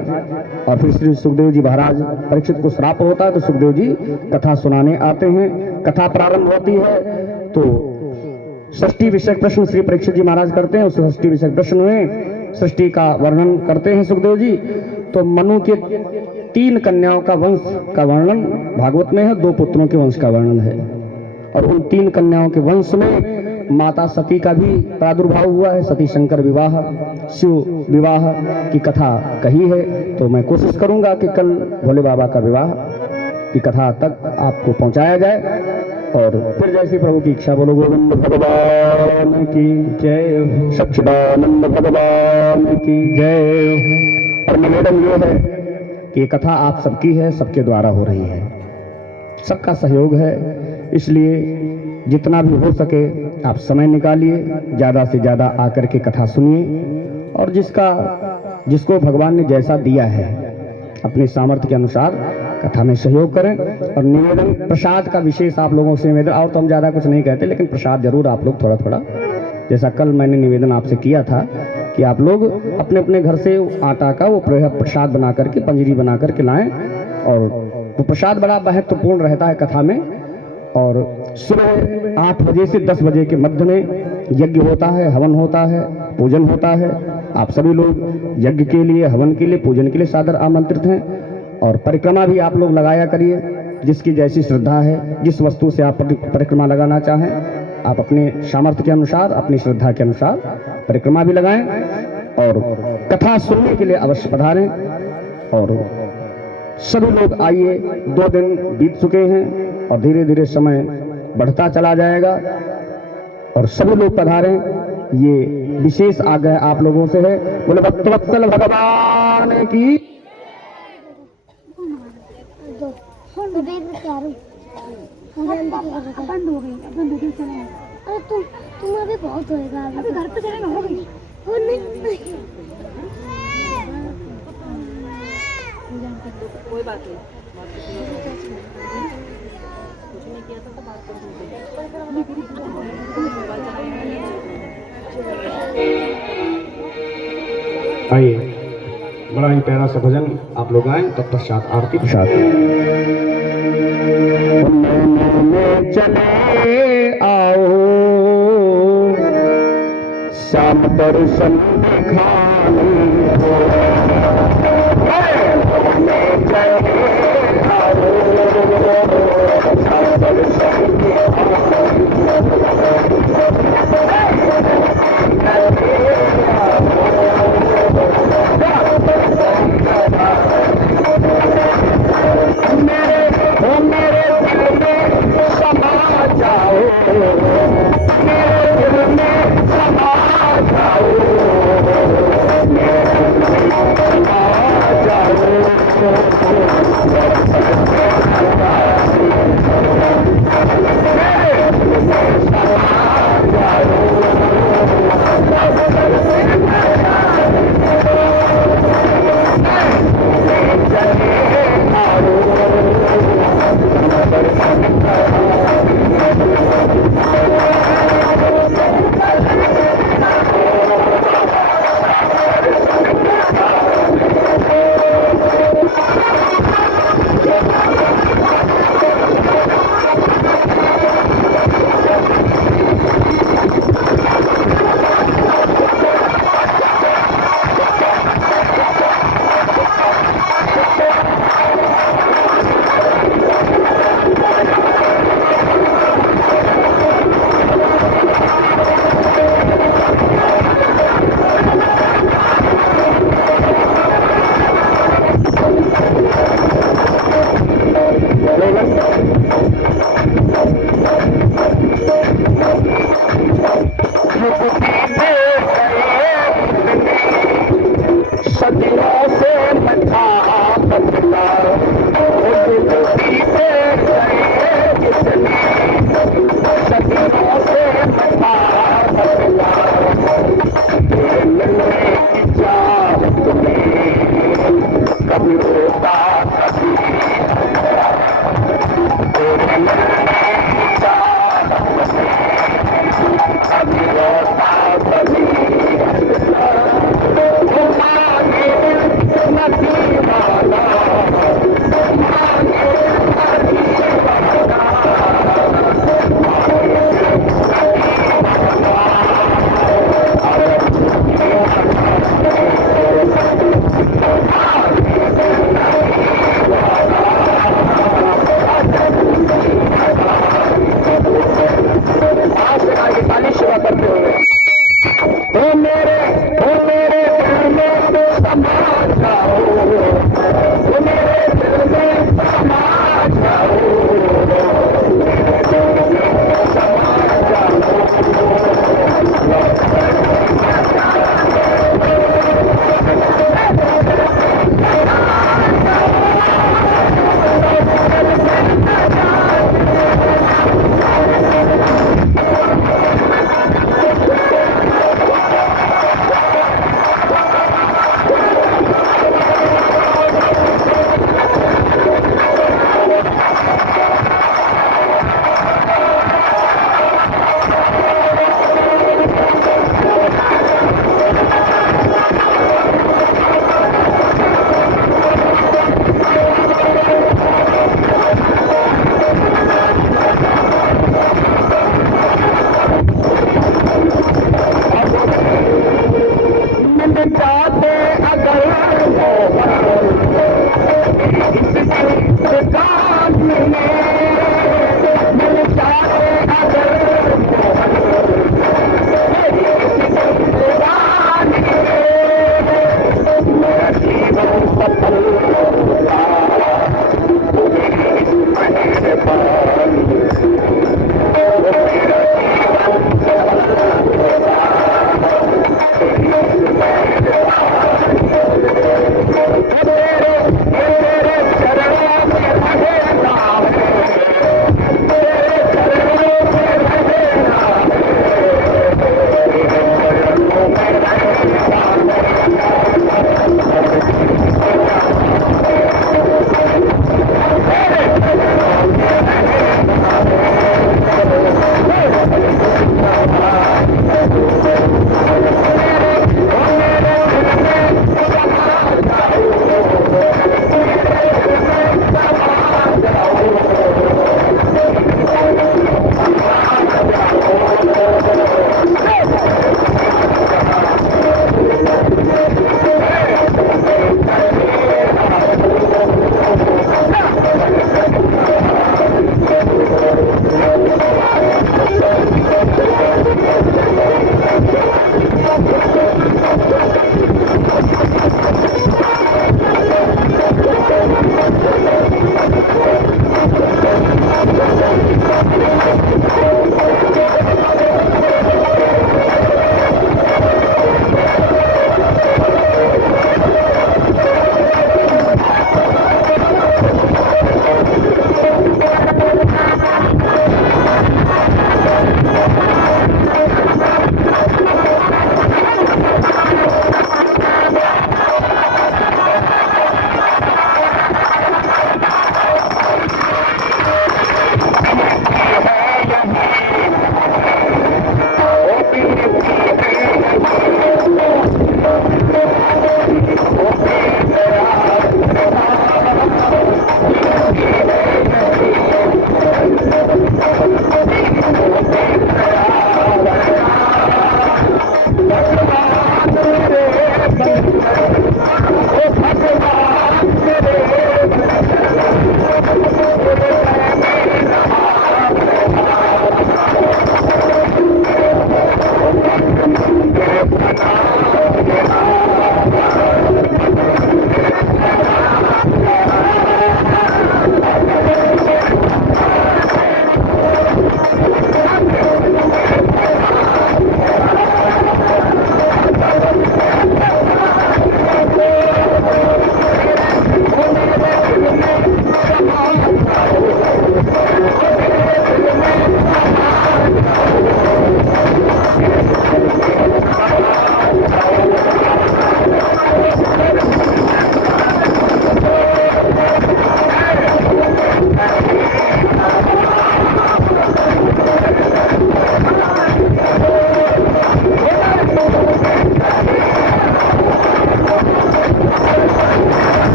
और फिर श्री सुखदेव जी महाराज, परीक्षित को श्राप होता है तो सुखदेव जी कथा सुनाने आते हैं। कथा प्रारंभ होती है तो सृष्टि विषयक प्रश्न श्री परीक्षित जी महाराज करते हैं। उस सृष्टि विषयक प्रश्न में सृष्टि का वर्णन करते हैं सुखदेव जी। तो मनु के 3 कन्याओं का वंश का वर्णन भागवत में है, 2 पुत्रों के वंश का वर्णन है। और उन 3 कन्याओं के वंश में माता सती का भी प्रादुर्भाव हुआ है। सती शंकर विवाह, शिव विवाह की कथा कही है, तो मैं कोशिश करूंगा कि कल भोले बाबा का विवाह की कथा तक आपको पहुंचाया जाए। और फिर जैसी प्रभु की इच्छा, बोलो गोविंद भगवान की जय, सच्चिदानंद भगवान की जय। और निवेदन ये है कि ये कथा आप सबकी है, सबके द्वारा हो रही है, सबका सहयोग है, इसलिए जितना भी हो सके आप समय निकालिए, ज़्यादा से ज़्यादा आकर के कथा सुनिए और जिसको भगवान ने जैसा दिया है अपने सामर्थ्य के अनुसार कथा में सहयोग करें। और निवेदन प्रसाद का विशेष आप लोगों से निवेदन, और तो हम ज़्यादा कुछ नहीं कहते, लेकिन प्रसाद जरूर आप लोग थोड़ा थोड़ा, जैसा कल मैंने निवेदन आपसे किया था कि आप लोग अपने अपने घर से आटा का वो प्रसाद बना करके, पंजरी बना करके लाएं। और वो प्रसाद बड़ा महत्वपूर्ण रहता है कथा में। और सुबह 8 बजे से 10 बजे के मध्य में यज्ञ होता है, हवन होता है, पूजन होता है। आप सभी लोग यज्ञ के लिए, हवन के लिए, पूजन के लिए सादर आमंत्रित हैं। और परिक्रमा भी आप लोग लगाया करिए, जिसकी जैसी श्रद्धा है, जिस वस्तु से आप परिक्रमा लगाना चाहें आप अपने सामर्थ्य के अनुसार, अपनी श्रद्धा के अनुसार परिक्रमा भी लगाएं। और कथा सुनने के लिए अवश्य पधारें। और सभी लोग आइए, 2 दिन बीत चुके हैं और धीरे धीरे समय बढ़ता चला जाएगा और सभी लोग पधारें, ये विशेष आग्रह आप लोगों से है। बोले भक्तवत्सल भगवान की। अरे तुम अभी बहुत होएगा, अभी घर पे चलेगा, हो गई वो नहीं कोई बात नहीं, कुछ नहीं किया था तो बात आइए, बड़ा ही प्यारा सा भजन आप लोग आए, तत्पश्चात आरती प्रसाद चले आओ, श्याम दर्शन दिखाने हो,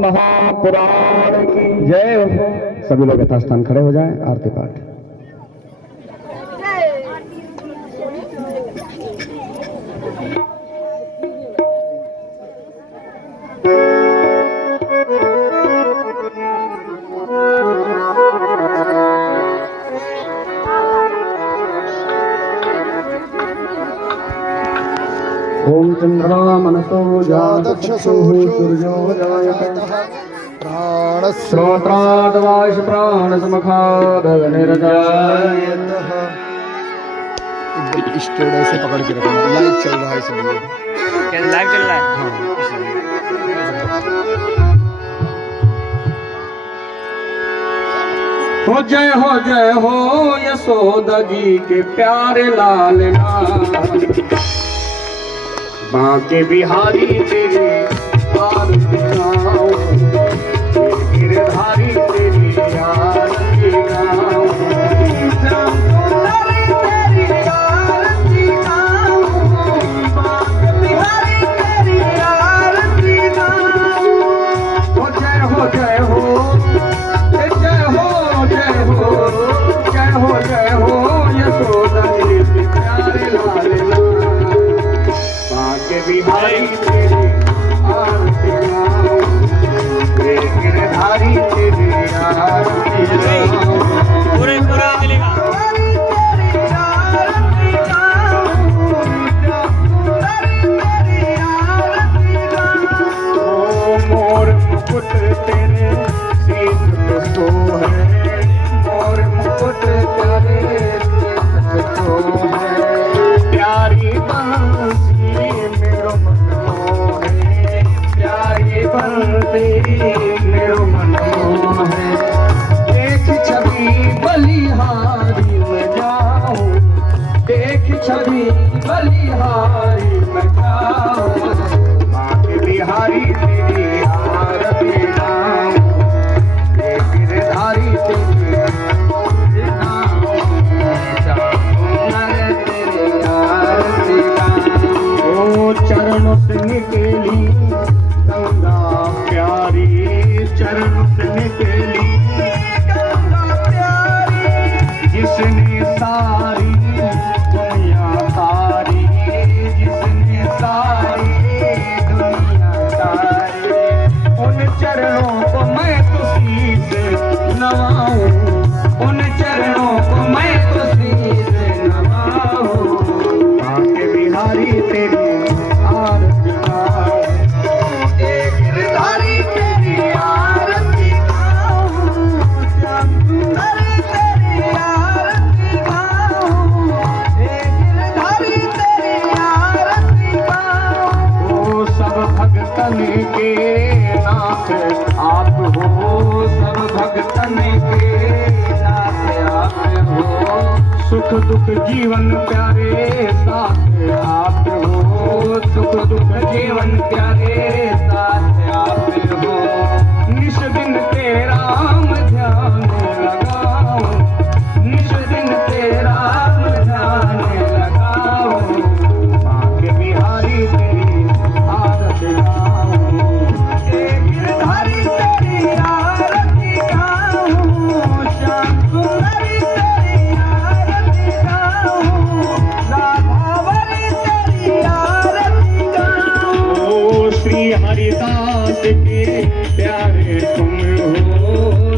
महापुराण की जय हो। सभी लोग यथास्थान खड़े हो जाएं, आरती पाठ। ओम चंद्रमा मनसो जातक्षसो सूर्यो जायतः श्रोत्राद्वाश प्राणसमखादनिर्जायतः। स्टूडियो ऐसे पकड़ के रखना, लाइव चल रहा है इसलिए। क्या लाइव चल रहा है? हाँ इसलिए। जय हो यशोदा जी के प्यारे लाल बांके बिहारी तेरे आरती गाओ, गिरधारी तेरी आरती गाओ, श्यामसुंदरी तेरी आरती गाओ, बांके बिहारी तेरी आरती गाओ। जय हो जय हो जय हो जय हो जय हो जय हो यशोदा जी के प्यारे लाल बांके बिहारी तेरी आरती गाओ, गिरधारी तेरी आरती गाओ, पूरा मिलेगा। मोर मुकुट तेरे शीश पे सोहे, मोर मुकुट तेरे शीश पे सोहे, प्यारी बंसी मेरो मन मोहे, प्यारी बंसी मेरो मन मोहे। देख छवि बलिहारी में जाऊं, देख छवि बलिहारी में जाऊं, बांके बिहारी तेरी आरती गाऊं, गिरधारी तेरी आरती गाऊं, श्यामसुंदर तेरी आरती गाऊं। ओ चरणों से निकली गंगा प्यारी, चरणों से निकली गंगा प्यारी, जिसने सारी दुनिया तारी, जिसने सारी दुनिया तारी। उन चरणों को मैं तो शीश नवाऊं, उन चरणों को मैं तो शीश नवाऊं, बांके बिहारी तेरी आरती गाऊं, गिरधारी तेरी आरती गाऊं, श्यामसुंदरी तेरी आरती गाऊं, गिरधारी तेरी आरती गाऊं। ओ सब भगतन के नाथ आप हो, सब भगतन के नाथ आप हो, सुख दुख जीवन प्यारे साथ आप हो, सुख दुख जीवन प्यारे साथ आप हो। निश दिन तेरा मैं ध्यान लगाऊं, निश दिन तेरा मैं ध्यान लगाऊं, बांके बिहारी तेरी आरती गाऊं, गिरधारी तेरी आरती गाऊं, श्यामसुंदरी तेरी आरती गाऊं, राधावरी तेरी आरती गाऊं। ओ श्री हरिदास के प्यारे तुम हो,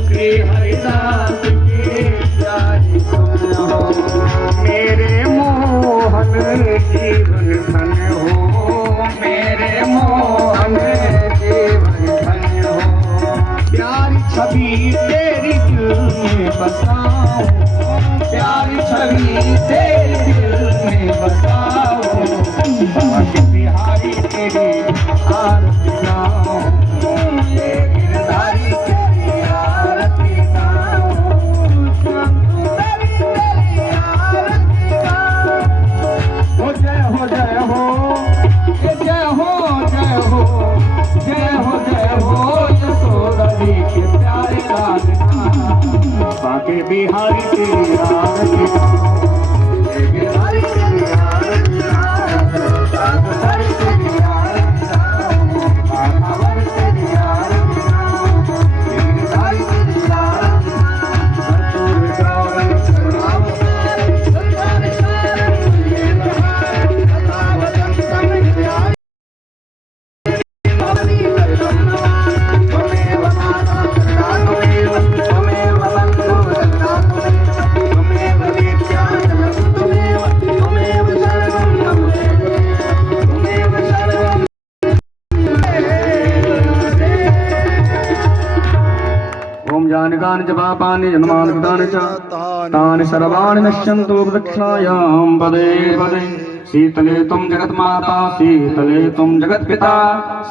श्री हरिदास के प्यारे तुम हो, मेरे मोहन जीवन धन हो, मेरे मोहन जीवन धन हो, प्यारी छवि तेरी दिल में बसाऊं, प्यारी छवि तेरी दिल में बसाऊं, बांके बिहारी तेरी आरती गाऊं, गिरधारी तेरी आरती गाऊं, श्यामसुंदरी तेरी आरती गाऊं। ओ जय हो जय हो जय हो जय हो जय हो जय हो यशोदा जी के प्यारे लाल बांके बिहारी तेरी आरती गाऊं, गिरधारी तेरी आरती गाऊं, श्यामसुंदरी तेरी आरती गाऊं, राधावरी तेरी आरती गाऊं। जानिकानि च पापानि जन्मानि कृतानि च तानि सर्वाणि नश्यन्तु दक्षिणायां पदे पदे शीतले तुम जगन्माता शीतले तुम जगत्पिता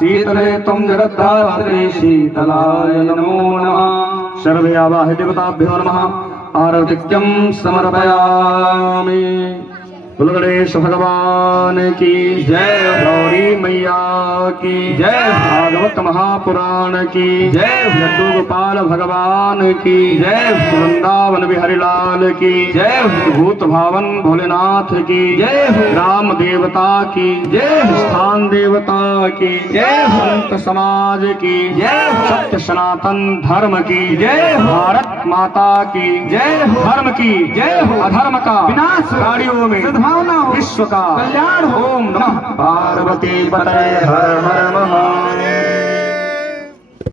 शीतले तुम जगद्धात्री शीतलाय नमो नमः सर्वे आवाहि देवताभ्यो नमः आरतिक्यं समर्पयामि। बोलो गणेश भगवान की जय, गौरी मैया की जय, भागवत महापुराण की जय, लड्डू गोपाल भगवान की जय, वृंदावन बिहारी लाल की जय, भूत भावन भोलेनाथ की जय, राम देवता की जय, स्थान देवता की जय, संत समाज की जय, सत्य सनातन धर्म की जय, भारत माता की जय, धर्म की जय हो, अधर्म का विनाश, गाड़ियों में विश्व का कल्याण। ओम नमः पार्वती पतये हर हर महादेव।